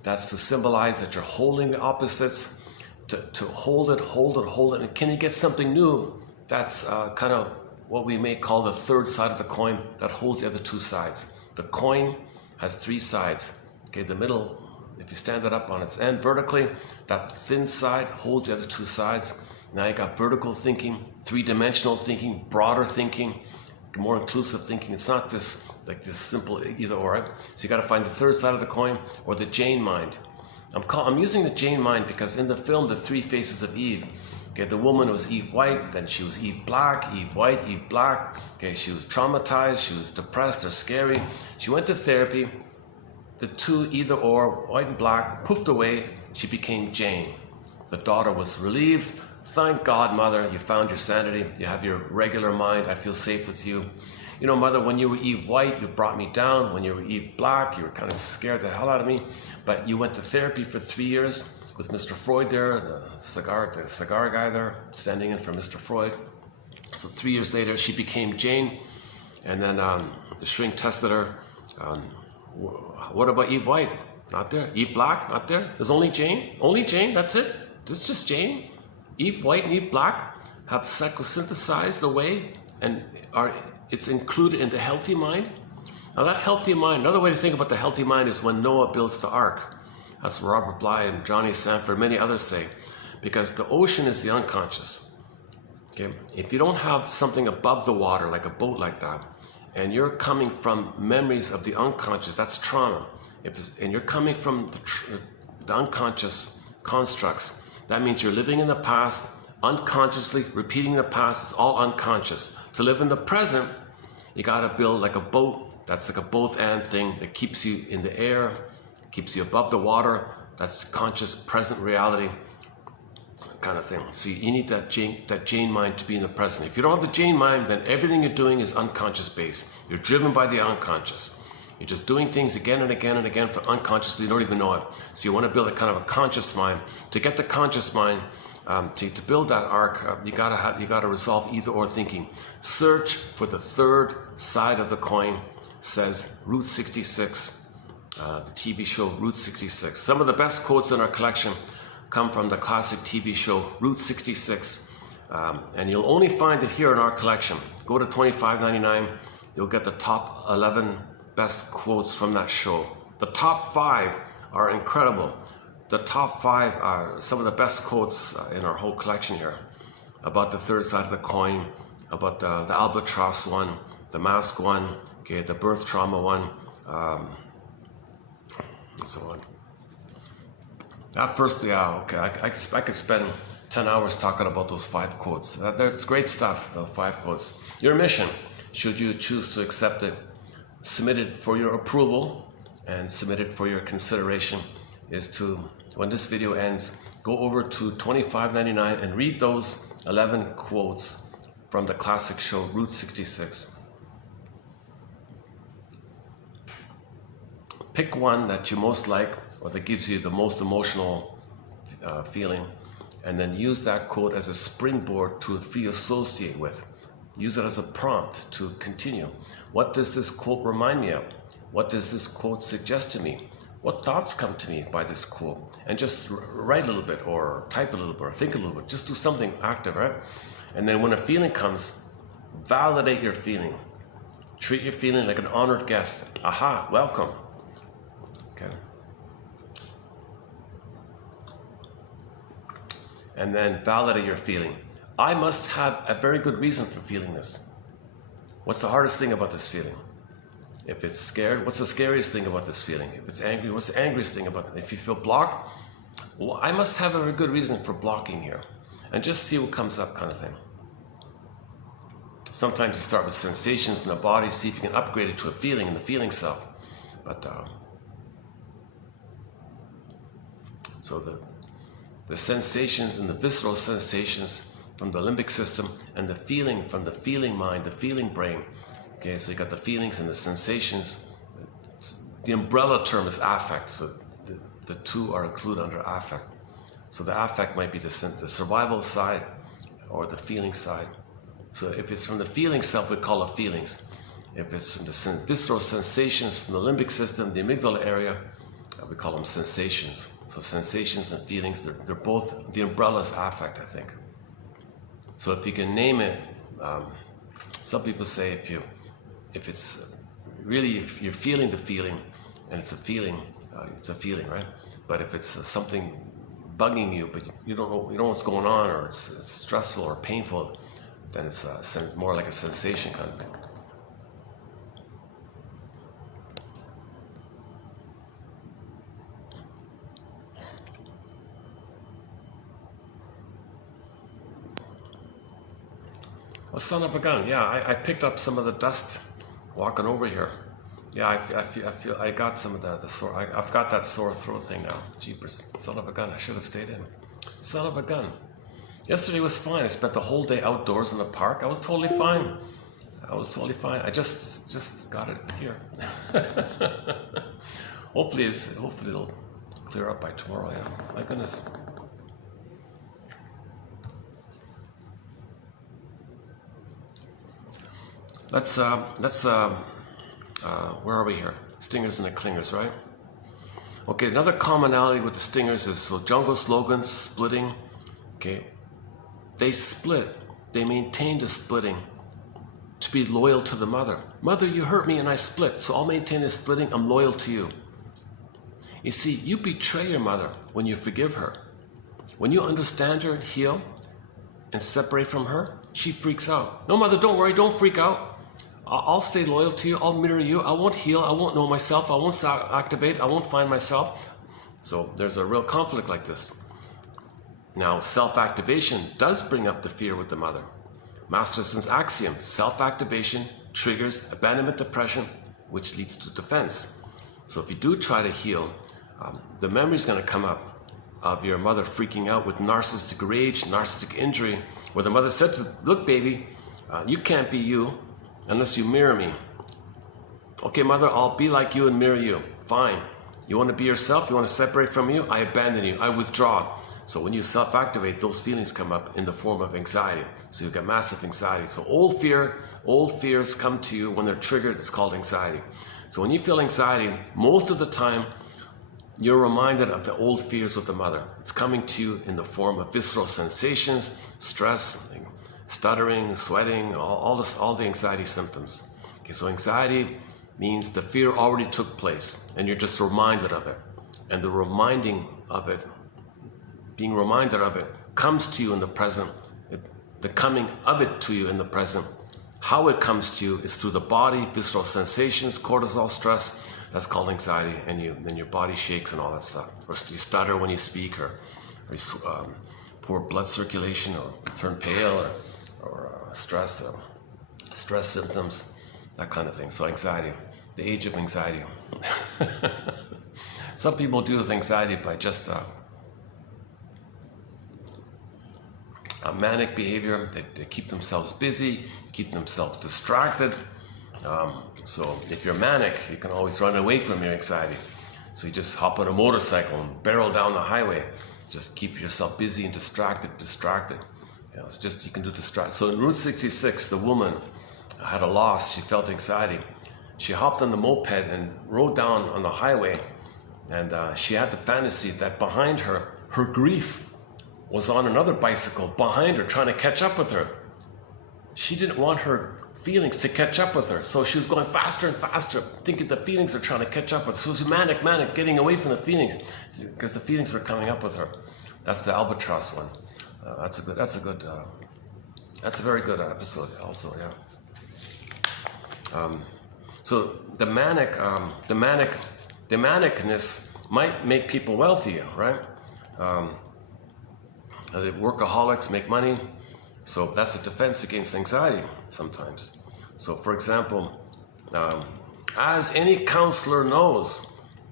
That's to symbolize that you're holding the opposites, to hold it, and can you get something new? That's kind of what we may call the third side of the coin that holds the other two sides. The coin has 3 sides. Okay, the middle, if you stand it up on its end vertically, that thin side holds the other 2 sides. Now you got vertical thinking, 3-dimensional thinking, broader thinking, more inclusive thinking. It's not this like this simple either or, right? So you got to find the third side of the coin, or the Jane mind. I'm using the Jane mind because in the film, The 3 Faces of Eve, okay, the woman was Eve White, then she was Eve Black, Eve White, Eve Black. Okay, she was traumatized, she was depressed or scary. She went to therapy. The 2 either or, white and black, poofed away. She became Jane. The daughter was relieved. Thank God, Mother, you found your sanity. You have your regular mind. I feel safe with you. You know, Mother, when you were Eve White, you brought me down. When you were Eve Black, you were kind of scared the hell out of me. But you went to therapy for 3 years with Mr. Freud there, the cigar guy there, standing in for Mr. Freud. So 3 years later, she became Jane. And then the shrink tested her. What about Eve White? Not there. Eve Black? Not there. There's only Jane. Only Jane. That's it. It's just Jane. Eve White and Eve Black have psychosynthesized away and it's included in the healthy mind. Now that healthy mind, another way to think about the healthy mind is when Noah builds the ark. That's what Robert Bly and Johnny Sanford, many others say. Because the ocean is the unconscious. Okay? If you don't have something above the water, like a boat like that, and you're coming from memories of the unconscious, that's trauma. And you're coming from the unconscious constructs, that means you're living in the past, unconsciously repeating the past. It's all unconscious. To live in the present, you got to build like a boat. That's like a both and thing that keeps you in the air, keeps you above the water. That's conscious present reality kind of thing. So you need that Jane mind to be in the present. If you don't have the Jane mind, then everything you're doing is unconscious based. You're driven by the unconscious. You're just doing things again and again and again for unconsciously, you don't even know it. So you want to build a kind of a conscious mind. To get the conscious mind, to build that arc, you gotta resolve either or thinking. Search for the third side of the coin, says Route 66, the TV show Route 66. Some of the best quotes in our collection come from the classic TV show Route 66, and you'll only find it here in our collection. Go to $25.99. You'll get the top 11 best quotes from that show. The top 5 are incredible. The top 5 are some of the best quotes in our whole collection here about the third side of the coin, about the albatross one, the mask one, okay, the birth trauma one, and so on. At first, yeah, okay, I could spend 10 hours talking about those 5 quotes. It's great stuff, the 5 quotes. Your mission, should you choose to accept it, submit it for your approval and submit it for your consideration, is to, when this video ends, go over to $25.99 and read those 11 quotes from the classic show Route 66. Pick one that you most like or that gives you the most emotional feeling, and then use that quote as a springboard to reassociate with. Use it as a prompt to continue. What does this quote remind me of? What does this quote suggest to me? What thoughts come to me by this quote? And just write a little bit, or type a little bit, or think a little bit. Just do something active, right? And then when a feeling comes, validate your feeling. Treat your feeling like an honored guest. Aha, welcome. Okay. And then validate your feeling. I must have a very good reason for feeling this. What's the hardest thing about this feeling? If it's scared, what's the scariest thing about this feeling? If it's angry, what's the angriest thing about it? If you feel blocked, well, I must have a very good reason for blocking here. And just see what comes up, kind of thing. Sometimes you start with sensations in the body, see if you can upgrade it to a feeling in the feeling self. But so the sensations and the visceral sensations from the limbic system, and the feeling from the feeling mind, the feeling brain. Okay, so you got the feelings and the sensations. The umbrella term is affect, so the two are included under affect. So the affect might be the survival side or the feeling side. So if it's from the feeling self, we call it feelings. If it's from the visceral sensations from the limbic system, the amygdala area, we call them sensations. So sensations and feelings, they're both, the umbrella is affect, I think. So if you can name it, some people say if you're feeling the feeling, and it's a feeling, right? But if it's something bugging you, but you don't know what's going on, or it's stressful or painful, then it's more like a sensation kind of thing. A son of a gun. Yeah, I picked up some of the dust walking over here. Yeah, I feel I got some of the sore. I've got that sore throat thing now. Jeepers, son of a gun! I should have stayed in. Son of a gun. Yesterday was fine. I spent the whole day outdoors in the park. I was totally fine. I just got it here. Hopefully it'll clear up by tomorrow. Yeah, my goodness. Let's where are we here? Stingers and the clingers, right? Okay, another commonality with the stingers is, so jungle slogans, splitting, okay? They split, they maintain the splitting to be loyal to the mother. Mother, you hurt me and I split, so I'll maintain the splitting, I'm loyal to you. You see, you betray your mother when you forgive her. When you understand her and heal and separate from her, she freaks out. No, mother, don't worry, don't freak out. I'll stay loyal to you, I'll mirror you, I won't heal, I won't know myself, I won't activate, I won't find myself. So there's a real conflict like this. Now, self-activation does bring up the fear with the mother. Masterson's axiom, self-activation triggers abandonment depression, which leads to defense. So if you do try to heal, the memory's going to come up of your mother freaking out with narcissistic rage, narcissistic injury, where the mother said to, look baby, you can't be you unless you mirror me. Okay, mother, I'll be like you and mirror you. Fine. You want to be yourself? You want to separate from you? I abandon you. I withdraw. So when you self-activate, those feelings come up in the form of anxiety. So you get massive anxiety. So old fears come to you when they're triggered. It's called anxiety. So when you feel anxiety, most of the time, you're reminded of the old fears with the mother. It's coming to you in the form of visceral sensations, stress, stuttering, sweating, all the anxiety symptoms. Okay, so anxiety means the fear already took place and you're just reminded of it. And the reminding of it, being reminded of it, comes to you in the present. The coming of it to you in the present. How it comes to you is through the body, visceral sensations, cortisol, stress. That's called anxiety, and then your body shakes and all that stuff. Or you stutter when you speak, or you, poor blood circulation, or turn pale, or stress symptoms, that kind of thing. So anxiety, the age of anxiety. Some people deal with anxiety by just a manic behavior. They keep themselves busy, keep themselves distracted. So if you're manic, you can always run away from your anxiety. So you just hop on a motorcycle and barrel down the highway. Just keep yourself busy and distracted. You know, it's just, you can do distract. So in Route 66, the woman had a loss. She felt anxiety. She hopped on the moped and rode down on the highway. And she had the fantasy that behind her, her grief was on another bicycle behind her, trying to catch up with her. She didn't want her feelings to catch up with her. So she was going faster and faster, thinking the feelings are trying to catch up with her. So she's manic, getting away from the feelings because the feelings are coming up with her. That's the albatross one. That's a very good episode also, yeah. So the manicness might make people wealthy, right? The workaholics make money. So that's a defense against anxiety sometimes. So for example, as any counselor knows,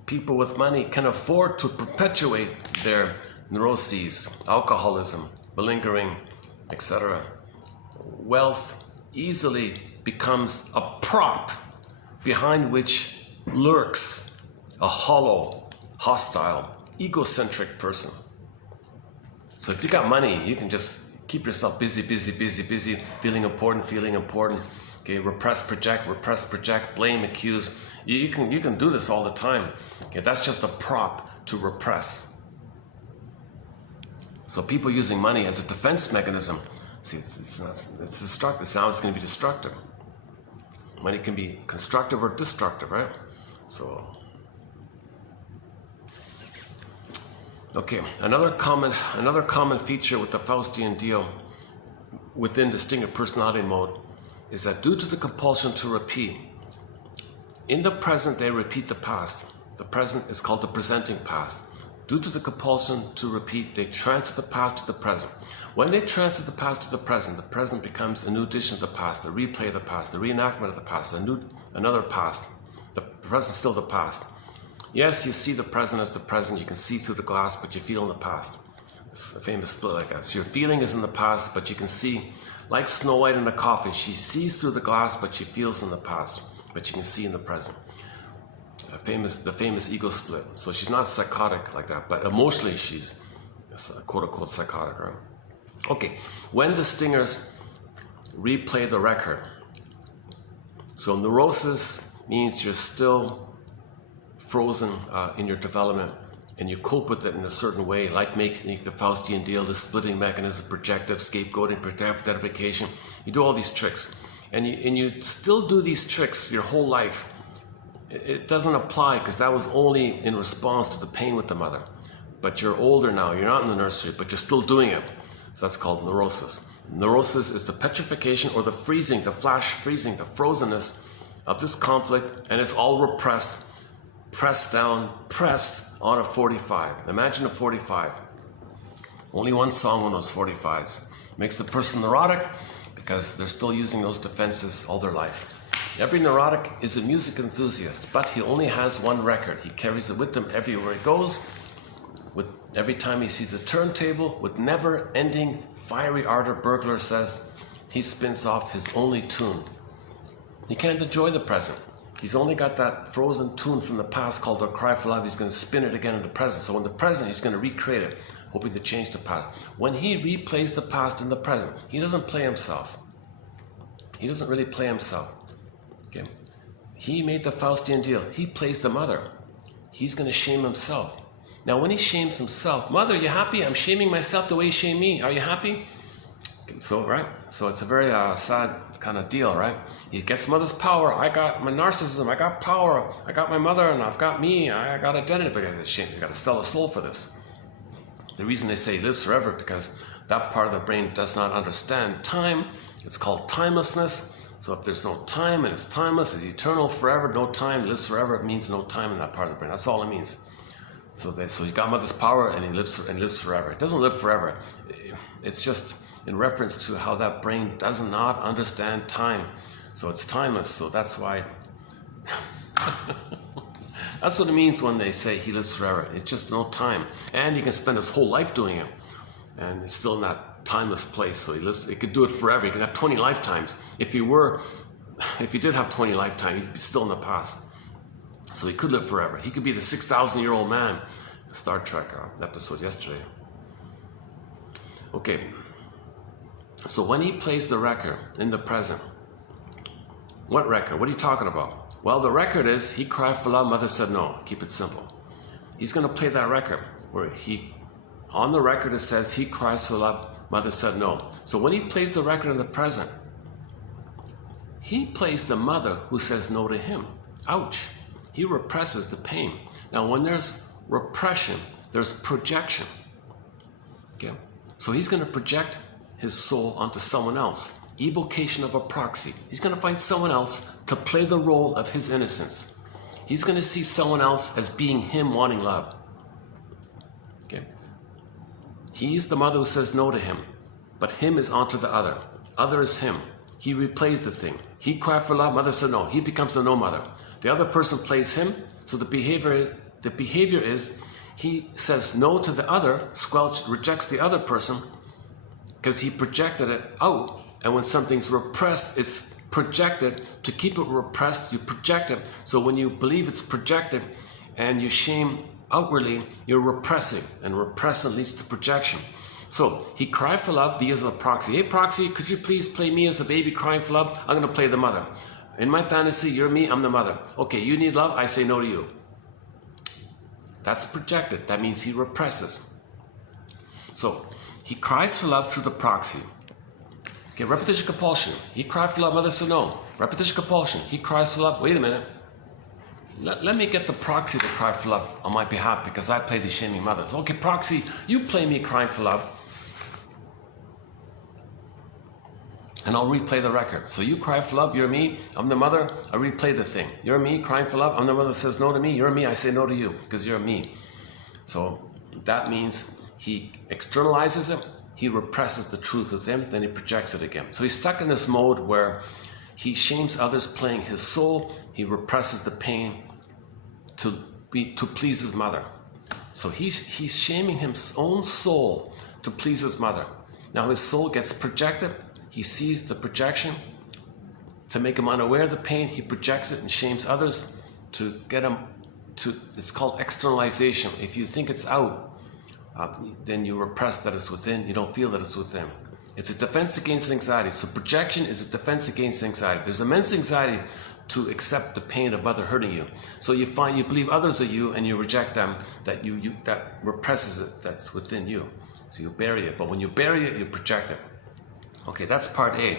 people with money can afford to perpetuate their neuroses, alcoholism, malingering, etc. Wealth easily becomes a prop behind which lurks a hollow, hostile, egocentric person. So if you got money, you can just keep yourself busy, feeling important. Okay, repress, project, blame, accuse. You can do this all the time. Okay, that's just a prop to repress. So people using money as a defense mechanism, see, it's destructive. It's always going to be destructive. Money can be constructive or destructive, right? So Okay, another common feature with the Faustian deal within distinct personality mode is that due to the compulsion to repeat, in the present they repeat the past. The present is called the presenting past. Due to the compulsion to repeat, they transfer the past to the present. When they transfer the past to the present becomes a new edition of the past, a replay of the past, a reenactment of the past, another past. The present is still the past. Yes, you see the present as the present, you can see through the glass, but you feel in the past. It's a famous split like that. So your feeling is in the past, but you can see, like Snow White in a coffin, she sees through the glass, but she feels in the past, but you can see in the present. The famous ego split. So she's not psychotic like that, but emotionally she's quote-unquote psychotic, right? Okay, when the stingers replay the record, so neurosis means you're still frozen in your development, and you cope with it in a certain way, like making the Faustian deal, the splitting mechanism, projective, scapegoating, protective identification. You do all these tricks, and you still do these tricks your whole life. It doesn't apply because that was only in response to the pain with the mother. But you're older now, you're not in the nursery, but you're still doing it. So that's called neurosis. Neurosis is the petrification or the freezing, the flash freezing, the frozenness of this conflict, and it's all repressed, pressed down, pressed on a 45. Imagine a 45. Only one song on those 45s. Makes the person neurotic because they're still using those defenses all their life. Every neurotic is a music enthusiast, but he only has one record. He carries it with him everywhere he goes. With every time he sees a turntable, with never-ending fiery ardor, burglar says, he spins off his only tune. He can't enjoy the present. He's only got that frozen tune from the past called The Cry for Love. He's going to spin it again in the present. So in the present, he's going to recreate it, hoping to change the past. When he replays the past in the present, he doesn't play himself. He doesn't really play himself. Okay. He made the Faustian deal. He plays the mother. He's going to shame himself. Now, when he shames himself, mother, you happy? I'm shaming myself the way you shame me. Are you happy? So, right? So it's a very sad kind of deal, right? He gets mother's power. I got my narcissism. I got power. I got my mother, and I've got me. I got identity. But it's shame. You got to sell a soul for this. The reason they say he lives forever because that part of the brain does not understand time. It's called timelessness. So if there's no time and it's timeless, it's eternal, forever, no time, lives forever, it means no time in that part of the brain. That's all it means. So he's got mother's power and he lives forever. It doesn't live forever. It's just in reference to how that brain does not understand time. So it's timeless. So that's why. That's what it means when they say he lives forever. It's just no time. And he can spend his whole life doing it. And it's still in that timeless place. So he could do it forever. He could have 20 lifetimes. If he did have 20 lifetimes, he'd be still in the past. So he could live forever. He could be the 6,000-year-old man. The Star Trek episode yesterday. Okay. So when he plays the record in the present, what record? What are you talking about? Well, the record is he cried for love, mother said no. Keep it simple. He's going to play that record where on the record it says he cries for love, mother said no. So when he plays the record in the present, he plays the mother who says no to him. Ouch. He represses the pain. Now when there's repression, there's projection. Okay? So he's going to project his soul onto someone else. Evocation of a proxy. He's going to find someone else to play the role of his innocence. He's going to see someone else as being him wanting love. Okay? He's the mother who says no to him, but him is onto the other. Other is him. He replays the thing. He cried for love, mother said no. He becomes the no mother. The other person plays him, so the behavior is he says no to the other, rejects the other person, because he projected it out. And when something's repressed, it's projected. To keep it repressed, you project it. So when you believe it's projected and you shame outwardly, you're repressing, and repression leads to projection. So he cried for love via the proxy. Hey proxy, could you please play me as a baby crying for love? I'm going to play the mother. In my fantasy, you're me, I'm the mother. Okay, you need love, I say no to you. That's projected. That means he represses. So he cries for love through the proxy. Okay, repetition compulsion. He cried for love, mother said no. Repetition compulsion. He cries for love. Wait a minute. let me get the proxy to cry for love on my behalf because I play these shaming mothers. Okay, proxy, you play me crying for love. And I'll replay the record. So you cry for love, you're me, I'm the mother, I replay the thing. You're me, crying for love, I'm the mother, says no to me, you're me, I say no to you, because you're me. So that means he externalizes it, he represses the truth within, then he projects it again. So he's stuck in this mode where he shames others playing his soul, he represses the pain to please his mother. So he's shaming his own soul to please his mother. Now his soul gets projected, he sees the projection. To make him unaware of the pain, he projects it and shames others to get him to, it's called externalization. If you think it's out, then you repress that it's within, you don't feel that it's within. It's a defense against anxiety. So projection is a defense against anxiety. There's immense anxiety to accept the pain of mother hurting you. So you find you believe others are you and you reject them, that that represses it, that's within you. So you bury it, but when you bury it, you project it. Okay, that's part A.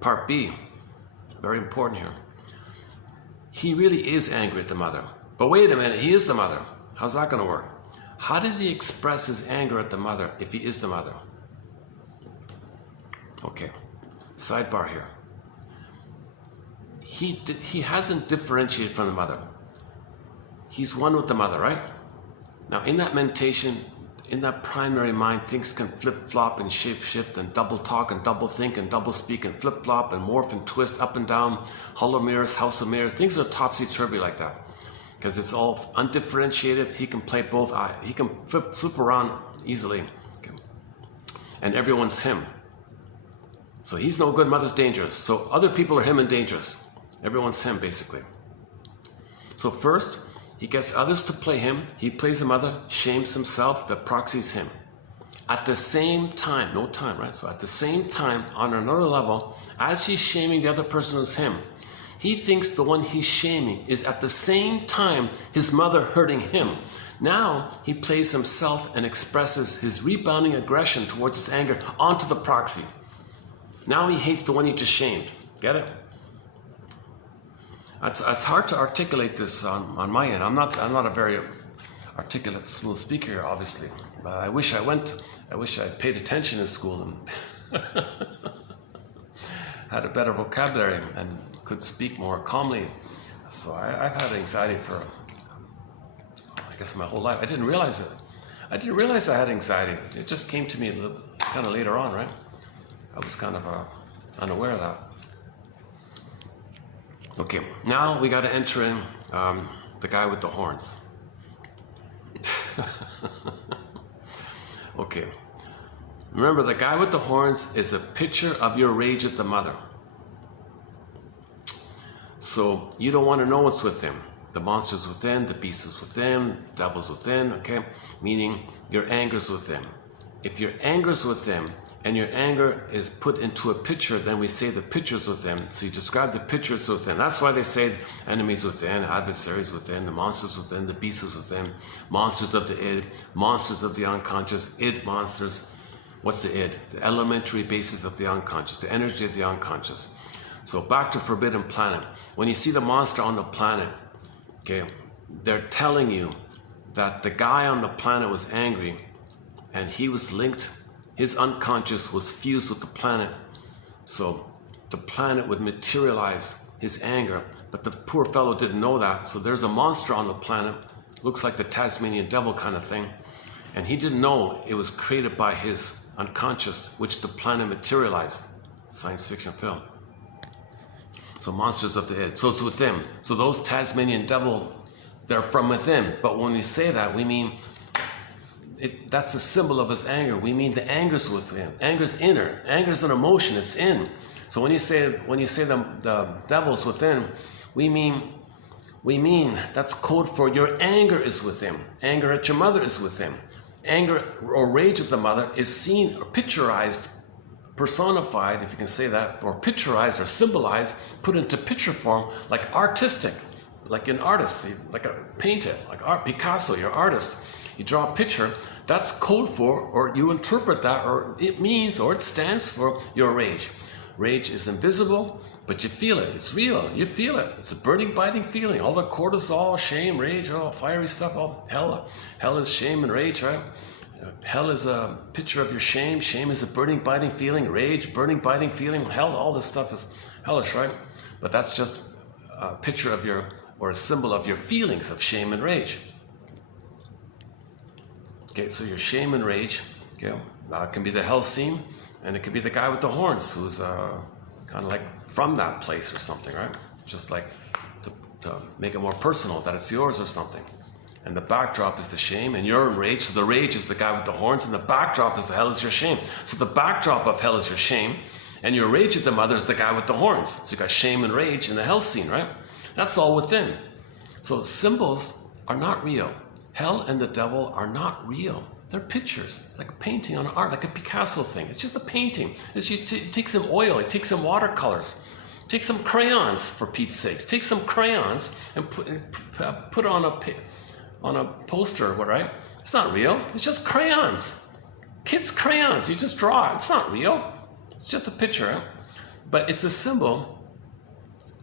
Part B, very important here. He really is angry at the mother. But wait a minute, he is the mother. How's that going to work? How does he express his anger at the mother if he is the mother? Okay, sidebar here. He hasn't differentiated from the mother. He's one with the mother, right? Now in that meditation, in that primary mind, things can flip-flop and shape-shift and double talk and double think and double speak and flip-flop and morph and twist up and down, hollow mirrors, house of mirrors. Things are topsy-turvy like that because it's all undifferentiated. He can play both eyes. He can flip around easily. Okay. And everyone's him. So he's no good, mother's dangerous. So other people are him and dangerous. Everyone's him, basically. So first, he gets others to play him, he plays the mother, shames himself, that proxies him. At the same time, no time, right? So at the same time, on another level, as he's shaming the other person who's him, he thinks the one he's shaming is at the same time his mother hurting him. Now he plays himself and expresses his rebounding aggression towards his anger onto the proxy. Now he hates the one he just shamed. Get it? It's hard to articulate this on my end. I'm not a very articulate, smooth speaker here, obviously. But I wish I paid attention in school and had a better vocabulary and could speak more calmly. So I've had anxiety for, I guess, my whole life. I didn't realize it. I didn't realize I had anxiety. It just came to me a little, kind of later on, right? I was kind of unaware of that. Okay, now we got to enter in the guy with the horns. Okay, remember the guy with the horns is a picture of your rage at the mother. So you don't want to know what's with him. The monster's within, the beast is within, the devil's within, okay? Meaning your anger's within. If your anger's within, and your anger is put into a picture, then we say the picture's within. So you describe the picture's within. That's why they say enemies within, adversaries within, the monsters within, the beasts is within, monsters of the id, monsters of the unconscious, id monsters. What's the id? The elementary basis of the unconscious, the energy of the unconscious. So back to Forbidden Planet. When you see the monster on the planet, okay, they're telling you that the guy on the planet was angry and he was linked. His unconscious was fused with the planet, so the planet would materialize his anger, but the poor fellow didn't know that. So there's a monster on the planet, looks like the Tasmanian devil kind of thing, and he didn't know it was created by his unconscious, which the planet materialized. Science fiction film. So monsters of the id. So it's within. So those Tasmanian devil, they're from within. But when we say that, we mean that's a symbol of his anger. We mean the anger's within. Anger's inner. Anger's an emotion. It's in. So when you say the devil's within, we mean that's code for your anger is within. Anger at your mother is within. Anger or rage at the mother is seen or picturized, personified, if you can say that, or picturized or symbolized, put into picture form, like artistic, like an artist, like a painter, like art, Picasso, your artist. You draw a picture, that's code for, or you interpret that, or it means, or it stands for your rage. Rage is invisible, But you feel it. It's real. You feel it. It's a burning, biting feeling. All the cortisol, shame, rage, all fiery stuff. All hell is shame and rage, right? Hell is a picture of your shame. Shame is a burning, biting feeling. Rage, burning, biting feeling. Hell, all this stuff is hellish, right? But that's just a picture of your, or a symbol of your feelings of shame and rage. Okay, so your shame and rage, okay, can be the hell scene, and it can be the guy with the horns who's kind of like from that place or something, right? Just like to make it more personal, that it's yours or something. And the backdrop is the shame, and you're in rage, so the rage is the guy with the horns, and the backdrop is the hell is your shame. So the backdrop of hell is your shame, and your rage at the mother is the guy with the horns. So you got shame and rage in the hell scene, right? That's all within. So symbols are not real. Hell and the devil are not real. They're pictures, like a painting on art, like a Picasso thing. It's just a painting. You take some oil, you take some watercolors, take some crayons, for Pete's sakes. Take some crayons and put on a poster, right? It's not real. It's just crayons. Kids' crayons. You just draw it. It's not real. It's just a picture. But it's a symbol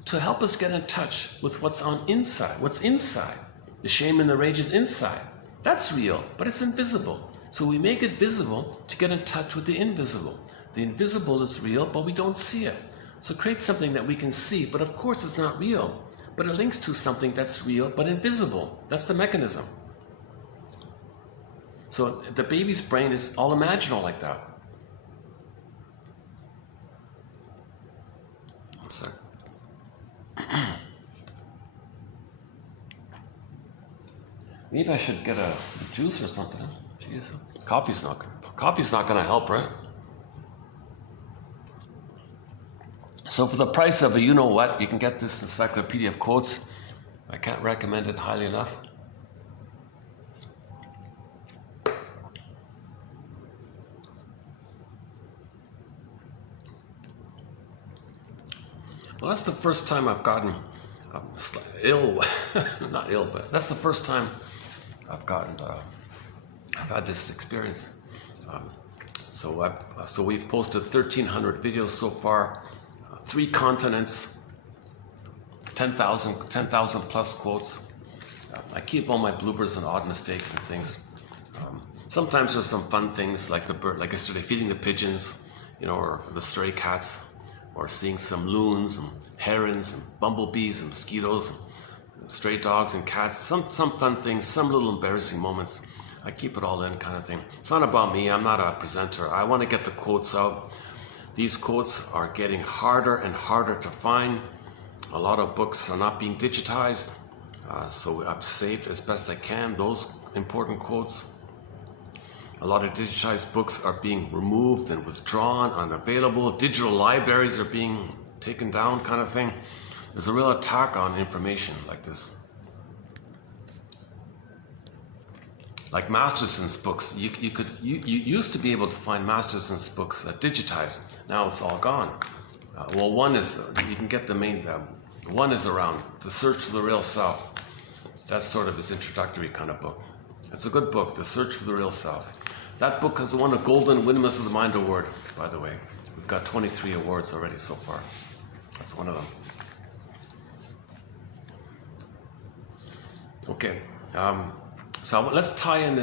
to help us get in touch with what's on inside. What's inside. The shame and the rage is inside. That's real, but it's invisible. So we make it visible to get in touch with the invisible. The invisible is real, but we don't see it. So create something that we can see, but of course it's not real. But it links to something that's real, but invisible. That's the mechanism. So the baby's brain is all imaginal like that. One sec. Maybe I should get some juice or something. Jeez. Coffee's not gonna help, right? So for the price of a you-know-what, you can get this encyclopedia of quotes. I can't recommend it highly enough. Well, that's the first time I've gotten ill. Not ill, but that's the first time I've had this experience. So we've posted 1,300 videos so far, 3 continents, 10,000 plus quotes. I keep all my bloopers and odd mistakes and things. Sometimes there's some fun things like the bird, like yesterday feeding the pigeons, or the stray cats, or seeing some loons and herons and bumblebees and mosquitoes. Stray dogs and cats, some fun things, some little embarrassing moments. I keep it all in kind of thing. It's not about me, I'm not a presenter. I want to get the quotes out. These quotes are getting harder and harder to find. A lot of books are not being digitized, so I've saved as best I can those important quotes. A lot of digitized books are being removed and withdrawn, unavailable. Digital libraries are being taken down kind of thing. There's a real attack on information like this. Like Masterson's books, you used to be able to find Masterson's books digitized. Now it's all gone. Well, one is, you can get the one is around, The Search for the Real Self. That's sort of his introductory kind of book. It's a good book, The Search for the Real Self. That book has won a Golden Windmills of the Mind Award, by the way. We've got 23 awards already so far. That's one of them. Okay, so let's tie in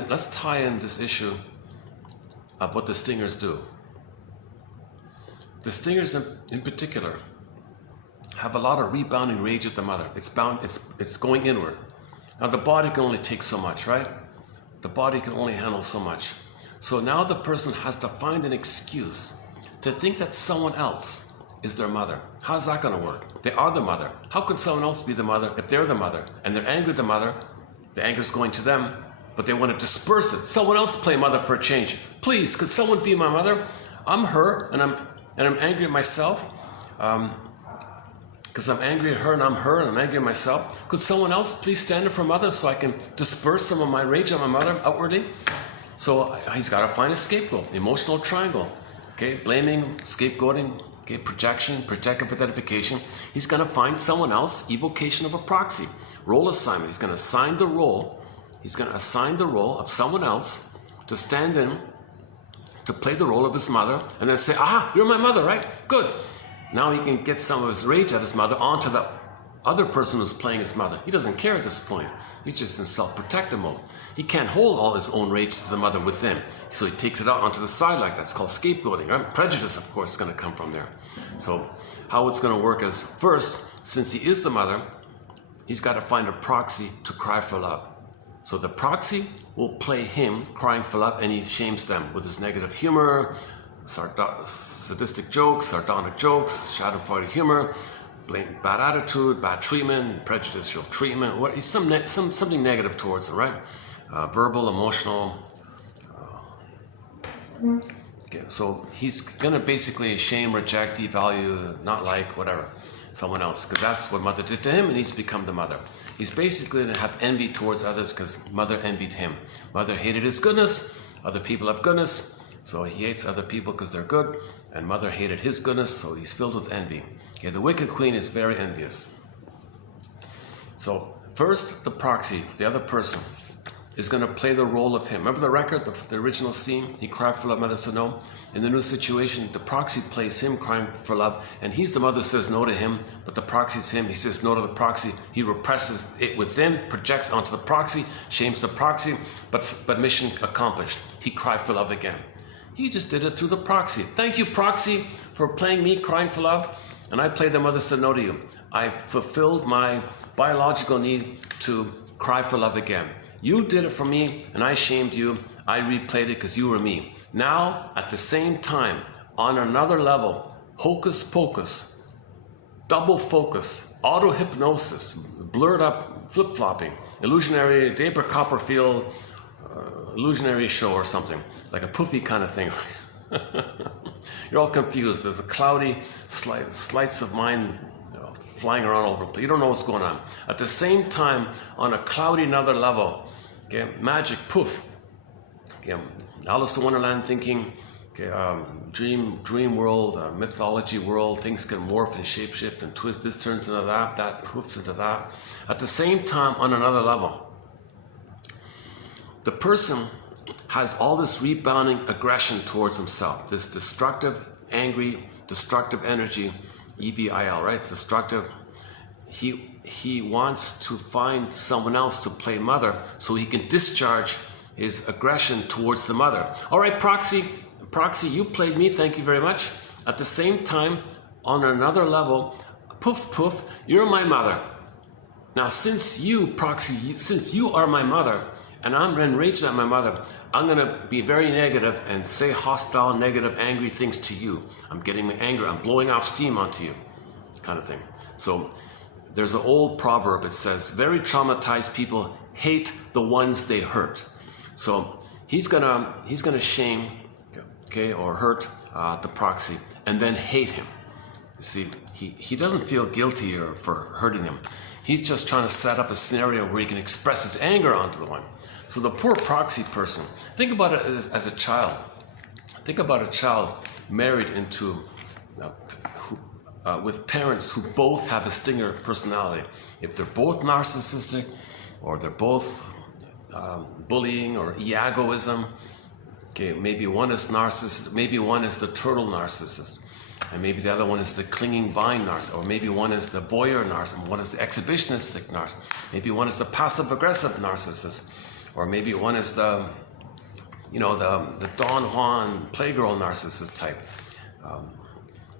this issue of what the stingers do. The stingers in particular have a lot of rebounding rage at the mother. It's going inward. Now the body can only take so much, right? The body can only handle so much. So now the person has to find an excuse to think that someone else is their mother. How's that going to work? They are the mother. How could someone else be the mother if they're the mother? And they're angry at the mother. The anger's going to them, but they want to disperse it. Someone else play mother for a change. Please, could someone be my mother? I'm her, and I'm angry at myself. Because I'm angry at her, and I'm angry at myself. Could someone else please stand in for mother so I can disperse some of my rage on my mother outwardly? So he's got to find a scapegoat, emotional triangle. Okay, blaming, scapegoating, okay, projection, projective identification. He's going to find someone else, evocation of a proxy. Role assignment. He's going to assign the role. He's going to assign the role of someone else to stand in, to play the role of his mother, and then say, "Ah, you're my mother, right? Good. Now he can get some of his rage at his mother onto the other person who's playing his mother. He doesn't care at this point. He's just in self-protective mode. He can't hold all his own rage to the mother within. So he takes it out onto the side like that. It's called scapegoating. Right? Prejudice, of course, is going to come from there. So how it's going to work is, first, since he is the mother, he's got to find a proxy to cry for love. So the proxy will play him crying for love, and he shames them with his negative humor, sadistic jokes, sardonic jokes, shadowy humor, bad attitude, bad treatment, prejudicial treatment, something negative towards him, right? Verbal, emotional. Okay, so he's gonna basically shame, reject, devalue, not like, whatever, someone else, because that's what mother did to him, and he's become the mother. He's basically gonna have envy towards others because mother envied him. Mother hated his goodness, other people have goodness, so he hates other people because they're good, and mother hated his goodness, so he's filled with envy. Okay, the wicked queen is very envious. So first, the proxy, the other person, is going to play the role of him. Remember the record, the original scene? He cried for love, mother said no. In the new situation, the proxy plays him crying for love, and he's the mother says no to him, but the proxy's him. He says no to the proxy. He represses it within, projects onto the proxy, shames the proxy, but mission accomplished. He cried for love again. He just did it through the proxy. Thank you, proxy, for playing me crying for love, and I played the mother said no to you. I fulfilled my biological need to cry for love again. You did it for me, and I shamed you. I replayed it because you were me. Now, at the same time, on another level, hocus pocus, double focus, auto-hypnosis, blurred up flip-flopping, illusionary David Copperfield, illusionary show or something, like a poofy kind of thing. You're all confused. There's a cloudy sleights of mind flying around over the place. You don't know what's going on. At the same time, on a cloudy another level, okay, magic, poof. Okay, Alice in Wonderland thinking, okay, dream world, mythology world, things can morph and shapeshift and twist. This turns into that poofs into that. At the same time, on another level, the person has all this rebounding aggression towards himself, this destructive, angry, destructive energy, EVIL, right? It's destructive. He wants to find someone else to play mother so he can discharge his aggression towards the mother. All right, proxy, you played me, thank you very much. At the same time, on another level, poof, poof, you're my mother. Now, since you, proxy, since you are my mother, and I'm enraged at my mother, I'm going to be very negative and say hostile, negative, angry things to you. I'm getting my anger. I'm blowing off steam onto you, kind of thing. So there's an old proverb. It says, very traumatized people hate the ones they hurt. So he's gonna shame, okay, or hurt the proxy, and then hate him. You see, he doesn't feel guilty for hurting him. He's just trying to set up a scenario where he can express his anger onto the one. So the poor proxy person, think about it as a child. Think about a child married into, with parents who both have a stinger personality. If they're both narcissistic, or they're both bullying or egoism, okay, maybe one is narcissist, maybe one is the turtle narcissist, and maybe the other one is the clinging vine narcissist, or maybe one is the voyeur narcissist, and one is the exhibitionistic narcissist, maybe one is the passive-aggressive narcissist, or maybe one is the Don Juan playgirl narcissist type,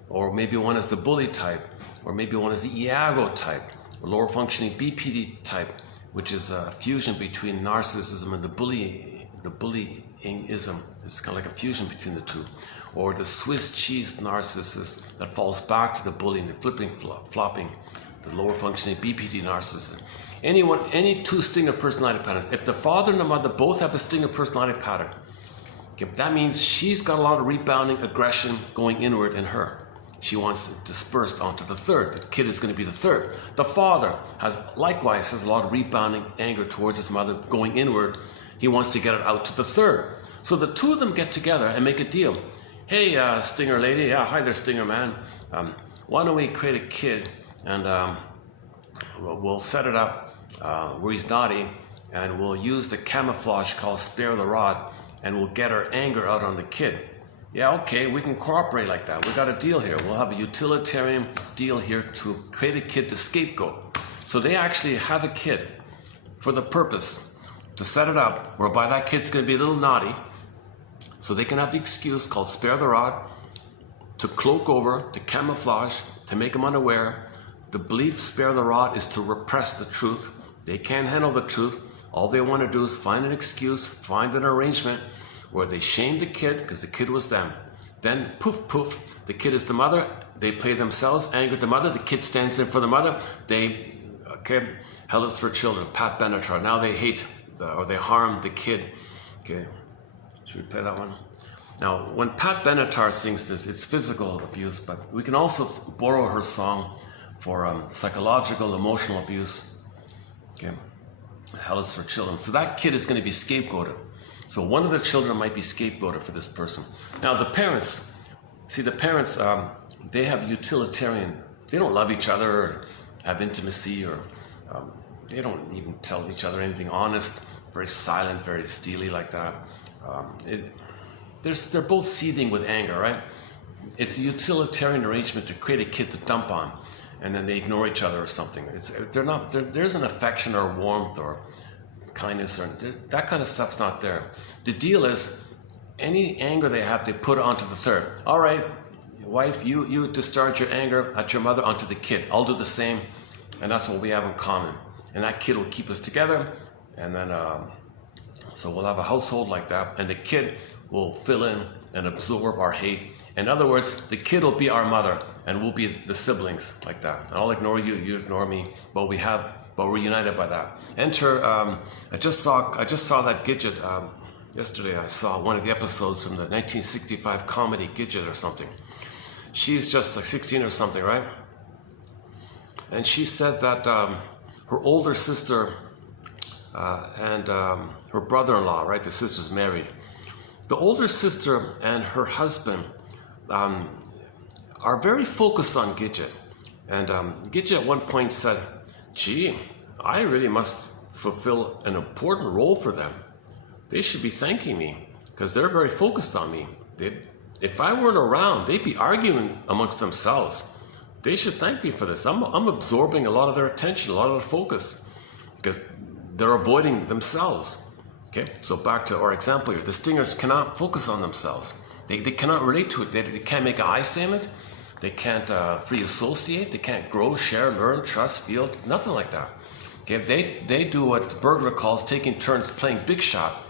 or maybe one is the bully type, or maybe one is the ego type, or lower functioning BPD type, which is a fusion between narcissism and the bullyingism. It's kind of like a fusion between the two. Or the Swiss cheese narcissist that falls back to the bullying, the flipping, flopping, the lower functioning BPD narcissist. Any two stinger personality patterns. If the father and the mother both have a stinger personality pattern, okay, that means she's got a lot of rebounding aggression going inward in her. She wants it dispersed onto the third. The kid is going to be the third. The father likewise has a lot of rebounding anger towards his mother going inward. He wants to get it out to the third. So the two of them get together and make a deal. Hey, stinger lady. Yeah, hi there, stinger man. Why don't we create a kid and we'll set it up where he's naughty, and we'll use the camouflage called spare the rod, and we'll get our anger out on the kid. Yeah, okay, we can cooperate like that. We got a deal here. We'll have a utilitarian deal here to create a kid to scapegoat. So they actually have a kid for the purpose to set it up whereby that kid's going to be a little naughty, so they can have the excuse called spare the rod, to cloak over, to camouflage, to make them unaware. The belief spare the rod is to repress the truth. They can't handle the truth. All they want to do is find an excuse, find an arrangement where they shame the kid because the kid was them. Then poof, poof, the kid is the mother. They play themselves, angered the mother. The kid stands in for the mother. Hell is for children, Pat Benatar. Now they hate or they harm the kid. Okay, should we play that one? Now, when Pat Benatar sings this, it's physical abuse, but we can also borrow her song for psychological, emotional abuse. Okay, hell is for children. So that kid is going to be scapegoated. So one of the children might be scapegoated for this person. Now the parents, they have utilitarian, they don't love each other or have intimacy, or they don't even tell each other anything honest, very silent, very steely like that. They're both seething with anger, right? It's a utilitarian arrangement to create a kid to dump on, and then they ignore each other or something. There isn't affection or warmth or kindness, or that kind of stuff's not there. The deal is, any anger they have, they put it onto the third. All right, wife, you discharge your anger at your mother onto the kid. I'll do the same, and that's what we have in common. And that kid will keep us together, and then so we'll have a household like that, and the kid will fill in and absorb our hate. In other words, the kid will be our mother, and we'll be the siblings like that. I'll ignore you, you ignore me, but we're united by that. Enter. I just saw that Gidget yesterday. I saw one of the episodes from the 1965 comedy Gidget or something. She's just like 16 or something, right? And she said that her older sister and her brother-in-law, right? The sister's married. The older sister and her husband are very focused on Gidget. And Gidget at one point said, gee, I really must fulfill an important role for them. They should be thanking me because they're very focused on me. If I weren't around, they'd be arguing amongst themselves. They should thank me for this. I'm absorbing a lot of their attention, a lot of their focus, because they're avoiding themselves. Okay, so back to our example here. The stingers cannot focus on themselves. They cannot relate to it. They can't make an I statement. They can't free associate. They can't grow, share, learn, trust, feel, nothing like that. Okay, they do what Burglar calls taking turns playing big shot.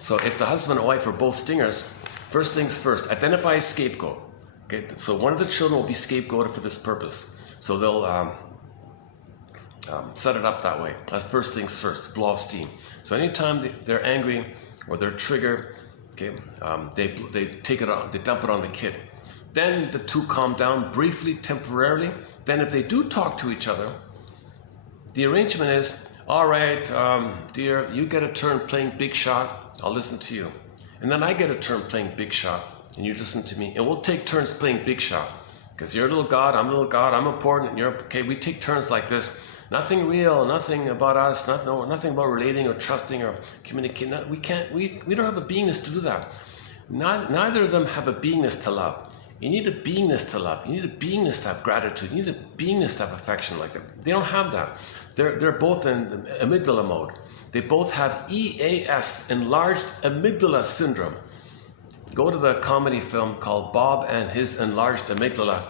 So if the husband and wife are both stingers, first things first, identify a scapegoat. Okay, so one of the children will be scapegoated for this purpose. So they'll set it up that way. That's first things first, blow off steam. So anytime they're angry or they're triggered, okay, they take it on, they dump it on the kid. Then the two calm down briefly, temporarily. Then if they do talk to each other, the arrangement is, all right, dear, you get a turn playing big shot, I'll listen to you. And then I get a turn playing big shot, and you listen to me. And we'll take turns playing big shot. Because you're a little god, I'm a little god, I'm important, and you're, okay, we take turns like this. Nothing real, nothing about us, nothing about relating or trusting or communicating. We don't have a beingness to do that. Neither of them have a beingness to love. You need a beingness to love. You need a beingness to have gratitude. You need a beingness to have affection like that. They don't have that. They're both in amygdala mode. They both have EAS, enlarged amygdala syndrome. Go to the comedy film called Bob and His Enlarged Amygdala,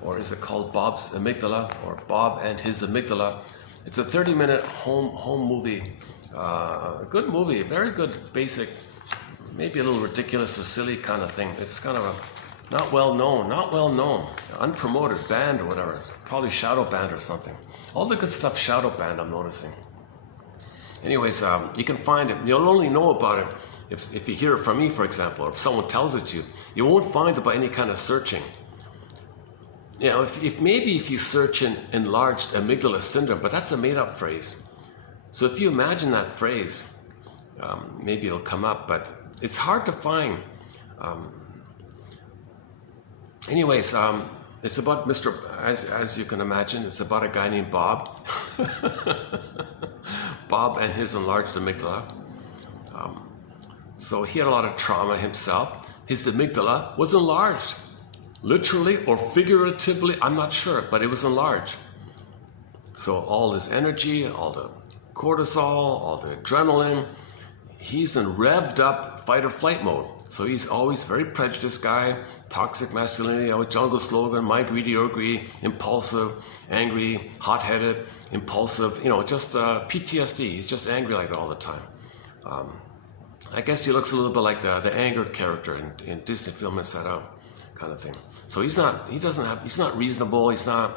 or is it called Bob's Amygdala, or Bob and His Amygdala? It's a 30-minute home movie. A good movie, very good, basic, maybe a little ridiculous or silly kind of thing. It's kind of a not well known, unpromoted band or whatever. It's probably shadow band or something. All the good stuff shadow band, I'm noticing. Anyways, you can find it. You'll only know about it if you hear it from me, for example, or if someone tells it to you. You won't find it by any kind of searching. You know, if you search in enlarged amygdala syndrome, but that's a made-up phrase. So if you imagine that phrase, maybe it'll come up, but it's hard to find. Anyways, it's about as you can imagine, it's about a guy named Bob. Bob and his enlarged amygdala. So he had a lot of trauma himself. his amygdala was enlarged. Literally or figuratively, I'm not sure, but it was enlarged. So all his energy, all the cortisol, all the adrenaline, he's in revved up fight or flight mode. So he's always very prejudiced guy, toxic masculinity, jungle slogan, my greedy or greedy, impulsive, angry, hot-headed, impulsive, just PTSD. He's just angry like that all the time. I guess he looks a little bit like the anger character in Disney film Inside Out kind of thing. So he's not reasonable, he's not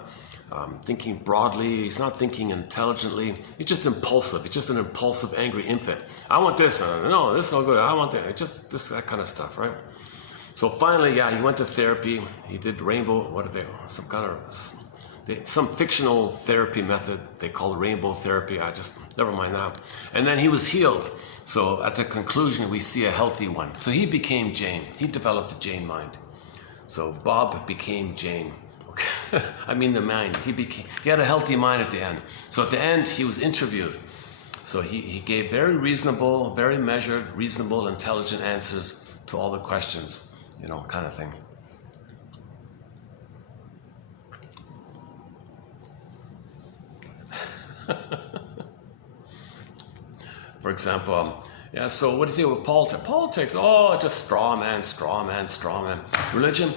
thinking broadly, he's not thinking intelligently, he's just impulsive. He's just an impulsive, angry infant. I want this, no, this is not good, I want that. Just that kind of stuff, right? So finally, he went to therapy. He did rainbow, some fictional therapy method they called rainbow therapy. Never mind that. And then he was healed. So at the conclusion, we see a healthy one. So he became Jane. He developed a Jane mind. So Bob became Jane. Okay. I mean the mind. He had a healthy mind at the end. So at the end, he was interviewed. So he gave very reasonable, very measured, reasonable, intelligent answers to all the questions, kind of thing. For example, so what do you think about politics? Politics, just straw man. Religion,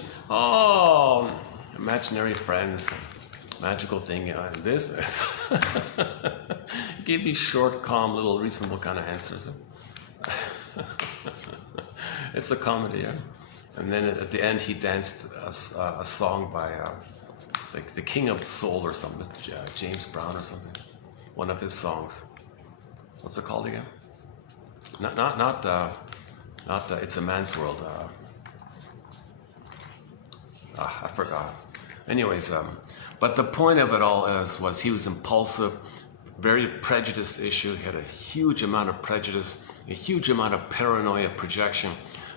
imaginary friends, magical thing. This. Gave these short, calm, little, reasonable kind of answers. It's a comedy, yeah. And then at the end, he danced a song by the King of Soul or something, James Brown or something. One of his songs. What's it called again? Not the It's a Man's World. I forgot. Anyways, but the point of it all was he was impulsive, very prejudiced issue. He had a huge amount of prejudice, a huge amount of paranoia projection.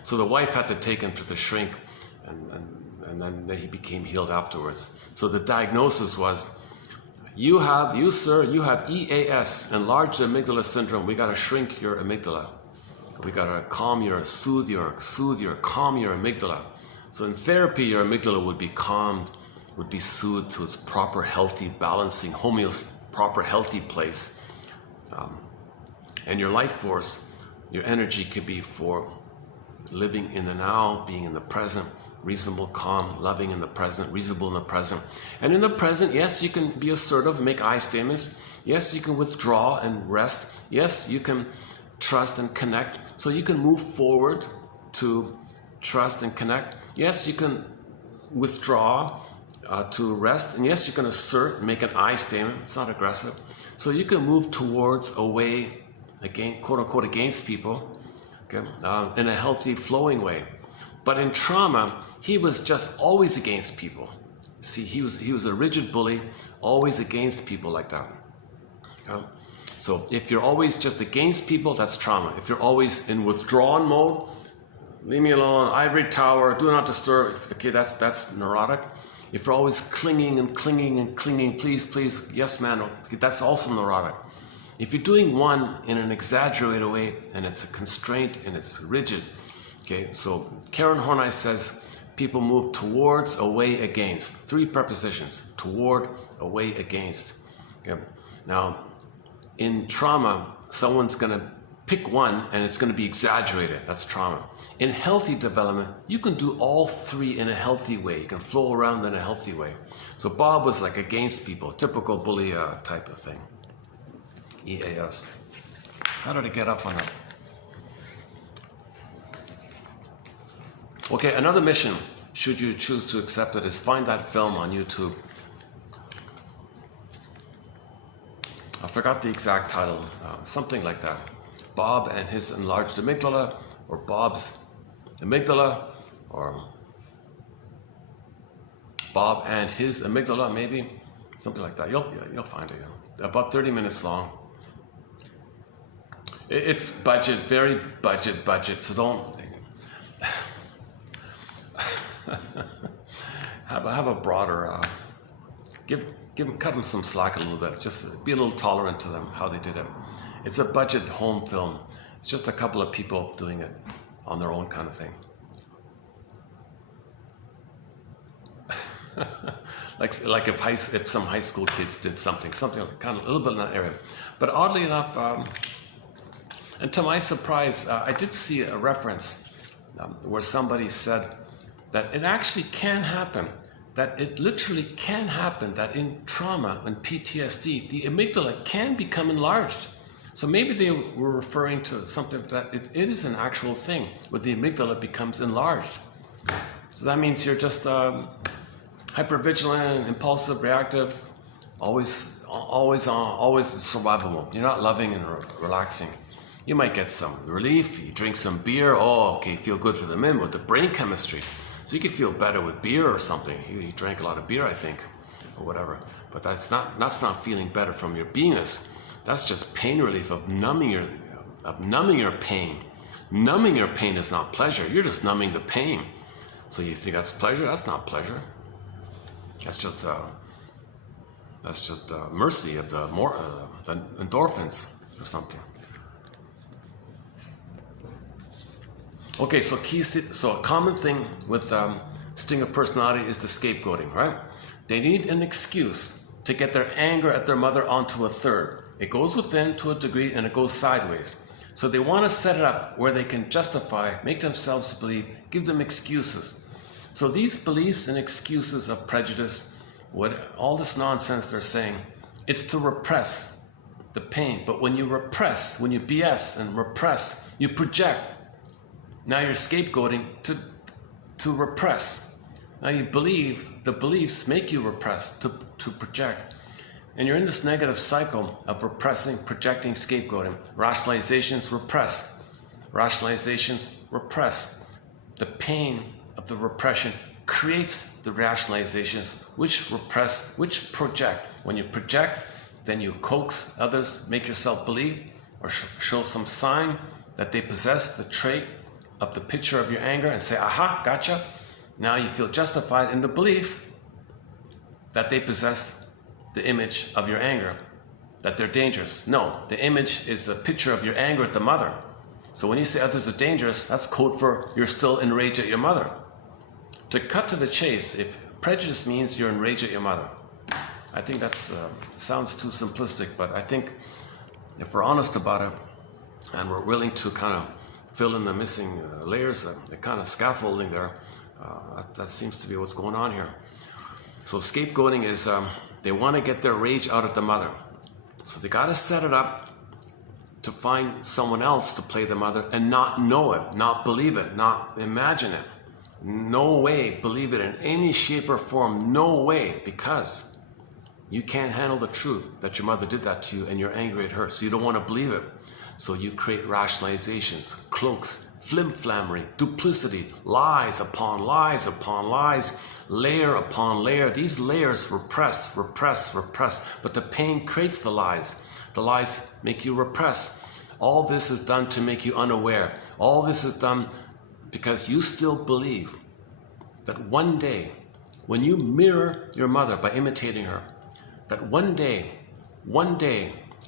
So the wife had to take him to the shrink, and then he became healed afterwards. So the diagnosis was, you have EAS, enlarged amygdala syndrome. We got to shrink your amygdala. We got to calm calm your amygdala. So in therapy, your amygdala would be calmed, would be soothed to its proper, healthy, balancing, proper, healthy place. And your life force, your energy could be for living in the now, being in the present, reasonable, calm, loving in the present, reasonable in the present. And in the present, yes, you can be assertive, make I statements. Yes, you can withdraw and rest. Yes, you can trust and connect. So you can move forward to trust and connect. Yes, you can withdraw to rest. And yes, you can assert, make an I statement. It's not aggressive. So you can move towards, away, again, quote unquote, against people, okay, in a healthy, flowing way. But in trauma, he was just always against people. See, he was a rigid bully, always against people like that. So if you're always just against people, that's trauma. If you're always in withdrawn mode, leave me alone, ivory tower, do not disturb, okay, that's neurotic. If you're always clinging, please, yes man, okay, that's also neurotic. If you're doing one in an exaggerated way, and it's a constraint and it's rigid, okay, so Karen Horney says people move towards, away, against. 3 prepositions: toward, away, against. Okay. Now, in trauma, someone's going to pick one and it's going to be exaggerated. That's trauma. In healthy development, you can do all 3 in a healthy way. You can flow around in a healthy way. So Bob was like against people, typical bully type of thing. EAS. How did I get up on that? Okay, another mission, should you choose to accept it, is find that film on YouTube. I forgot the exact title, something like that. Bob and his enlarged amygdala, or Bob's amygdala, or Bob and his amygdala, maybe, something like that. You'll find it. About 30 minutes long. It's budget, very budget. So don't have a broader. Cut them some slack a little bit. Just be a little tolerant to them, how they did it. It's a budget home film. It's just a couple of people doing it on their own kind of thing. like if some high school kids did something kind of a little bit in that area. But oddly enough, and to my surprise, I did see a reference where somebody said that it actually can happen, that it literally can happen, that in trauma and PTSD, the amygdala can become enlarged. So maybe they were referring to something that it is an actual thing, where the amygdala becomes enlarged. So that means you're just hypervigilant, impulsive, reactive, always in survival mode. You're not loving and relaxing. You might get some relief, you drink some beer, okay, feel good for the minute with the brain chemistry. So you could feel better with beer or something. You drank a lot of beer, I think, or whatever. But that's not feeling better from your beingness. That's just pain relief of numbing your pain. Numbing your pain is not pleasure. You're just numbing the pain. So you think that's pleasure? That's not pleasure. That's just mercy of the endorphins or something. Okay, so a common thing with sting of personality is the scapegoating, right? They need an excuse to get their anger at their mother onto a third. It goes within to a degree and it goes sideways. So they want to set it up where they can justify, make themselves believe, give them excuses. So these beliefs and excuses of prejudice, all this nonsense they're saying, it's to repress the pain. But when you repress, when you BS and repress, you project. Now you're scapegoating to repress. Now you believe, the beliefs make you repress, to project. And you're in this negative cycle of repressing, projecting, scapegoating. Rationalizations repress. Rationalizations repress. The pain of the repression creates the rationalizations which repress, which project. When you project, then you coax others, make yourself believe, or show some sign that they possess the trait of the picture of your anger and say, aha, gotcha. Now you feel justified in the belief that they possess the image of your anger, that they're dangerous. No, the image is the picture of your anger at the mother. So when you say others are dangerous, that's code for you're still enraged at your mother. To cut to the chase, if prejudice means you're enraged at your mother, I think that sounds too simplistic, but I think if we're honest about it and we're willing to kind of fill in the missing layers, the kind of scaffolding there, that seems to be what's going on here. So scapegoating is they want to get their rage out at the mother. So they got to set it up to find someone else to play the mother and not know it, not believe it, not imagine it. No way believe it in any shape or form. No way, because you can't handle the truth that your mother did that to you and you're angry at her. So you don't want to believe it. So you create rationalizations, cloaks, flim-flammery, duplicity, lies upon lies upon lies, layer upon layer. These layers repress, repress, repress. But the pain creates the lies. The lies make you repress. All this is done to make you unaware. All this is done because you still believe that one day, when you mirror your mother by imitating her, that one day,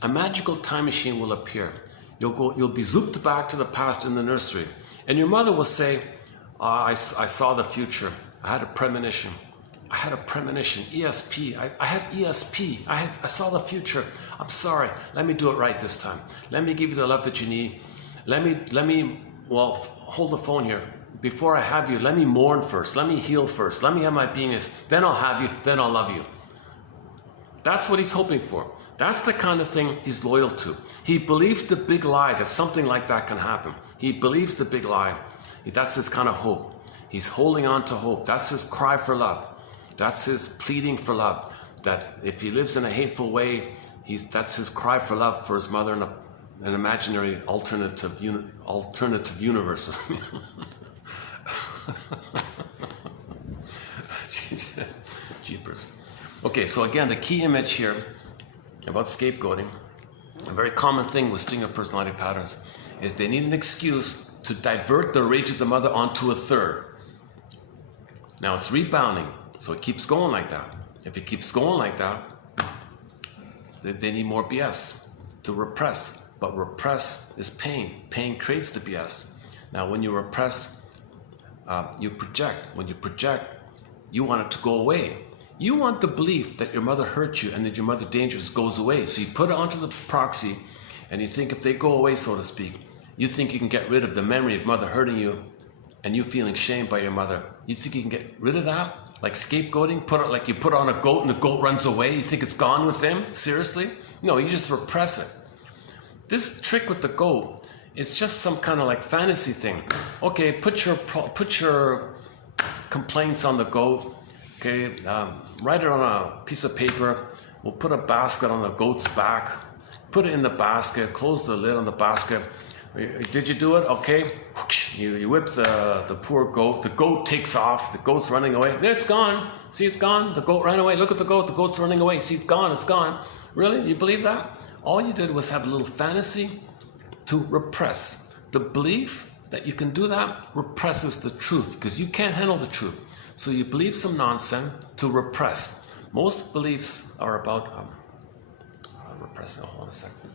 a magical time machine will appear. You'll be zooped back to the past in the nursery, and your mother will say, I saw the future. I had a premonition. I had a premonition. ESP. I had ESP. I saw the future. I'm sorry. Let me do it right this time. Let me give you the love that you need. Let me. Well, hold the phone here. Before I have you, let me mourn first. Let me heal first. Let me have my beingness. Then I'll have you. Then I'll love you. That's what he's hoping for. That's the kind of thing he's loyal to. He believes the big lie that something like that can happen. He believes the big lie. That's his kind of hope. He's holding on to hope. That's his cry for love. That's his pleading for love. That if he lives in a hateful way, that's his cry for love for his mother in an imaginary alternative universe. Jeepers. Okay, so again, the key image here about scapegoating, a very common thing with stinger personality patterns, is they need an excuse to divert the rage of the mother onto a third. Now it's rebounding, so it keeps going like that. If it keeps going like that, they need more BS to repress. But repress is pain. Pain creates the BS. Now when you repress, you project. When you project, You want it to go away. You want the belief that your mother hurt you and that your mother dangerous goes away. So you put it onto the proxy and you think if they go away, so to speak, you think you can get rid of the memory of mother hurting you and you feeling shamed by your mother. You think you can get rid of that? Like scapegoating? Put it like you put on a goat and the goat runs away. You think it's gone with them? Seriously? No, you just repress it. This trick with the goat, it's just some kind of like fantasy thing. Okay, put your complaints on the goat. Okay, write it on a piece of paper. We'll put a basket on the goat's back. Put it in the basket. Close the lid on the basket. Did you do it? Okay. You whip the poor goat. The goat takes off. The goat's running away. There, it's gone. See, it's gone. The goat ran away. Look at the goat. The goat's running away. See, it's gone. It's gone. Really? You believe that? All you did was have a little fantasy to repress. The belief that you can do that represses the truth because you can't handle the truth. So you believe some nonsense to repress. Most beliefs are about repressing. Hold on a second.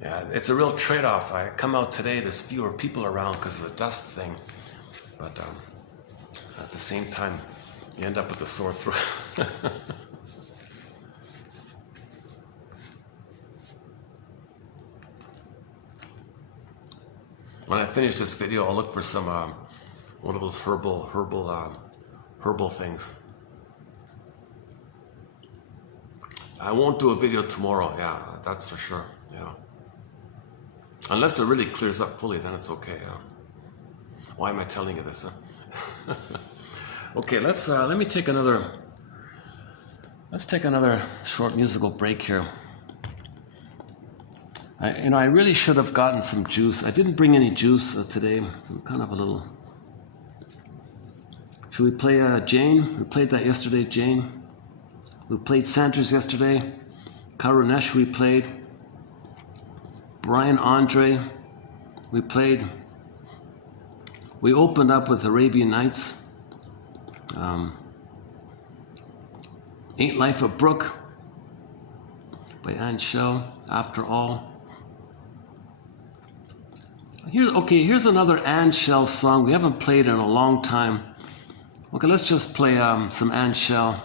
Yeah, it's a real trade-off. I come out today, there's fewer people around because of the dust thing. But at the same time, you end up with a sore throat. When I finish this video, I'll look for some one of those herbal things. I won't do a video tomorrow. Yeah, that's for sure. Yeah, unless it really clears up fully, then it's okay. Yeah. Why am I telling you this? Huh? Okay, let me take another. Let's take another short musical break here. I really should have gotten some juice. I didn't bring any juice today. I'm kind of a little... Should we play Jane? We played that yesterday, Jane. We played Sanders yesterday. Karunesh we played. Brian Andre we played. We opened up with Arabian Nights. Ain't Life a Brook by Anne Shell, After All. Here's another Anne Shell song we haven't played in a long time. Okay, let's just play some Anne Shell.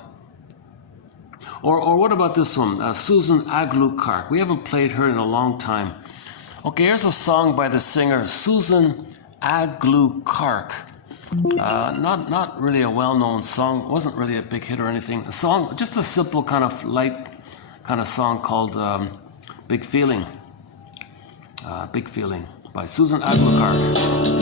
Or what about this one? Susan Aglu-Kark. We haven't played her in a long time. Okay, here's a song by the singer Susan Aglu-Kark. Not really a well-known song. It wasn't really a big hit or anything. A song, just a simple kind of light kind of song called Big Feeling. Big Feeling by Susan Aglu-Kark.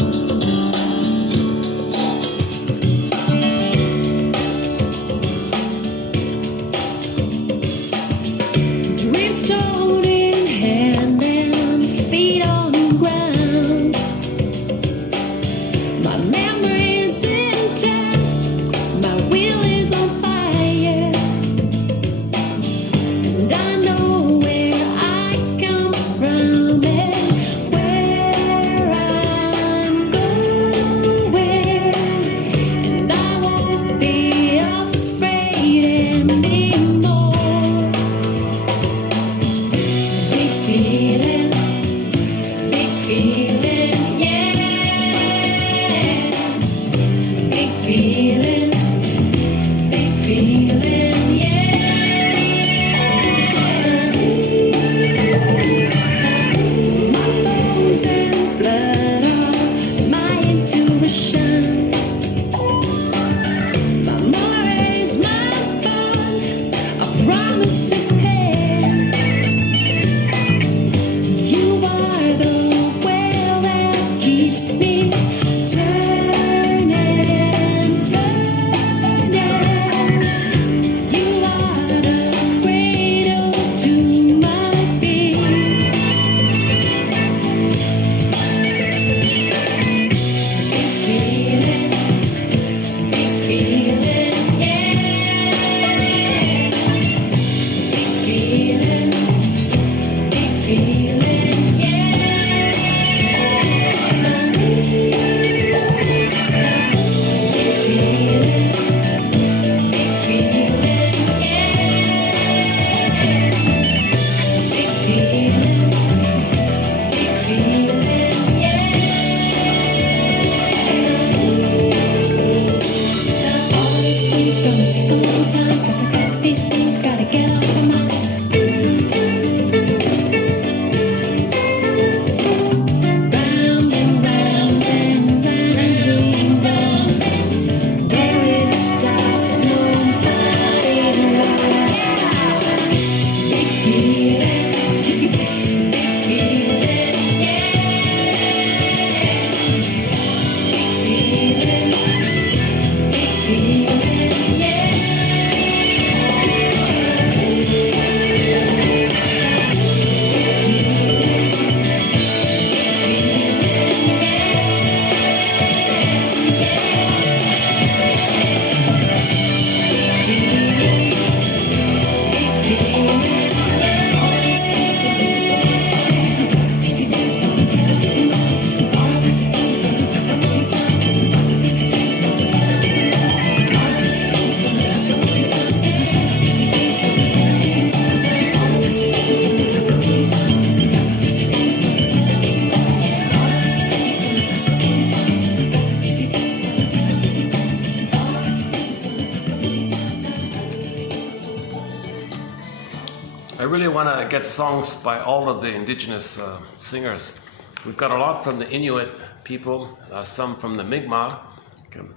really want to get songs by all of the indigenous singers. We've got a lot from the Inuit people, some from the Mi'kmaq,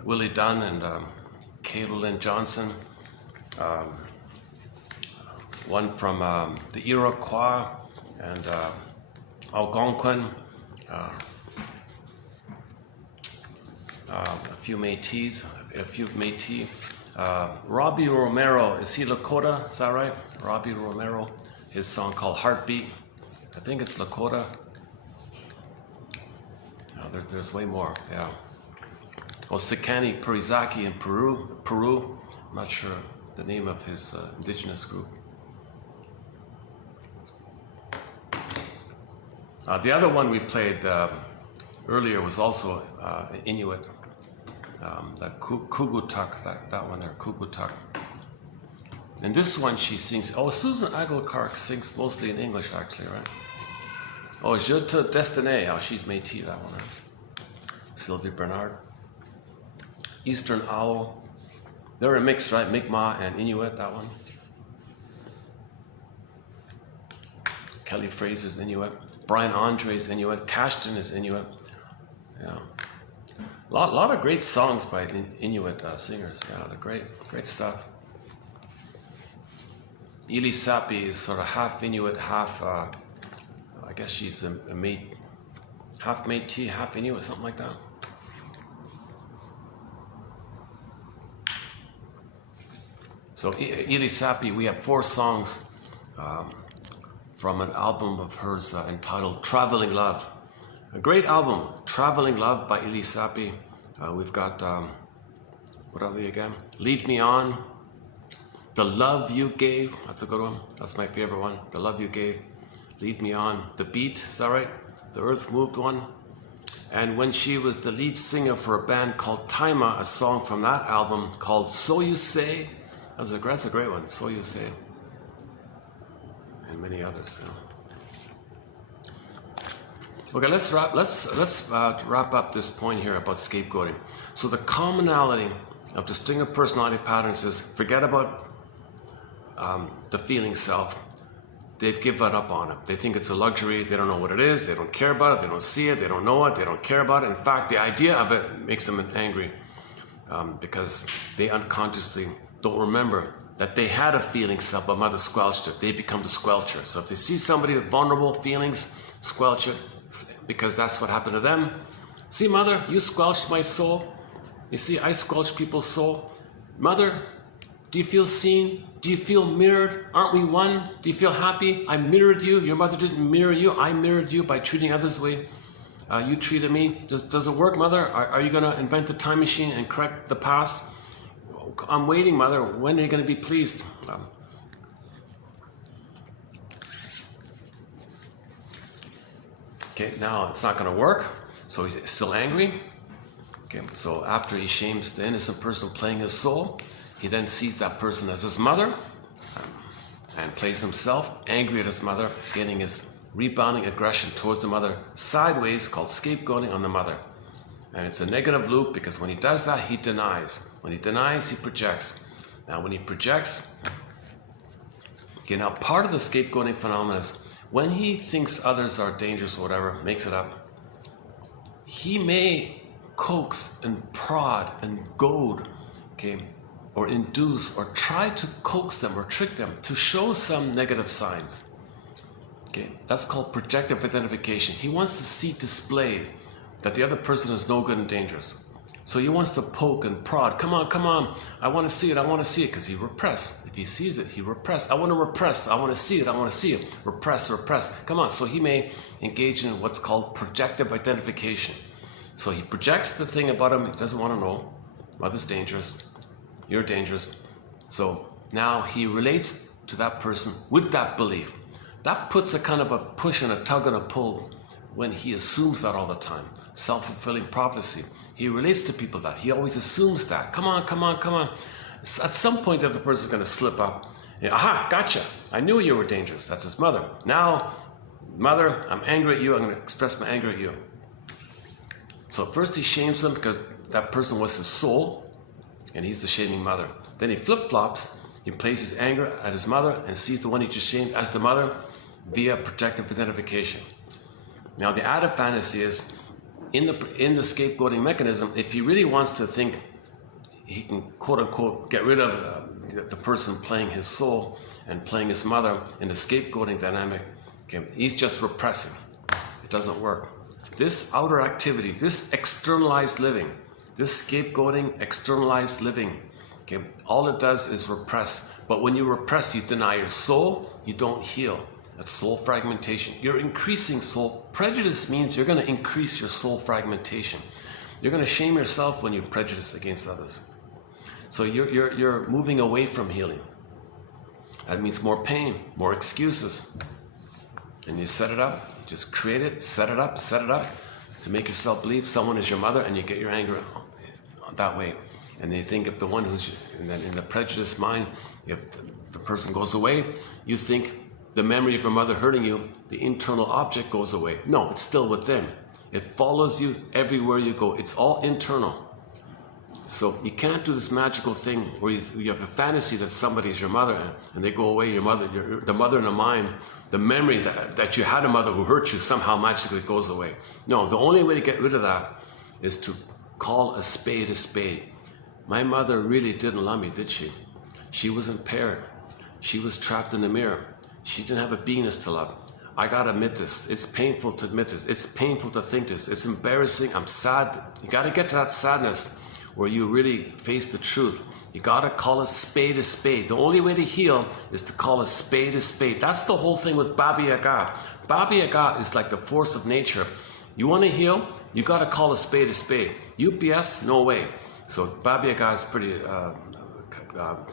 Willie Dunn and Caitlin Johnson, one from the Iroquois and Algonquin, a few Métis, Robbie Romero, is he Lakota? Is that right? Robbie Romero, his song called Heartbeat. I think it's Lakota. No, there's way more, yeah. Oh, Sikani Purizaki in Peru. I'm not sure the name of his indigenous group. The other one we played earlier was also Inuit. That Kugutuk, that one there, Kugutuk. And this one she sings, oh, Susan Aguilar sings mostly in English actually, right? Oh, Je te destiné, oh, she's Métis, that one, right? Sylvie Bernard. Eastern Owl, they're a mix, right? Mi'kmaq and Inuit, that one. Kelly Fraser's Inuit. Brian Andre's Inuit. Cashton is Inuit. Yeah. A lot of great songs by Inuit singers. Yeah, they're great stuff. Ili Sapi is sort of half Inuit, half, I guess she's a half Métis, half Inuit, something like that. So Ili Sapi, we have 4 songs from an album of hers entitled Traveling Love. A great album, Traveling Love by Ili Sapi. We've got, what are they again? Lead Me On, The Love You Gave, that's a good one. That's my favorite one, The Love You Gave. Lead Me On, The Beat, is that right? The Earth Moved one. And when she was the lead singer for a band called Taima, a song from that album called So You Say. That's a great one, So You Say. And many others. Yeah. Okay, let's wrap up this point here about scapegoating. So the commonality of distinctive personality patterns is forget about the feeling self. They've given up on it. They think it's a luxury. They don't know what it is. They don't care about it. They don't see it. They don't know it. They don't care about it. In fact, the idea of it makes them angry because they unconsciously don't remember that they had a feeling self, but mother squelched it. They become the squelcher. So if they see somebody with vulnerable feelings, squelch it, because that's what happened to them. See, mother, you squelched my soul. You see, I squelch people's soul. Mother, do you feel seen? Do you feel mirrored? Aren't we one? Do you feel happy? I mirrored you. Your mother didn't mirror you. I mirrored you by treating others the way you treated me. Does it work, mother? Are you going to invent a time machine and correct the past? I'm waiting, mother. When are you going to be pleased? Okay, now it's not going to work. So he's still angry. Okay, so after he shames the innocent person playing his soul, he then sees that person as his mother and plays himself angry at his mother, getting his rebounding aggression towards the mother sideways, called scapegoating on the mother. And it's a negative loop because when he does that, he denies. When he denies, he projects. Now, when he projects, okay, now part of the scapegoating phenomenon is when he thinks others are dangerous or whatever, makes it up, he may coax and prod and goad, okay, or induce or try to coax them or trick them to show some negative signs. Okay, that's called projective identification. He wants to see displayed that the other person is no good and dangerous. So he wants to poke and prod. Come on, come on. I want to see it. I want to see it, because he repressed. If he sees it, he repressed. I want to repress. I want to see it. I want to see it. Repress, repress. Come on. So he may engage in what's called projective identification. So he projects the thing about him he doesn't want to know. Mother's dangerous. You're dangerous. So now he relates to that person with that belief. That puts a kind of a push and a tug and a pull when he assumes that all the time. Self-fulfilling prophecy. He relates to people that. He always assumes that. Come on, come on, come on. At some point, the other person's going to slip up. Aha, gotcha. I knew you were dangerous. That's his mother. Now, mother, I'm angry at you. I'm going to express my anger at you. So first he shames them because that person was his soul, and he's the shaming mother. Then he flip-flops. He places anger at his mother and sees the one he just shamed as the mother via protective identification. Now the added fantasy is, in the scapegoating mechanism, if he really wants to think he can quote unquote get rid of the person playing his soul and playing his mother in the scapegoating dynamic, okay, he's just repressing. It doesn't work. This outer activity, this externalized living, this scapegoating externalized living, okay, all it does is repress. But when you repress, you deny your soul, you don't heal. That's soul fragmentation. You're increasing soul. Prejudice means you're going to increase your soul fragmentation. You're going to shame yourself when you prejudice against others. So you're moving away from healing. That means more pain, more excuses. And you set it up, just create it, set it up to make yourself believe someone is your mother, and you get your anger that way. And then you think of the one who's in the prejudiced mind, if the person goes away, you think the memory of your mother hurting you, the internal object goes away. No, it's still within. It follows you everywhere you go. It's all internal. So you can't do this magical thing where you have a fantasy that somebody's your mother and they go away, the mother in the mind, the memory that you had a mother who hurt you somehow magically goes away. No, the only way to get rid of that is to call a spade a spade. My mother really didn't love me, did she? She was impaired. She was trapped in the mirror. She didn't have a beingness to love. I gotta admit this. It's painful to admit this. It's painful to think this. It's embarrassing. I'm sad. You gotta get to that sadness where you really face the truth. You gotta call a spade a spade. The only way to heal is to call a spade a spade. That's the whole thing with Baba Yaga. Baba Yaga is like the force of nature. You wanna heal? You gotta call a spade a spade. UPS? No way. So Baba Yaga is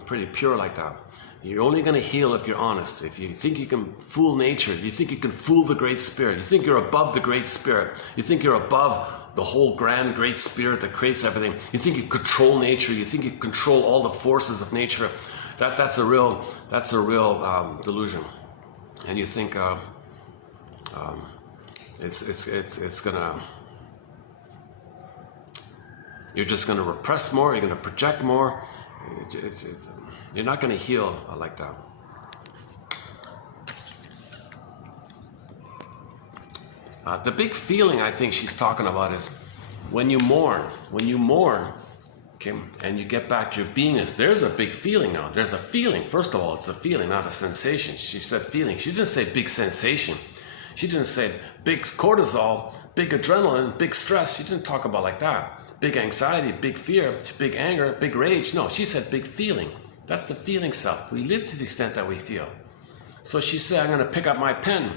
pretty pure like that. You're only going to heal if you're honest. If you think you can fool nature, you think you can fool the Great Spirit, you think you're above the Great Spirit, you think you're above the whole grand Great Spirit that creates everything, you think you control nature, you think you control all the forces of nature, that's a real delusion. And you think it's gonna, you're just gonna repress more, you're gonna project more. You're not going to heal like that. The big feeling I think she's talking about is when you mourn, okay, and you get back to your beingness, there's a big feeling now. There's a feeling. First of all, it's a feeling, not a sensation. She said feeling. She didn't say big sensation. She didn't say big cortisol, big adrenaline, big stress. She didn't talk about like that. Big anxiety, big fear, big anger, big rage. No, she said big feeling. That's the feeling self. We live to the extent that we feel. So she said, I'm going to pick up my pen.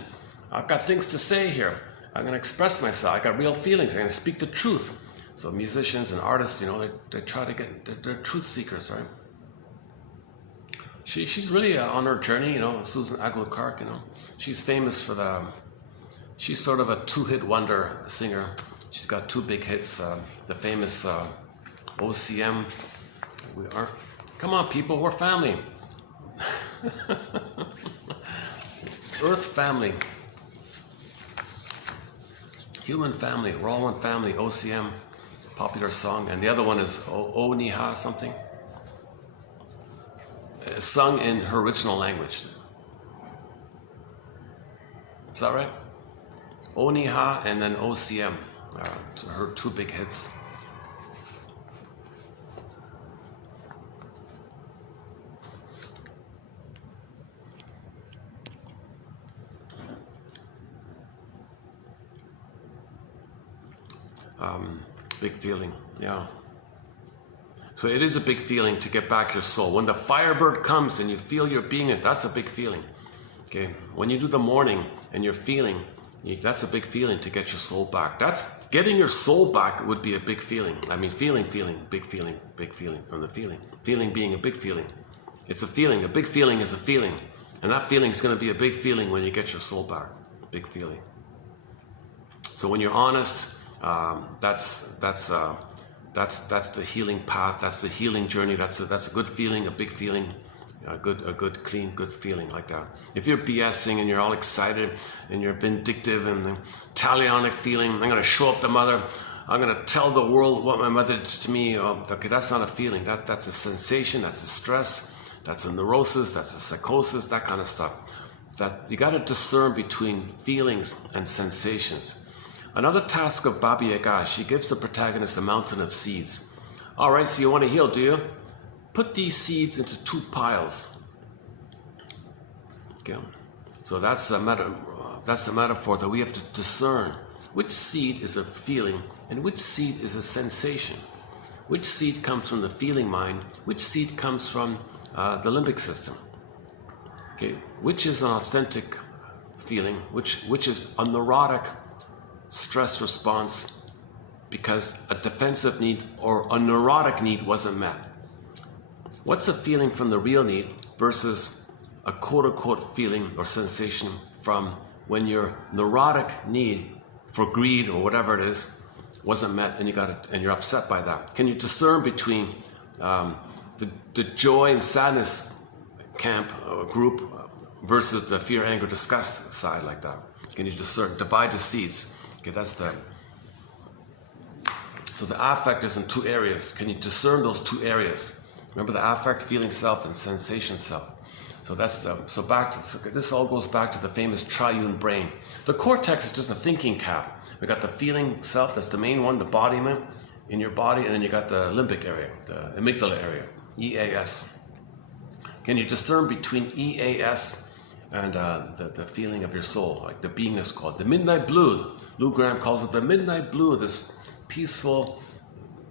I've got things to say here. I'm going to express myself. I got real feelings. I'm going to speak the truth. So musicians and artists, they try to get, they're truth seekers, right? She's really on her journey, Susan Aglo-Clark, She's famous for she's sort of a two-hit wonder singer. She's got two big hits, the famous OCM. Come on, people, we're family. Earth family. Human family, we're all one family, OCM, popular song. And the other one is O Niha something. Sung in her original language. Is that right? O Niha and then OCM. Her two big hits. Big feeling, yeah. So it is a big feeling to get back your soul. When the firebird comes and you feel your beingness, that's a big feeling. Okay, when you do the mourning and you're feeling, that's a big feeling to get your soul back. That's getting your soul back would be a big feeling. I mean, feeling, big feeling from the feeling. Feeling being a big feeling. It's a feeling. A big feeling is a feeling, and that feeling is going to be a big feeling when you get your soul back. Big feeling. So when you're honest. That's the healing path. That's the healing journey. That's a good feeling, a big feeling, a good clean, good feeling like that. If you're BSing and you're all excited and you're vindictive and the talionic feeling, I'm going to show up the mother. I'm going to tell the world what my mother did to me. Okay, that's not a feeling. That's a sensation. That's a stress. That's a neurosis, that's a psychosis, that kind of stuff. That you got to discern between feelings and sensations. Another task of Baba Yaga, she gives the protagonist a mountain of seeds. All right, so you want to heal, do you? Put these seeds into 2 piles. Okay. So that's a metaphor that we have to discern which seed is a feeling and which seed is a sensation. Which seed comes from the feeling mind, which seed comes from the limbic system. Okay, which is an authentic feeling, which is a neurotic stress response because a defensive need or a neurotic need wasn't met. What's a feeling from the real need versus a quote-unquote feeling or sensation from when your neurotic need for greed or whatever it is wasn't met and you're upset by that? Can you discern between the joy and sadness camp or group versus the fear, anger, disgust side like that? Can you discern, divide the seeds? Okay, that's the. So the affect is in 2 areas. Can you discern those 2 areas? Remember the affect, feeling self, and sensation self. So that's the. So this all goes back to the famous triune brain. The cortex is just a thinking cap. We got the feeling self, that's the main one, the embodiment in your body, and then you got the limbic area, the amygdala area, EAS. Can you discern between EAS and the feeling of your soul, like the beingness called the midnight blue? Lou Graham calls it the midnight blue, this peaceful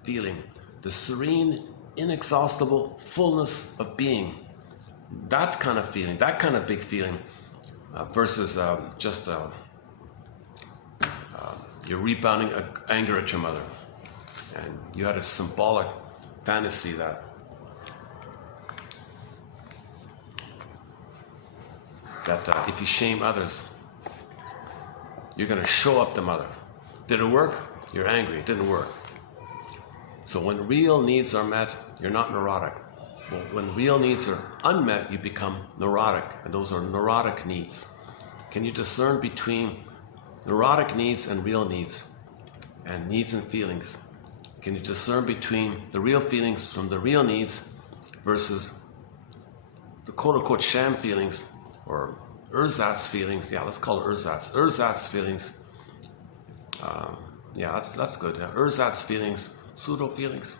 feeling, the serene, inexhaustible fullness of being. That kind of feeling, that kind of big feeling versus just you're rebounding anger at your mother. And you had a symbolic fantasy that if you shame others, you're going to show up the mother. Did it work? You're angry. It didn't work. So when real needs are met, you're not neurotic. But when real needs are unmet, you become neurotic, and those are neurotic needs. Can you discern between neurotic needs and real needs, and needs and feelings? Can you discern between the real feelings from the real needs versus the quote-unquote sham feelings, or ersatz feelings? Yeah, let's call it ersatz. Ersatz feelings. Yeah, that's good. Yeah. Ersatz feelings, pseudo feelings,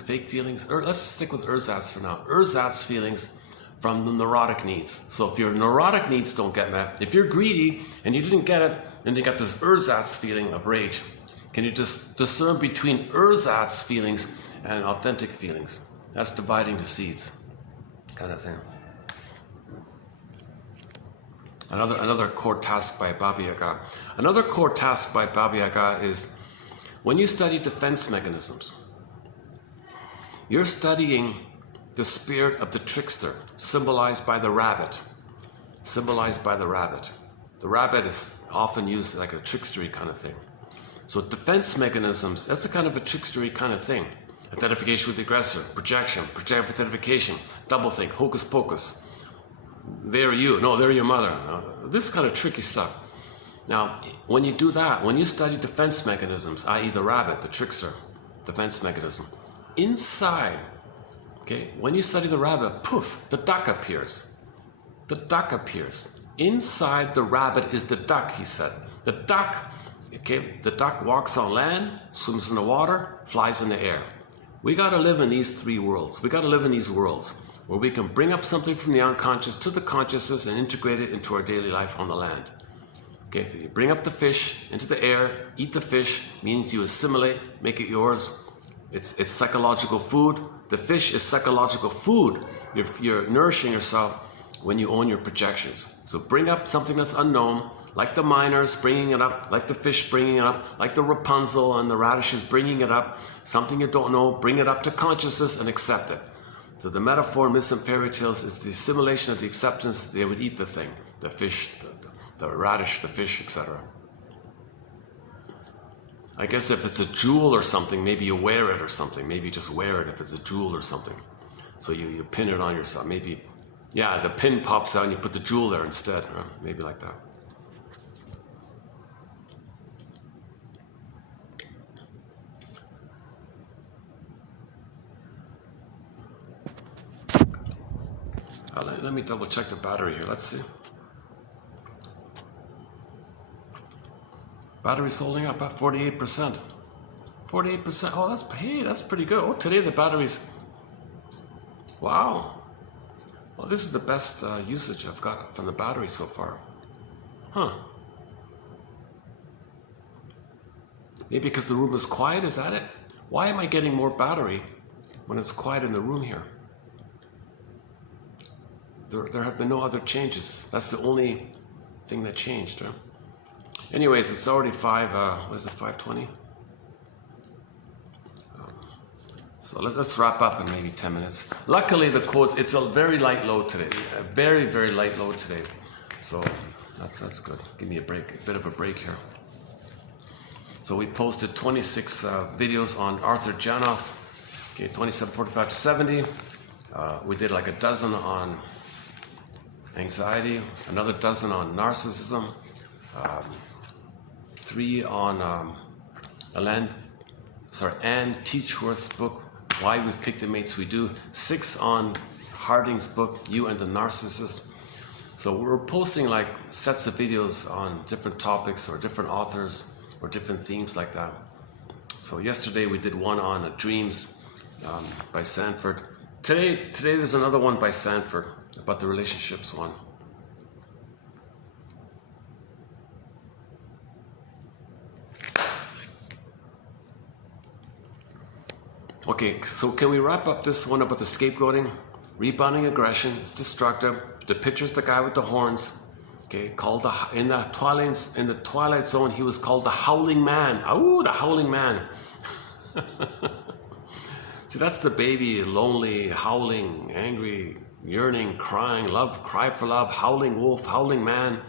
fake feelings. Let's stick with ersatz for now. Ersatz feelings from the neurotic needs. So if your neurotic needs don't get met, if you're greedy and you didn't get it, then you got this ersatz feeling of rage. Can you just discern between ersatz feelings and authentic feelings? That's dividing the seeds, kind of thing. Another core task by Baba Yaga. Another core task by Baba Yaga is when you study defense mechanisms, you're studying the spirit of the trickster, symbolized by the rabbit. Symbolized by the rabbit. The rabbit is often used like a trickstery kind of thing. So defense mechanisms, that's a kind of a trickstery kind of thing. Identification with the aggressor, projection, projective identification, doublethink, hocus pocus. They're you, no, they're your mother. This kind of tricky stuff. Now, when you do that, when you study defense mechanisms, i.e. the rabbit, the trickster, defense mechanism, inside, okay, when you study the rabbit, poof, the duck appears. The duck appears. Inside the rabbit is the duck, he said. The duck, okay, the duck walks on land, swims in the water, flies in the air. We got to live in these 3 worlds. We got to live in these worlds where we can bring up something from the unconscious to the consciousness and integrate it into our daily life on the land. Okay, so you bring up the fish into the air, eat the fish, means you assimilate, make it yours. It's psychological food. The fish is psychological food. You're nourishing yourself when you own your projections. So bring up something that's unknown, like the miners bringing it up, like the fish bringing it up, like the Rapunzel and the radishes bringing it up, something you don't know, bring it up to consciousness and accept it. So the metaphor in myths and fairy tales is the assimilation of the acceptance. They would eat the thing, the fish, the radish, the fish, etc. I guess if it's a jewel or something, maybe you wear it or something. Maybe you just wear it if it's a jewel or something. So you pin it on yourself. Maybe, yeah, the pin pops out and you put the jewel there instead. Huh? Maybe like that. Let me double check the battery here. Let's see. Battery's holding up at 48%. 48%. Oh, that's pretty good. Oh, today the battery's. Wow. Well, this is the best usage I've got from the battery so far. Huh. Maybe because the room is quiet, is that it? Why am I getting more battery when it's quiet in the room here? There have been no other changes. That's the only thing that changed, huh? Anyways, it's already 5:20? So let's wrap up in maybe 10 minutes. Luckily, the quote, it's a very light load today. A very, very light load today. So that's good. Give me a break, a bit of a break here. So we posted 26 videos on Arthur Janoff, okay, 27:45 to 70. We did like a dozen on anxiety, another dozen on narcissism, 3 on Anne Teachworth's book, Why We Pick the Mates We Do, 6 on Harding's book, You and the Narcissist. So we're posting like sets of videos on different topics or different authors or different themes like that. So yesterday we did one on Dreams by Sanford. Today there's another one by Sanford about the relationships one. Okay, so can we wrap up this one about the scapegoating? Rebounding aggression, it's destructive. The picture's the guy with the horns. Okay, called in the Twilight Zone, he was called the Howling Man. Oh, the Howling Man. See, that's the baby, lonely, howling, angry, yearning, crying, love, cry for love, howling wolf, howling man.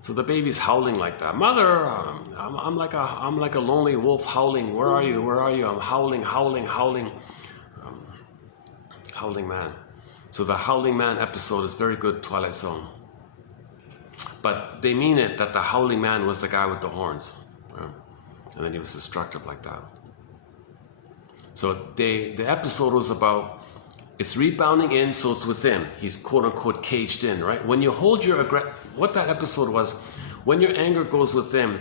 So the baby's howling like that. Mother, I'm like a lonely wolf howling. Where are you? Where are you? I'm howling, howling, howling. Howling man. So the Howling Man episode is very good, Twilight Zone. But they mean it that the Howling Man was the guy with the horns. Right? And then he was destructive like that. So the episode was about, it's rebounding in, so it's within. He's quote unquote caged in, right? When you hold your what that episode was, when your anger goes within,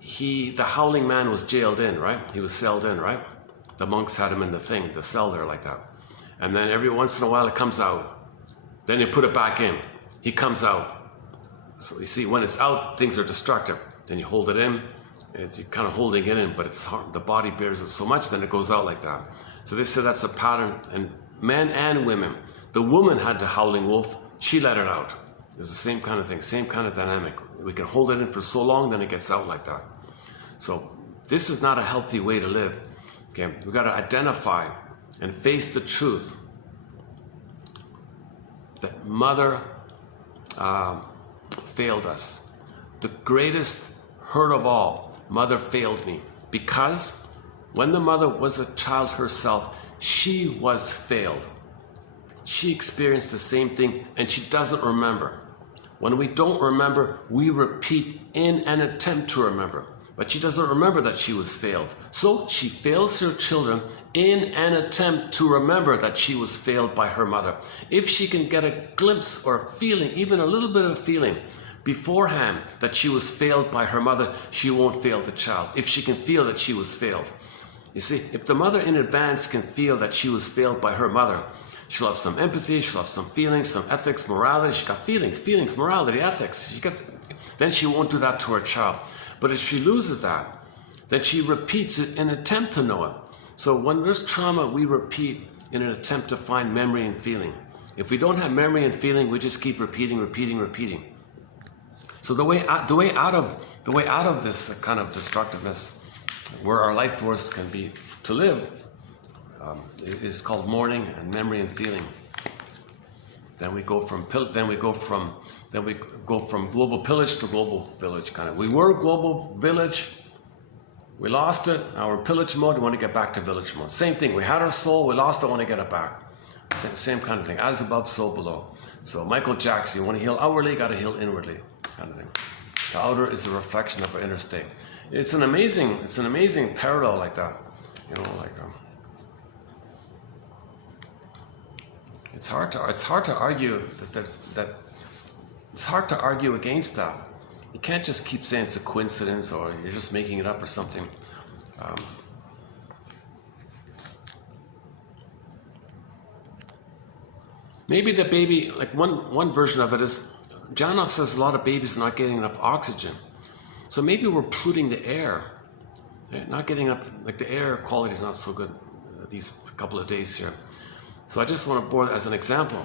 the Howling Man was jailed in, right? He was celled in, right? The monks had him in the cell there like that. And then every once in a while it comes out. Then they put it back in. He comes out. So you see, when it's out, things are destructive. Then you hold it in, you're kind of holding it in, but it's hard. The body bears it so much, then it goes out like that. So they said that's a pattern, and men and women. The woman had the howling wolf, she let it out. It was the same kind of thing, same kind of dynamic. We can hold it in for so long, then it gets out like that. So this is not a healthy way to live. Okay, we got to identify and face the truth that mother failed us. The greatest hurt of all, mother failed me. Because when the mother was a child herself, she was failed. She experienced the same thing and she doesn't remember. When we don't remember, we repeat in an attempt to remember. But she doesn't remember that she was failed. So she fails her children in an attempt to remember that she was failed by her mother. If she can get a glimpse or a feeling, even a little bit of a feeling beforehand that she was failed by her mother, she won't fail the child. If she can feel that she was failed. You see, if the mother in advance can feel that she was failed by her mother, she'll have some empathy, she'll have some feelings, some ethics, morality. She's got feelings, morality, ethics. Then she won't do that to her child. But if she loses that, then she repeats it in an attempt to know it. So when there's trauma, we repeat in an attempt to find memory and feeling. If we don't have memory and feeling, we just keep repeating. So the way out of this kind of destructiveness, where our life force can be to live, is called mourning and memory and feeling. Then we go from global pillage to global village kind of. We were global village, we lost it, now we're pillage mode, we want to get back to village mode. Same thing, we had our soul, we lost it, want to get it back. Same kind of thing, as above, so below. So Michael Jackson, you want to heal outwardly, you got to heal inwardly, kind of thing. The outer is a reflection of our inner state. It's an amazing parallel like that, you know, like It's hard to argue that it's hard to argue against that. You can't just keep saying it's a coincidence or you're just making it up or something. Maybe the baby, like one version of it is, Janoff says a lot of babies are not getting enough oxygen. So maybe we're polluting the air. Not getting enough, like the air quality is not so good these couple of days here. So I just want to borrow as an example.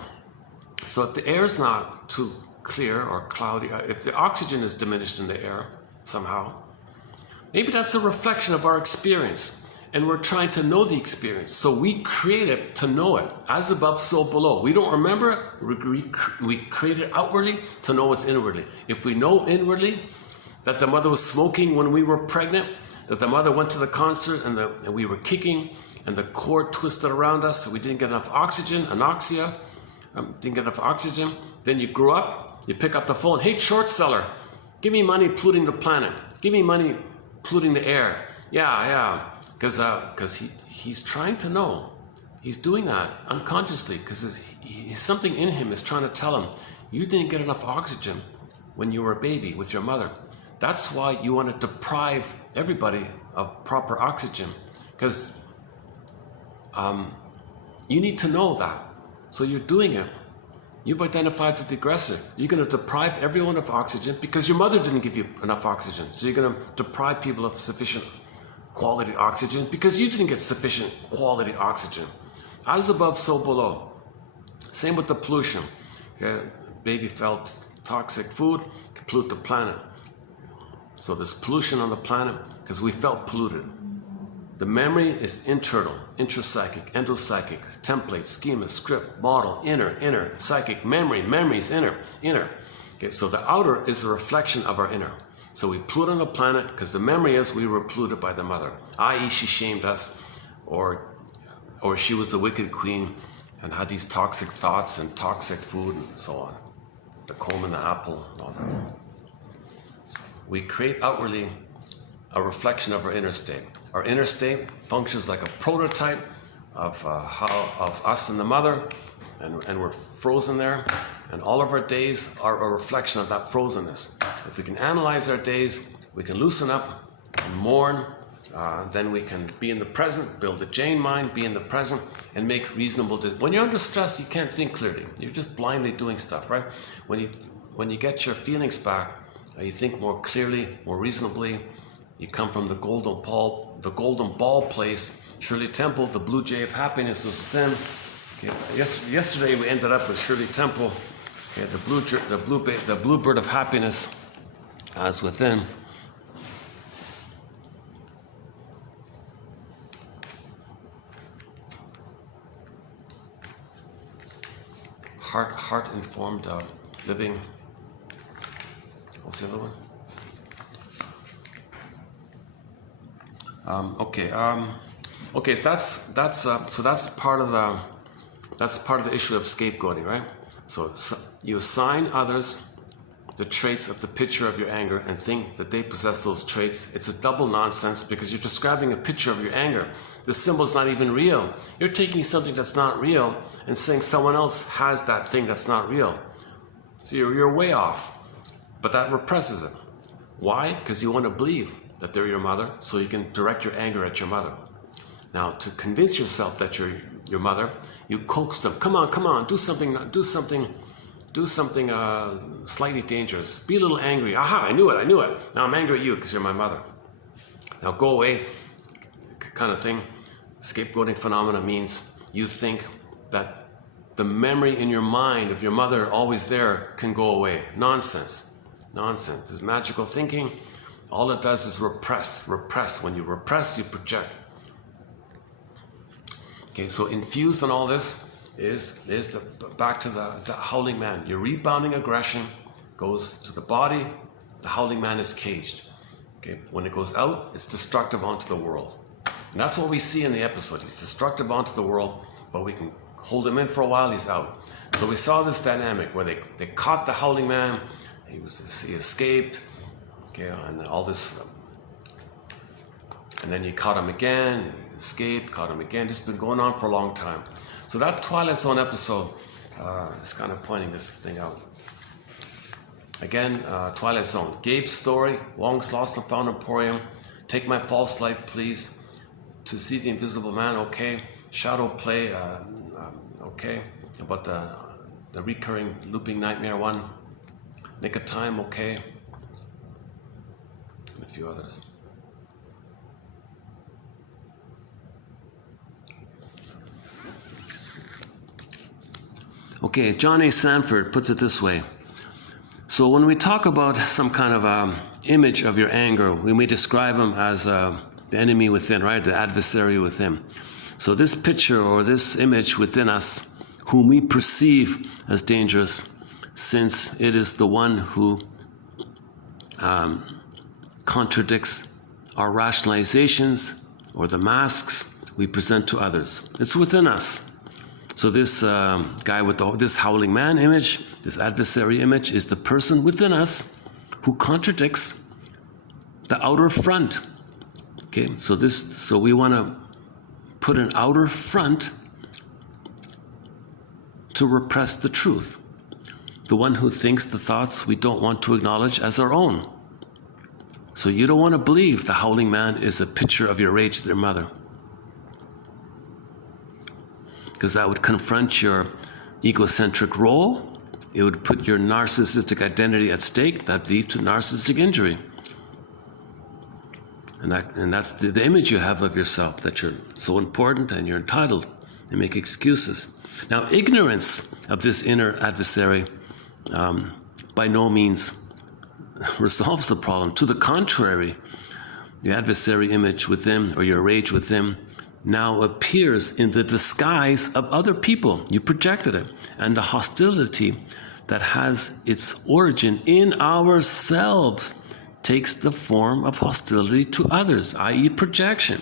So if the air is not too clear or cloudy, if the oxygen is diminished in the air somehow, maybe that's a reflection of our experience. And we're trying to know the experience. So we create it to know it. As above, so below. We don't remember it. We create it outwardly to know what's inwardly. If we know inwardly that the mother was smoking when we were pregnant, that the mother went to the concert and we were kicking and the cord twisted around us so we didn't get enough oxygen, anoxia, didn't get enough oxygen. Then you grew up, you pick up the phone, hey, short seller, give me money polluting the planet. Give me money polluting the air. Yeah. Because he's trying to know. He's doing that unconsciously because something in him is trying to tell him, you didn't get enough oxygen when you were a baby with your mother. That's why you want to deprive everybody of proper oxygen, because you need to know that. So you're doing it. You've identified with the aggressor. You're going to deprive everyone of oxygen because your mother didn't give you enough oxygen. So you're going to deprive people of sufficient quality oxygen because you didn't get sufficient quality oxygen. As above, so below. Same with the pollution. Okay? Baby felt toxic food can pollute the planet. So there's pollution on the planet because we felt polluted. The memory is internal, intrapsychic, endopsychic, template, schema, script, model, inner, psychic, memories, inner. Okay, so the outer is a reflection of our inner. So we pollute on the planet because the memory is we were polluted by the mother, i.e. she shamed us, or she was the wicked queen and had these toxic thoughts and toxic food and so on. The comb and the apple and all that. So we create outwardly a reflection of our inner state. Our inner state functions like a prototype of us and the mother, and we're frozen there. And all of our days are a reflection of that frozenness. If we can analyze our days, we can loosen up and mourn. Then we can be in the present, build a Jane mind, be in the present, and make reasonable decisions. When you're under stress, you can't think clearly. You're just blindly doing stuff, right? When you get your feelings back, you think more clearly, more reasonably. You come from the golden ball place. Shirley Temple, the blue jay of happiness is within. Okay. Yesterday we ended up with Shirley Temple. Okay, the bluebird of happiness is within. Heart-informed living. What's the other one? Okay. So that's part of the issue of scapegoating, right? So you assign others the traits of the picture of your anger and think that they possess those traits. It's a double nonsense because you're describing a picture of your anger. The symbol's not even real. You're taking something that's not real and saying someone else has that thing that's not real. So you're way off. But that represses it. Why? Because you want to believe that they're your mother, so you can direct your anger at your mother. Now, to convince yourself that you're your mother, you coax them. Come on, do something slightly dangerous. Be a little angry. Aha, I knew it. Now I'm angry at you because you're my mother. Now go away, kind of thing. Scapegoating phenomena means you think that the memory in your mind of your mother always there can go away. Nonsense. This magical thinking, all it does is repress. When you repress, you project. Okay, so infused in all this is back to the howling man. Your rebounding aggression goes to the body. The howling man is caged. Okay, when it goes out, it's destructive onto the world. And that's what we see in the episode. He's destructive onto the world, but we can hold him in for a while, he's out. So we saw this dynamic where they caught the howling man, he escaped, okay, and all this, and then you caught him again, he escaped, caught him again. This has been going on for a long time. So that Twilight Zone episode is kind of pointing this thing out. Again, Twilight Zone. Gabe's story, Wong's Lost and Found Emporium, Take My False Life, Please, To See the Invisible Man, okay. Shadow Play, okay. About the recurring looping nightmare one. Nick of Time, okay. And a few others. Okay, John A. Sanford puts it this way. So when we talk about some kind of image of your anger, we may describe him as the enemy within, right? The adversary within. So this picture or this image within us, whom we perceive as dangerous, since it is the one who contradicts our rationalizations or the masks we present to others. It's within us. So this guy with this howling man image, this adversary image, is the person within us who contradicts the outer front. Okay, so we want to put an outer front to repress the truth. The one who thinks the thoughts we don't want to acknowledge as our own. So you don't want to believe the howling man is a picture of your rage to their mother, because that would confront your egocentric role. It would put your narcissistic identity at stake. That would lead to narcissistic injury. And that's the image you have of yourself, that you're so important and you're entitled, and make excuses. Now, ignorance of this inner adversary by no means resolves the problem. To the contrary, the adversary image within, or your rage within, now appears in the disguise of other people. You projected it. And the hostility that has its origin in ourselves takes the form of hostility to others, i.e. projection.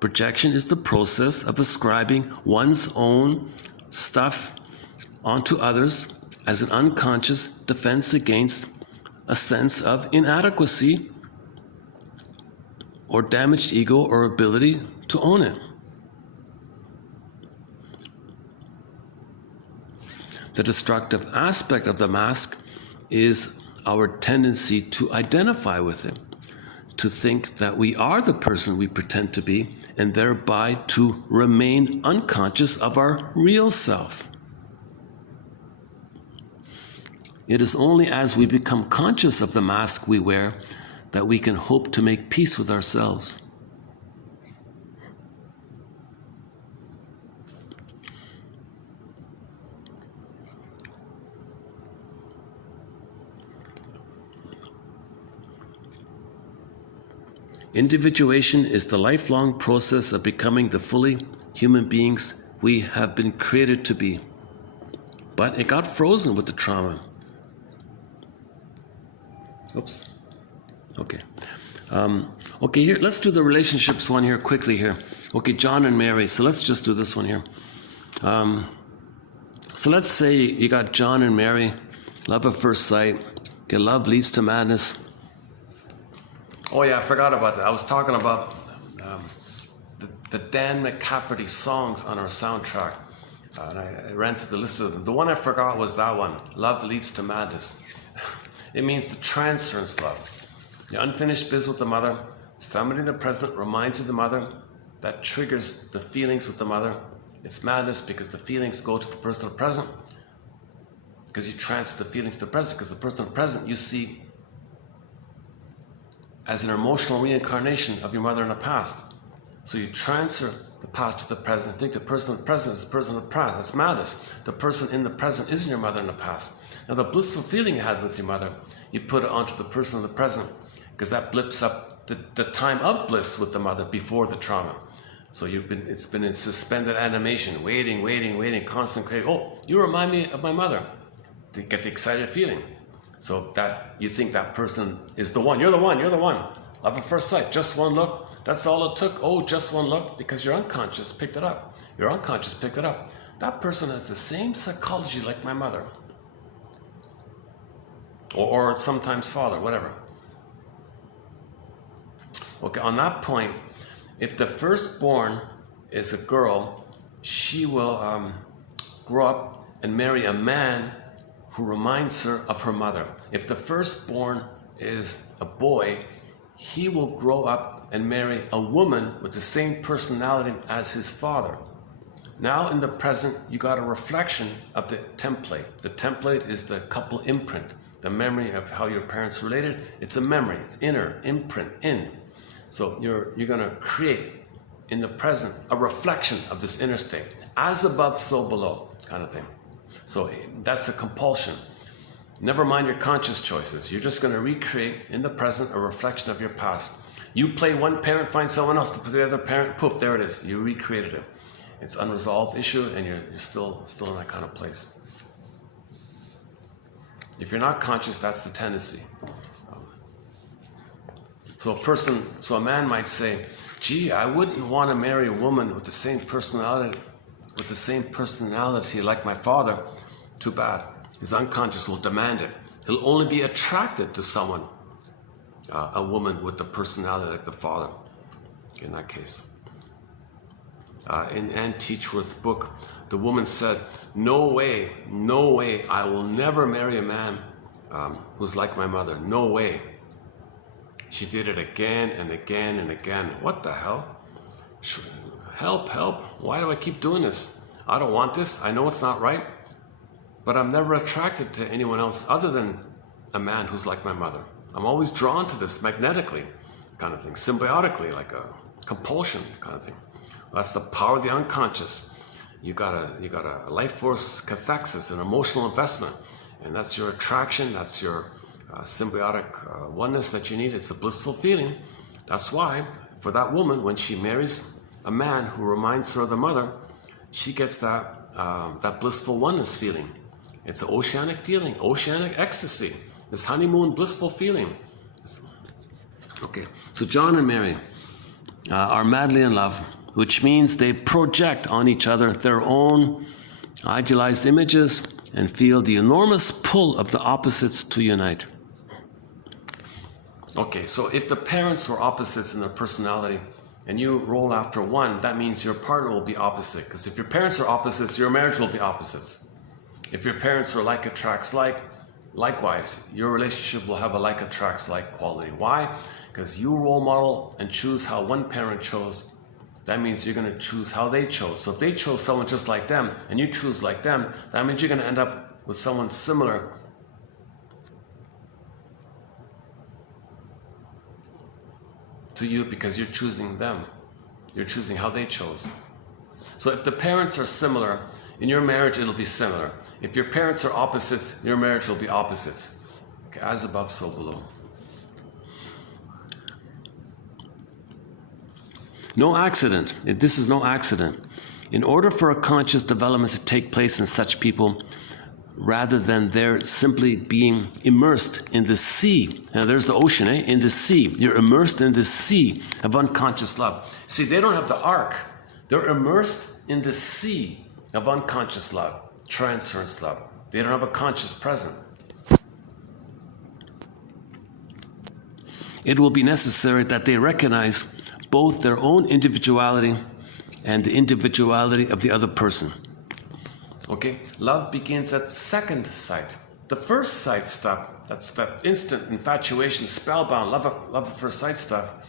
Projection is the process of ascribing one's own stuff onto others as an unconscious defense against a sense of inadequacy or damaged ego or ability to own it. The destructive aspect of the mask is our tendency to identify with it, to think that we are the person we pretend to be, and thereby to remain unconscious of our real self. It is only as we become conscious of the mask we wear that we can hope to make peace with ourselves. Individuation is the lifelong process of becoming the fully human beings we have been created to be. But it got frozen with the trauma. Oops. Okay. Okay, here, let's do the relationships one here quickly here. Okay, John and Mary. So let's just do this one here. So let's say you got John and Mary, love at first sight. Okay, love leads to madness. Oh yeah, I forgot about that. I was talking about the Dan McCafferty songs on our soundtrack. And I ran through the list of them. The one I forgot was that one, Love Leads to Madness. It means the transference love. The unfinished biz with the mother, somebody in the present reminds you of the mother, that triggers the feelings with the mother. It's madness because the feelings go to the person in the present, because you transfer the feelings to the present, because the person in the present you see as an emotional reincarnation of your mother in the past. So you transfer the past to the present. Think the person in the present is the person in the past. That's madness. The person in the present isn't your mother in the past. Now the blissful feeling you had with your mother, you put it onto the person in the present, because that blips up the time of bliss with the mother before the trauma. So it's been in suspended animation, waiting, constant craving. Oh, you remind me of my mother. To get the excited feeling. So that you think that person is the one. You're the one. Love at first sight. Just one look. That's all it took. Oh, just one look. Because your unconscious picked it up. That person has the same psychology like my mother. Or sometimes father, whatever. Okay, on that point, if the firstborn is a girl, she will grow up and marry a man who reminds her of her mother. If the firstborn is a boy, he will grow up and marry a woman with the same personality as his father. Now in the present, you got a reflection of the template. The template is the couple imprint, the memory of how your parents related. It's a memory, it's inner, imprint, in. So you're going to create in the present a reflection of this inner state. As above, so below, kind of thing. So that's a compulsion. Never mind your conscious choices. You're just going to recreate in the present a reflection of your past. You play one parent, find someone else to play the other parent, poof, there it is. You recreated it. It's an unresolved issue, and you're still in that kind of place. If you're not conscious, that's the tendency. So a man might say, gee, I wouldn't want to marry a woman with the same personality like my father. Too bad. His unconscious will demand it. He'll only be attracted to someone, a woman with the personality like the father, in that case. In Anne Teachworth's book, the woman said, no way, I will never marry a man who's like my mother. No way. She did it again and again and again. What the hell? Help. Why do I keep doing this? I don't want this. I know it's not right. But I'm never attracted to anyone else other than a man who's like my mother. I'm always drawn to this magnetically, kind of thing, symbiotically, like a compulsion kind of thing. That's the power of the unconscious. You got a life force cathexis, an emotional investment, and that's your attraction. That's your symbiotic oneness that you need. It's a blissful feeling. That's why, for that woman, when she marries a man who reminds her of the mother, she gets that blissful oneness feeling. It's an oceanic feeling, oceanic ecstasy, this honeymoon blissful feeling. Okay, so John and Mary are madly in love, which means they project on each other their own idealized images and feel the enormous pull of the opposites to unite. Okay, so if the parents were opposites in their personality and you roll after one, that means your partner will be opposite. Because if your parents are opposites, your marriage will be opposites. If your parents are like attracts like, likewise, your relationship will have a like attracts like quality. Why? Because you role model and choose how one parent chose. That means you're going to choose how they chose. So if they chose someone just like them and you choose like them, that means you're going to end up with someone similar to you because you're choosing them. You're choosing how they chose. So if the parents are similar, in your marriage it'll be similar. If your parents are opposites, your marriage will be opposites. Okay, as above, so below. No accident. This is no accident. In order for a conscious development to take place in such people, rather than their simply being immersed in the sea. Now there's the ocean, in the sea. You're immersed in the sea of unconscious love. See, they don't have the ark. They're immersed in the sea of unconscious love, transference love. They don't have a conscious present. It will be necessary that they recognize both their own individuality and the individuality of the other person. Okay, love begins at second sight. The first sight stuff, that's that instant infatuation, spellbound, love at first sight stuff,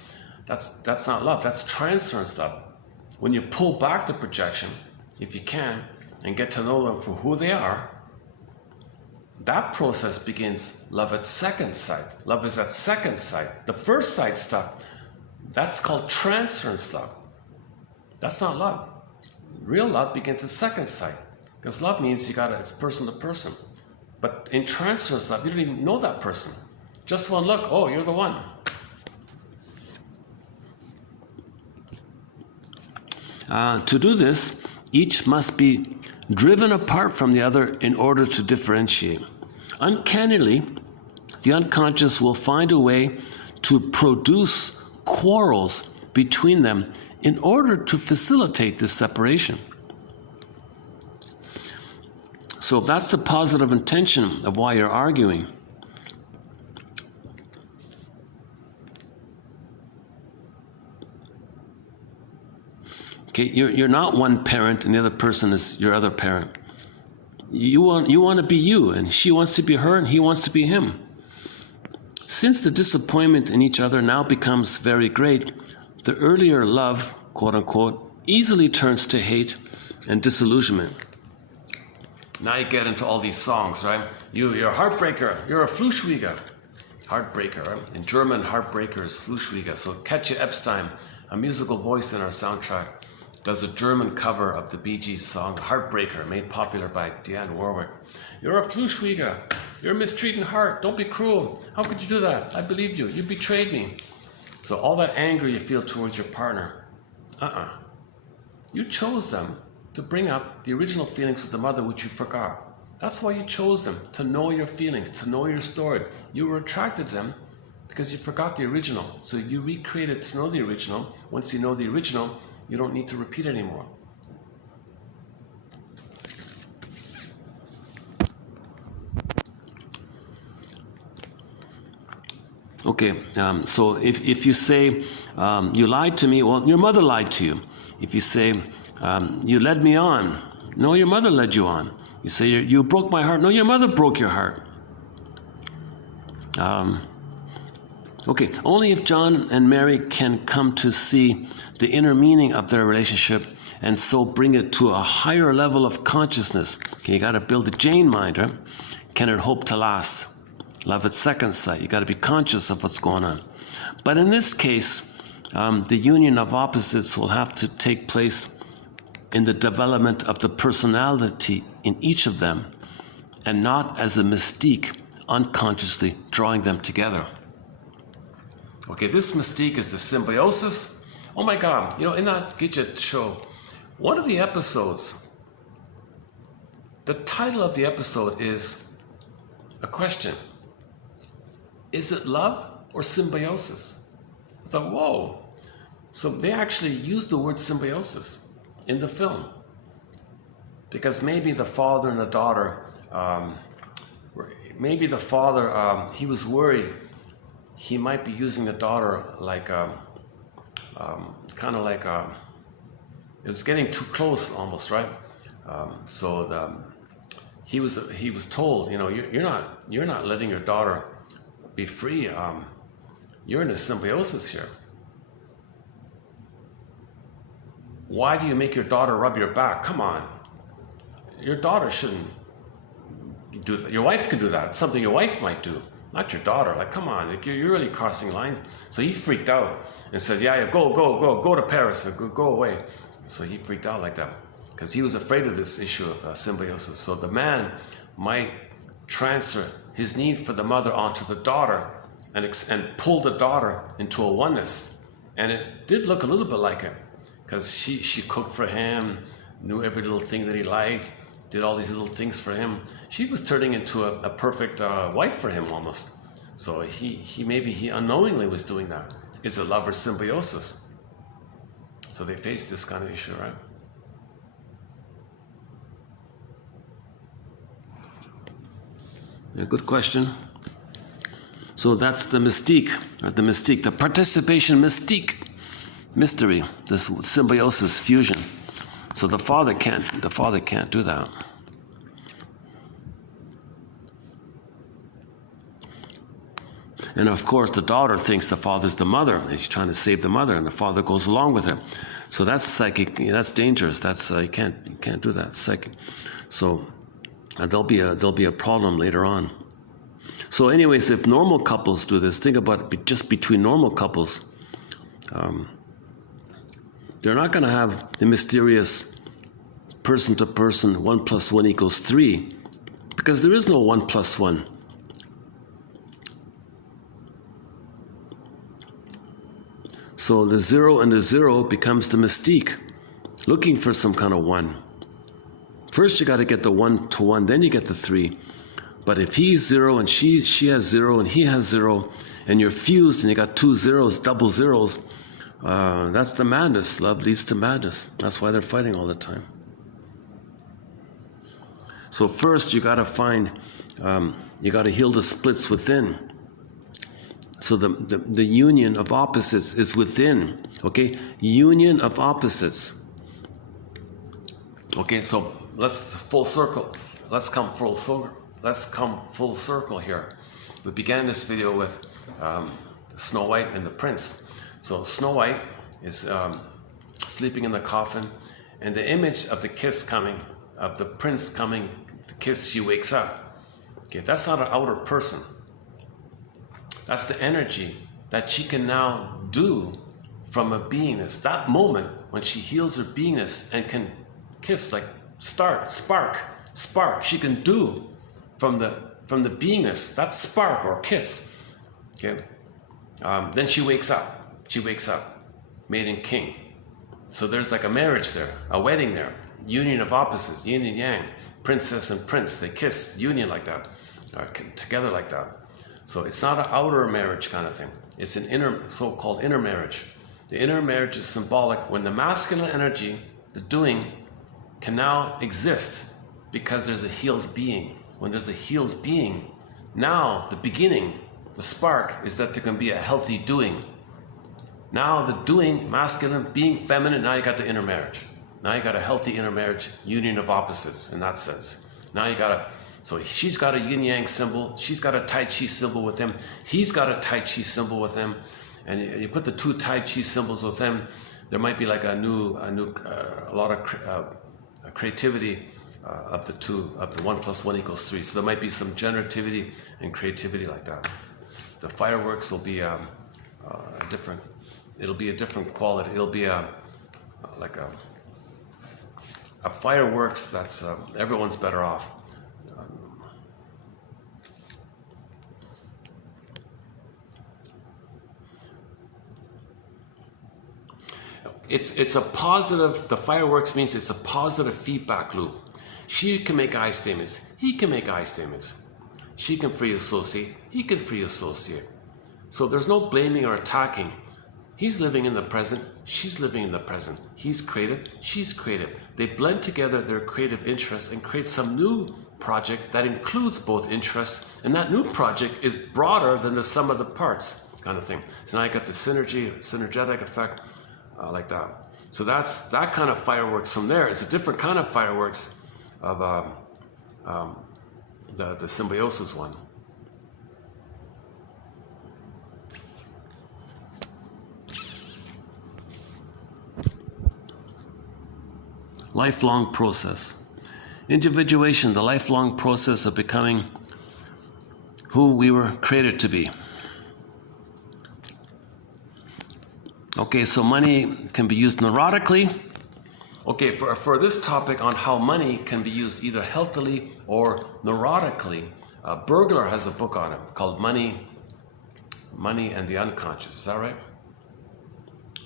that's not love, that's transference love. When you pull back the projection, if you can, and get to know them for who they are, that process begins love at second sight. Love is at second sight. The first sight stuff, that's called transference love. That's not love. Real love begins at second sight. Because love means it's person to person. But in transference love, you don't even know that person. Just one look, oh, you're the one. To do this, each must be driven apart from the other in order to differentiate. Uncannily, the unconscious will find a way to produce quarrels between them in order to facilitate this separation. So that's the positive intention of why you're arguing. Okay, you're not one parent and the other person is your other parent. You want to be you, and she wants to be her, and he wants to be him. Since the disappointment in each other now becomes very great, the earlier love, quote unquote, easily turns to hate and disillusionment. Now you get into all these songs, right? You're a heartbreaker, you're a Fluschwieger. Heartbreaker, right? In German, heartbreaker is Fluschwieger. So Katja Epstein, a musical voice in our soundtrack, does a German cover of the Bee Gees song Heartbreaker, made popular by Dionne Warwick. You're a Fluschwieger. You're a mistreating heart. Don't be cruel. How could you do that? I believed you. You betrayed me. So all that anger you feel towards your partner, you chose them to bring up the original feelings of the mother which you forgot. That's why you chose them, to know your feelings, to know your story. You were attracted to them because you forgot the original. So you recreated to know the original. Once you know the original, you don't need to repeat it anymore. Okay, so if you say, you lied to me, well, your mother lied to you. If you say, you led me on, no, your mother led you on. You say, you broke my heart, no, your mother broke your heart. Okay, only if John and Mary can come to see the inner meaning of their relationship and so bring it to a higher level of consciousness. Okay, you got to build a Jane mind, right? Can it hope to last? Love at second sight. You got to be conscious of what's going on. But in this case, the union of opposites will have to take place in the development of the personality in each of them, and not as a mystique unconsciously drawing them together. Okay, this mystique is the symbiosis. Oh my God, in that Gidget show, one of the episodes, the title of the episode is a question. Is it love or symbiosis? I thought, whoa. So they actually used the word symbiosis in the film. Because maybe the father and the daughter, he was worried he might be using the daughter like, it was getting too close almost, right? He was told, you're not letting your daughter be free. You're in a symbiosis here. Why do you make your daughter rub your back? Come on. Your daughter shouldn't do that. Your wife can do that. It's something your wife might do, not your daughter. Like, come on, you're really crossing lines. So he freaked out and said, yeah, go to Paris, go away. So he freaked out like that because he was afraid of this issue of symbiosis. So the man might transfer his need for the mother onto the daughter and pull the daughter into a oneness. And it did look a little bit like it because she cooked for him, knew every little thing that he liked, did all these little things for him. She was turning into a perfect wife for him almost. So he unknowingly was doing that. It's a love or symbiosis. So they faced this kind of issue, right? Yeah, good question. So that's the mystique, or the participation mystique, mystery, this symbiosis fusion. So the father can't do that. And of course, the daughter thinks the father's the mother, and she's trying to save the mother, and the father goes along with her. So that's psychic. That's dangerous. That's you can't do that. Psychic. So there'll be a problem later on. So, anyways, if normal couples do this, think about it, just between normal couples. They're not going to have the mysterious person to person 1 + 1 = 3, because there is no 1 + 1. So the 0 and the 0 becomes the mystique, looking for some kind of 1. First you got to get the 1 to 1, then you get the 3. But if he's 0 and she has 0 and he has 0, and you're fused and you got 2 zeros, double zeros, that's the madness. Love leads to madness. That's why they're fighting all the time. So first you got to find, you got to heal the splits within. So the union of opposites is within. Okay, union of opposites. Okay, so let's full circle. let's come full circle here. We began this video with Snow White and the Prince. So Snow White is sleeping in the coffin, and the image of the kiss coming, of the prince coming, the kiss, she wakes up. Okay, that's not an outer person. That's the energy that she can now do from a beingness. That moment when she heals her beingness and can kiss, like spark, she can do from the beingness, that spark or kiss. Okay, then she wakes up, maiden king. So there's like a marriage there, a wedding there, union of opposites, yin and yang, princess and prince, they kiss, union like that, together like that. So it's not an outer marriage kind of thing. It's an inner, so-called inner marriage. The inner marriage is symbolic when the masculine energy, the doing, can now exist because there's a healed being. When there's a healed being, now the beginning, the spark, is that there can be a healthy doing. Now the doing, masculine, being feminine, now you got the inner marriage. Now you got a healthy inner marriage, union of opposites in that sense. Now you got a, so she's got a yin-yang symbol, she's got a Tai Chi symbol with him, he's got a Tai Chi symbol with him, and you put the two Tai Chi symbols with him, there might be like a lot of creativity of the two, of the 1 + 1 = 3. So there might be some generativity and creativity like that. The fireworks will be different. It'll be a different quality. It'll be like a fireworks that's everyone's better off. It's a positive. The fireworks means it's a positive feedback loop. She can make I statements. He can make I statements. She can free associate. He can free associate. So there's no blaming or attacking. He's living in the present, she's living in the present. He's creative, she's creative. They blend together their creative interests and create some new project that includes both interests, and that new project is broader than the sum of the parts kind of thing. So now you got the synergetic effect like that. So that's that kind of fireworks from there. It's a different kind of fireworks of the symbiosis one. Lifelong process. Individuation, the lifelong process of becoming who we were created to be. Okay, so money can be used neurotically. Okay, for this topic on how money can be used either healthily or neurotically, Burglar has a book on it called Money and the Unconscious. Is that right?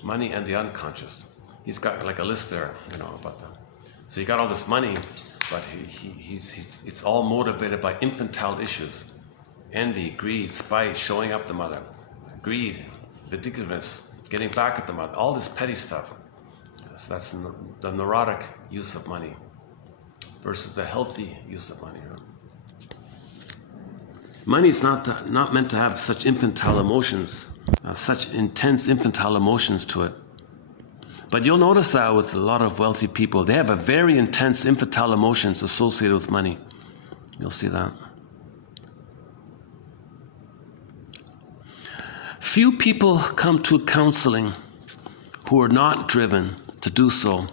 Money and the Unconscious. He's got like a list there, about that. So you got all this money, but it's all motivated by infantile issues. Envy, greed, spite, showing up the mother. Greed, vindictiveness, getting back at the mother. All this petty stuff. So that's the neurotic use of money versus the healthy use of money. Money is not meant to have such infantile emotions, such intense infantile emotions to it. But you'll notice that with a lot of wealthy people, they have a very intense infantile emotions associated with money. You'll see that. Few people come to counseling who are not driven to do so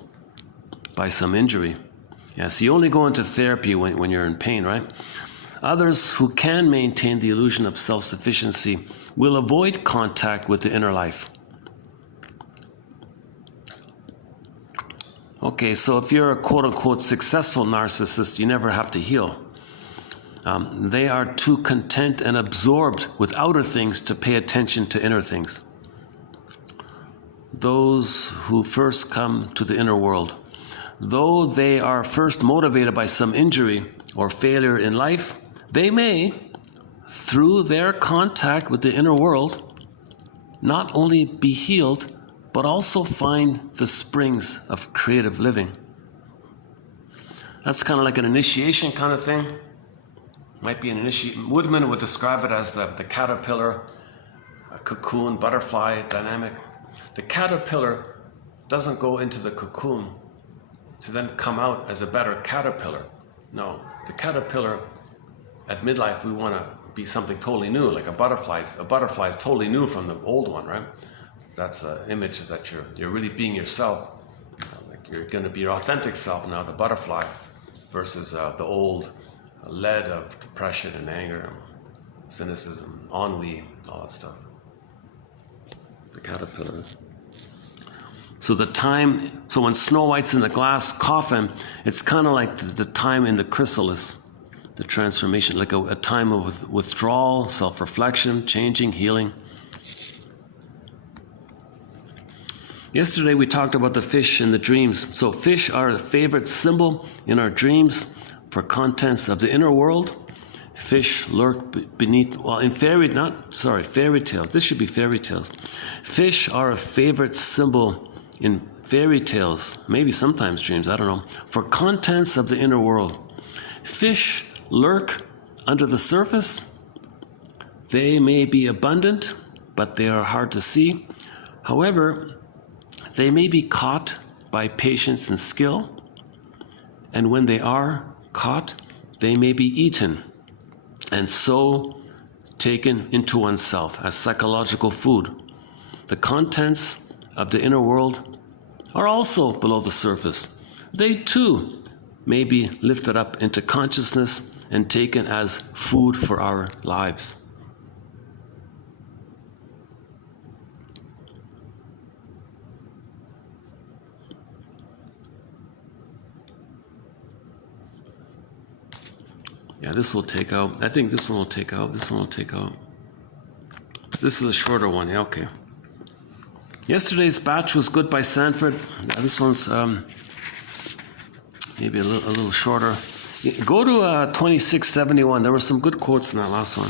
by some injury. Yes, you only go into therapy when you're in pain, right? Others who can maintain the illusion of self-sufficiency will avoid contact with the inner life. Okay, so if you're a quote-unquote successful narcissist, you never have to heal. They are too content and absorbed with outer things to pay attention to inner things. Those who first come to the inner world, though they are first motivated by some injury or failure in life, they may, through their contact with the inner world, not only be healed, but also find the springs of creative living. That's kind of like an initiation kind of thing. Might be an initiation. Woodman would describe it as the caterpillar, a cocoon, butterfly dynamic. The caterpillar doesn't go into the cocoon to then come out as a better caterpillar. No, the caterpillar at midlife, we want to be something totally new, like a butterfly. A butterfly is totally new from the old one, right? That's an image that you're really being yourself. Like you're going to be your authentic self now, the butterfly, versus the old lead of depression and anger, cynicism, ennui, all that stuff. The caterpillar. So so when Snow White's in the glass coffin, it's kind of like the time in the chrysalis, the transformation, like a time of withdrawal, self-reflection, changing, healing. Yesterday we talked about the fish and the dreams. So fish are a favorite symbol in our dreams for contents of the inner world. Fish lurk beneath, well, in fairy tales. This should be fairy tales. Fish are a favorite symbol in fairy tales, maybe sometimes dreams, I don't know, for contents of the inner world. Fish lurk under the surface. They may be abundant, but they are hard to see. However, they may be caught by patience and skill, and when they are caught, they may be eaten, and so taken into oneself as psychological food. The contents of the inner world are also below the surface. They too may be lifted up into consciousness and taken as food for our lives. Yeah, this will take out. I think this one will take out. This one will take out. This is a shorter one. Yeah, okay. Yesterday's batch was good by Sanford. This one's maybe a little shorter. Go to 2671. There were some good quotes in that last one.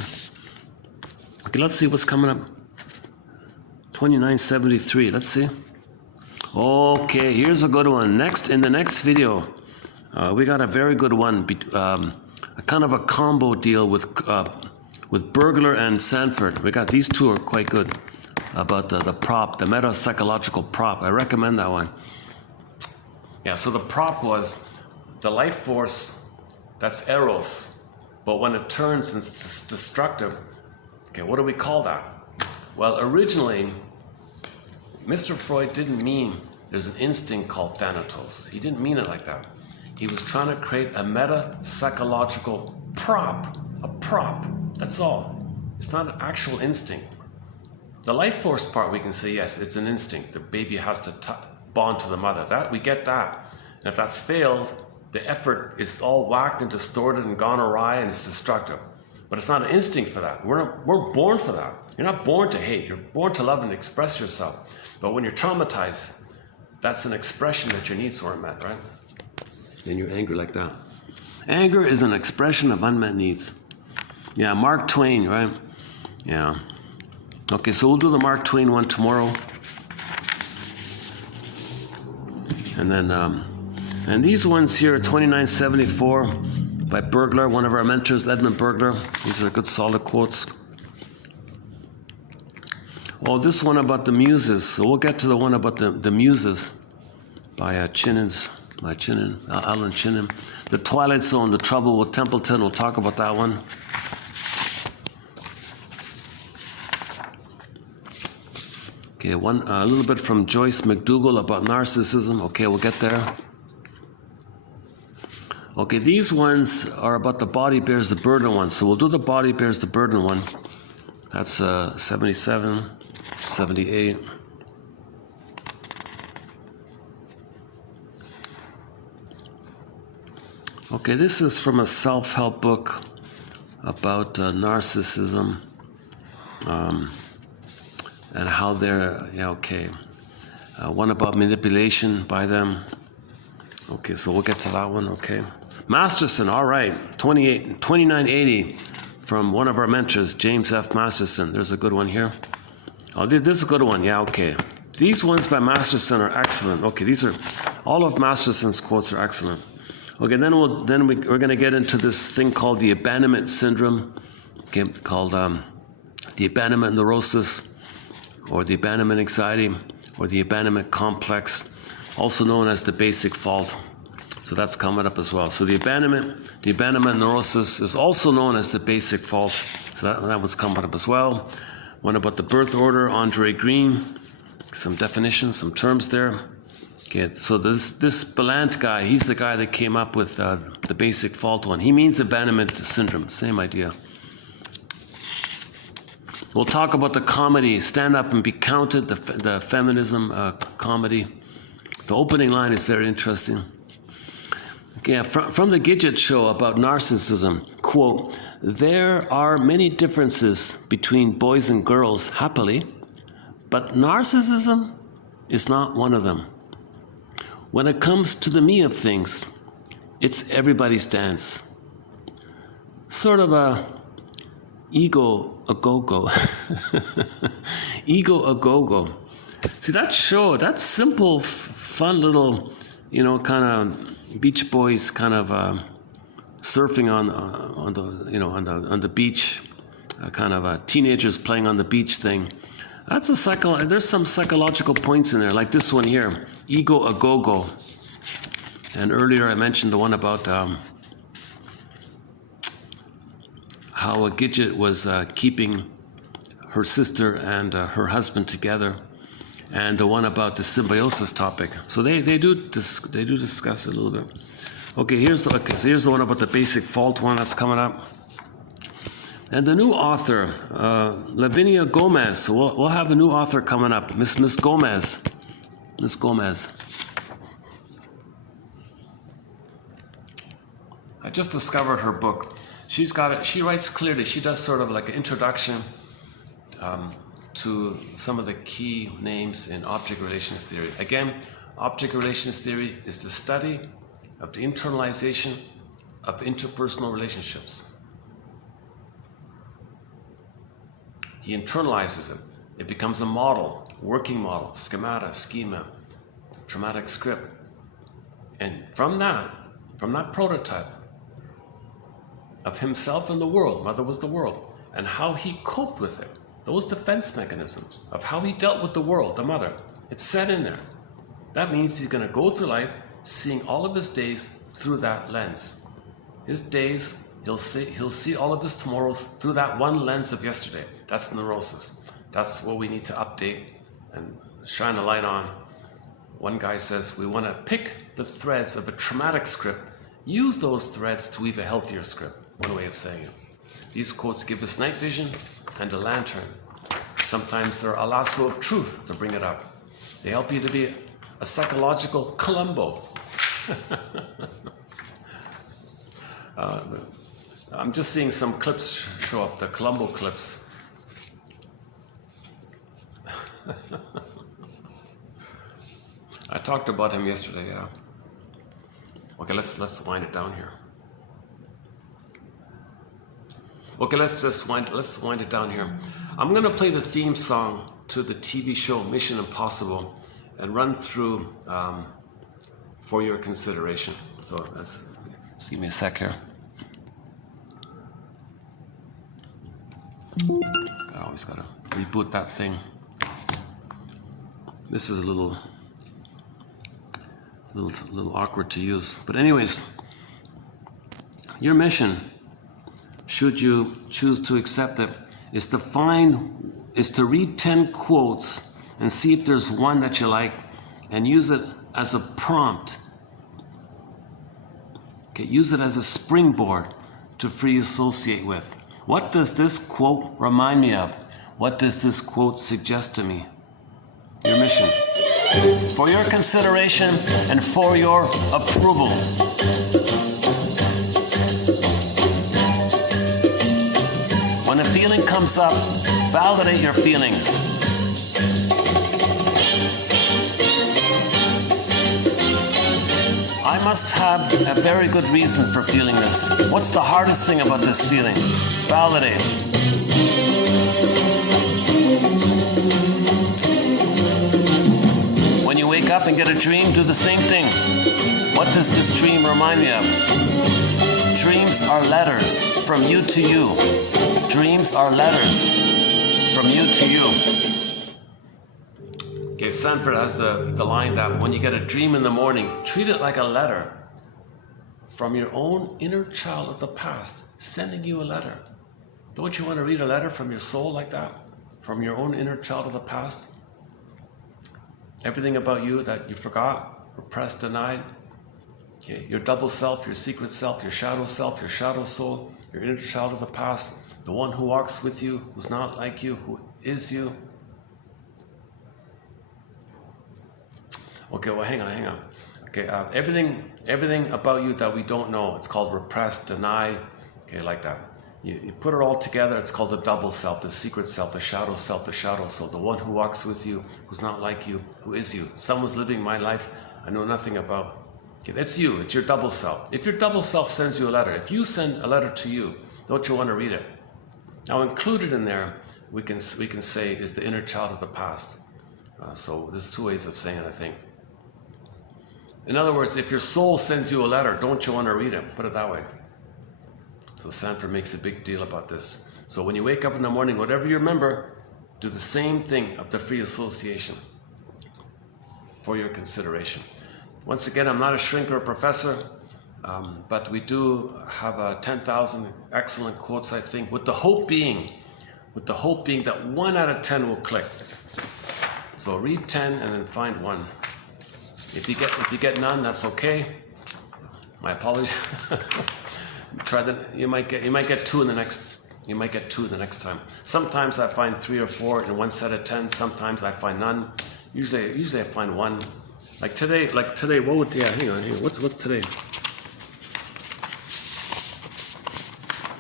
Okay, let's see what's coming up. 2973. Let's see. Okay, here's a good one. In the next video, we got a very good one. A kind of a combo deal with Burglar and Sanford. We got these two are quite good about the prop, the meta-psychological prop. I recommend that one. Yeah, so the prop was the life force, that's eros, but when it turns and it's destructive, okay, what do we call that? Well, originally, Mr. Freud didn't mean there's an instinct called thanatos. He didn't mean it like that. He was trying to create a meta-psychological prop, a prop, that's all. It's not an actual instinct. The life force part, we can say, yes, it's an instinct. The baby has to bond to the mother. That we get that. And if that's failed, the effort is all whacked and distorted and gone awry and it's destructive. But it's not an instinct for that. We're born for that. You're not born to hate. You're born to love and express yourself. But when you're traumatized, that's an expression that your needs weren't met, right? Then you're angry like that. Anger is an expression of unmet needs. Yeah, Mark Twain, right? Yeah. Okay, so we'll do the Mark Twain one tomorrow. And then, and these ones here are 2974 by Burglar, one of our mentors, Edmund Burglar. These are good solid quotes. Oh, this one about the muses. So we'll get to the one about the muses by Alan Chinen. The Twilight Zone, The Trouble with Templeton. We'll talk about that one. Okay, a little bit from Joyce McDougall about narcissism. Okay, we'll get there. Okay, these ones are about the body bears the burden one. So we'll do the body bears the burden one. That's 77, 78. Okay, this is from a self-help book about narcissism and how they're, one about manipulation by them. Okay, so we'll get to that one, okay. Masterson, all right, 2980 from one of our mentors, James F. Masterson. There's a good one here. Oh, this is a good one, yeah, okay. These ones by Masterson are excellent. Okay, all of Masterson's quotes are excellent. Okay, then we're going to get into this thing called the abandonment syndrome, okay, called the abandonment neurosis, or the abandonment anxiety, or the abandonment complex, also known as the basic fault. So that's coming up as well. So the abandonment neurosis is also known as the basic fault. So that one's coming up as well. One about the birth order, Andre Green. Some definitions, some terms there. Okay, so this Belant guy, he's the guy that came up with the basic fault one. He means abandonment syndrome, same idea. We'll talk about the comedy, Stand Up and Be Counted, the feminism comedy. The opening line is very interesting. Okay, from the Gidget show about narcissism, quote, there are many differences between boys and girls, happily, but narcissism is not one of them. When it comes to the me of things, it's everybody's dance. Sort of a ego a go-go. Ego a go-go. See, that show, that simple, fun little, kind of Beach Boys kind of surfing on the beach, kind of teenagers playing on the beach thing. That's there's some psychological points in there, like this one here, ego a go-go. And earlier I mentioned the one about how a Gidget was keeping her sister and her husband together, and the one about the symbiosis topic. So they do discuss it a little bit. Okay, so here's the one about the basic fault one that's coming up. And the new author, Lavinia Gomez. So we'll have a new author coming up, Miss Gomez. Miss Gomez. I just discovered her book. She's got it. She writes clearly. She does sort of like an introduction to some of the key names in object relations theory. Again, object relations theory is the study of the internalization of interpersonal relationships. He internalizes it. It becomes a model, working model, schema, traumatic script. And from that prototype of himself and the world, mother was the world, and how he coped with it, those defense mechanisms of how he dealt with the world, the mother, it's set in there. That means he's going to go through life seeing all of his days through that lens. His days, he'll see all of his tomorrows through that one lens of yesterday. That's neurosis. That's what we need to update and shine a light on. One guy says we want to pick the threads of a traumatic script, use those threads to weave a healthier script. One way of saying it. These quotes give us night vision and a lantern. Sometimes they're a lasso of truth to bring it up. They help you to be a psychological Columbo. I'm just seeing some clips show up, the Columbo clips. I talked about him yesterday, yeah. Okay, let's wind it down here. Okay, let's wind it down here. I'm gonna play the theme song to the TV show Mission Impossible and run through for your consideration. So just give me a sec here. I always gotta reboot that thing. This is a little awkward to use. But anyways, your mission, should you choose to accept it, is to read 10 quotes and see if there's one that you like and use it as a prompt. Okay, use it as a springboard to free associate with. What does this quote remind me of? What does this quote suggest to me? Your mission. For your consideration and for your approval. When a feeling comes up, validate your feelings. I must have a very good reason for feeling this. What's the hardest thing about this feeling? Validate. When you wake up and get a dream, do the same thing. What does this dream remind me of? Dreams are letters from you to you. Dreams are letters from you to you. Okay, Sanford has the line that when you get a dream in the morning, treat it like a letter. from your own inner child of the past sending you a letter. Don't you want to read a letter from your soul like that? From your own inner child of the past? Everything about you that you forgot, repressed, denied. Okay, your double self, your secret self, your shadow soul, your inner child of the past, the one who walks with you, who's not like you, who is you. Okay, well, hang on. Okay, everything about you that we don't know, it's called repressed, denied, okay, like that. You put it all together, it's called the double self, the secret self, the shadow soul, the one who walks with you, who's not like you, who is you. Someone's living my life I know nothing about. Okay, that's you, it's your double self. If your double self sends you a letter, if you send a letter to you, don't you want to read it? Now included in there, we can say is the inner child of the past. So there's two ways of saying it, I think. In other words, if your soul sends you a letter, don't you want to read it? Put it that way. So Sanford makes a big deal about this. So when you wake up in the morning, whatever you remember, do the same thing of the free association for your consideration. Once again, I'm not a shrink or a professor, but we do have 10,000 excellent quotes, I think, with the hope being that 1 out of 10 will click. So read 10 and then find 1. If you get none, that's okay. My apologies. Try that. You might get 2 in the next. You might get 2 the next time. Sometimes I find 3 or 4 in one set of 10. Sometimes I find none. Usually I find 1. Like today. What would? Yeah, hang on. What's today?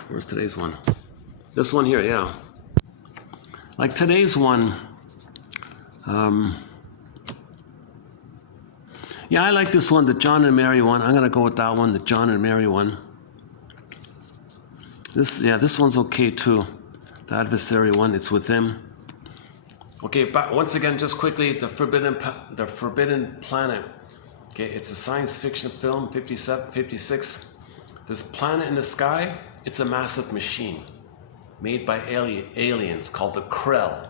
Where's today's one? This one here. Yeah. Like today's one. Yeah, I like this one, the John and Mary one. I'm gonna go with that one, the John and Mary one. This one's okay too. The adversary one, it's with him. Okay, but once again, just quickly, the Forbidden Planet. Okay, it's a science fiction film, 56. This planet in the sky, it's a massive machine made by aliens called the Krell.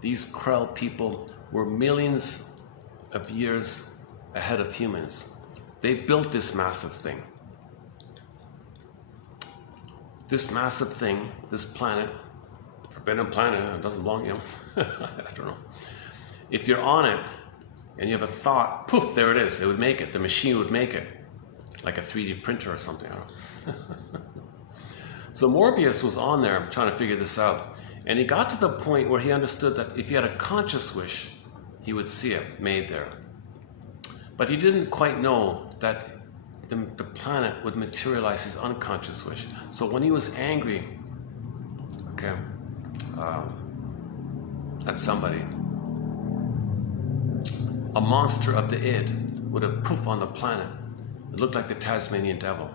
These Krell people were millions of years ahead of humans. They built this massive thing. This massive thing, this planet, Forbidden Planet, it doesn't belong to you. I don't know. If you're on it and you have a thought, poof, there it is. It would make it. The machine would make it. Like a 3D printer or something. I don't know. So Morbius was on there trying to figure this out. And he got to the point where he understood that if he had a conscious wish, he would see it made there. But he didn't quite know that the planet would materialize his unconscious wish. So when he was angry, okay, at somebody, a monster of the id would have poof on the planet. It looked like the Tasmanian devil.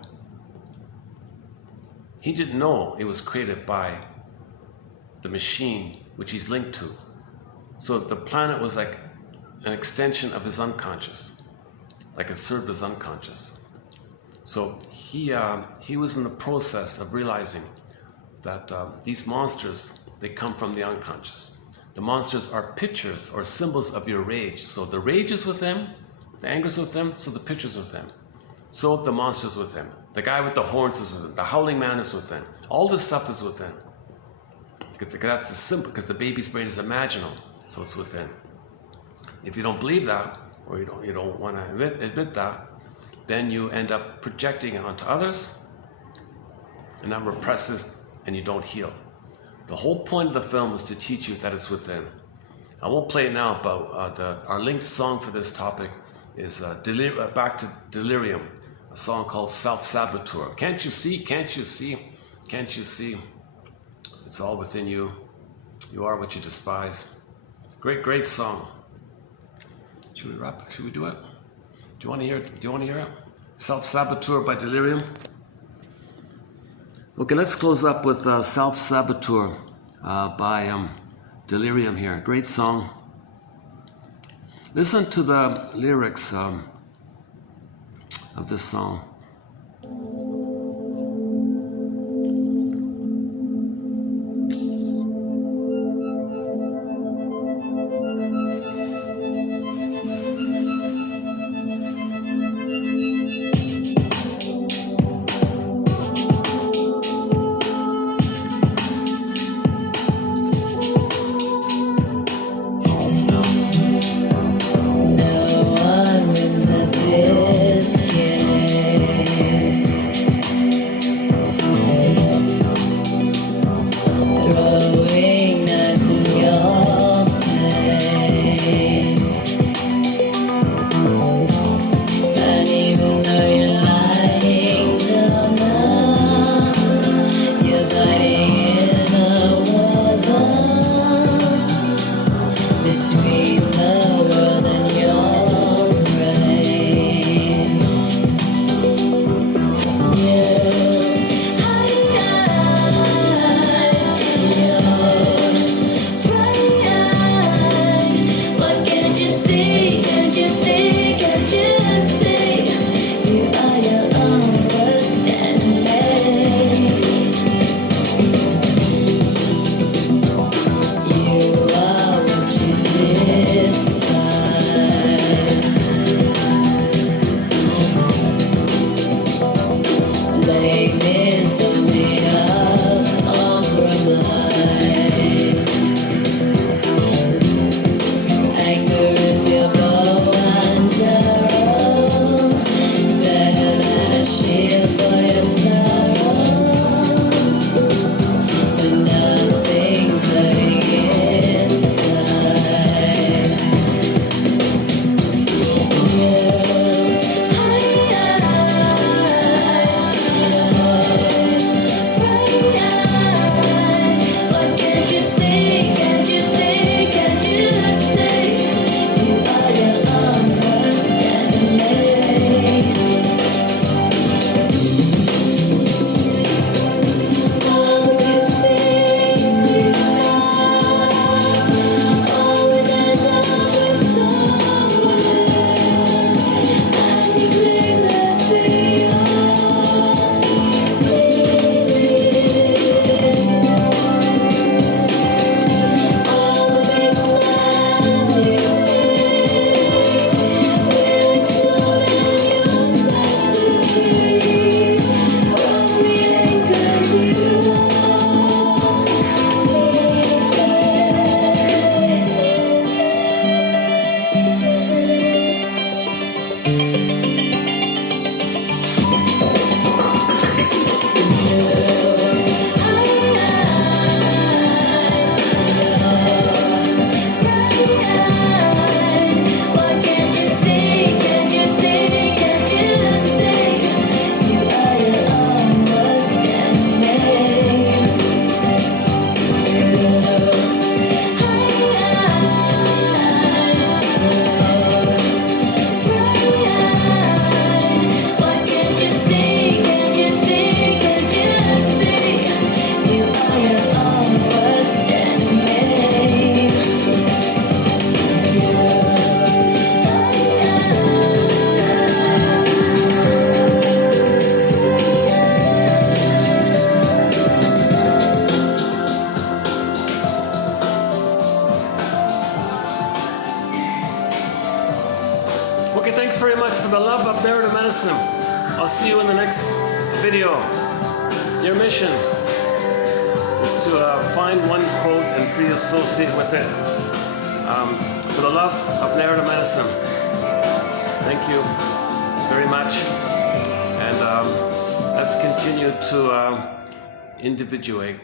He didn't know it was created by the machine which he's linked to. So the planet was like an extension of his unconscious. Like it served as unconscious. So he was in the process of realizing that these monsters, they come from the unconscious. The monsters are pictures or symbols of your rage. So the rage is with him, the anger is with him, so the picture's with him. So the monster's with him. The guy with the horns is with him. The howling man is with him. All this stuff is within. Because that's the symbol, because the baby's brain is imaginal, so it's within. If you don't believe that, or you don't want to admit that, then you end up projecting it onto others, and that represses, and you don't heal. The whole point of the film is to teach you that it's within. I won't play it now, but our linked song for this topic is Back to Delirium, a song called Self-Saboteur. Can't you see? Can't you see? Can't you see? It's all within you. You are what you despise. Great song. Should we rap? Should we do it? Do you want to hear it? Do you want to hear it? Self-Saboteur by Delirium. Okay, let's close up with Self-Saboteur by Delirium here. Great song. Listen to the lyrics of this song. Okay, thanks very much for the love of narrative medicine. I'll see you in the next video. Your mission is to find one quote and pre-associate with it. For the love of narrative medicine. Thank you very much. And let's continue to individuate.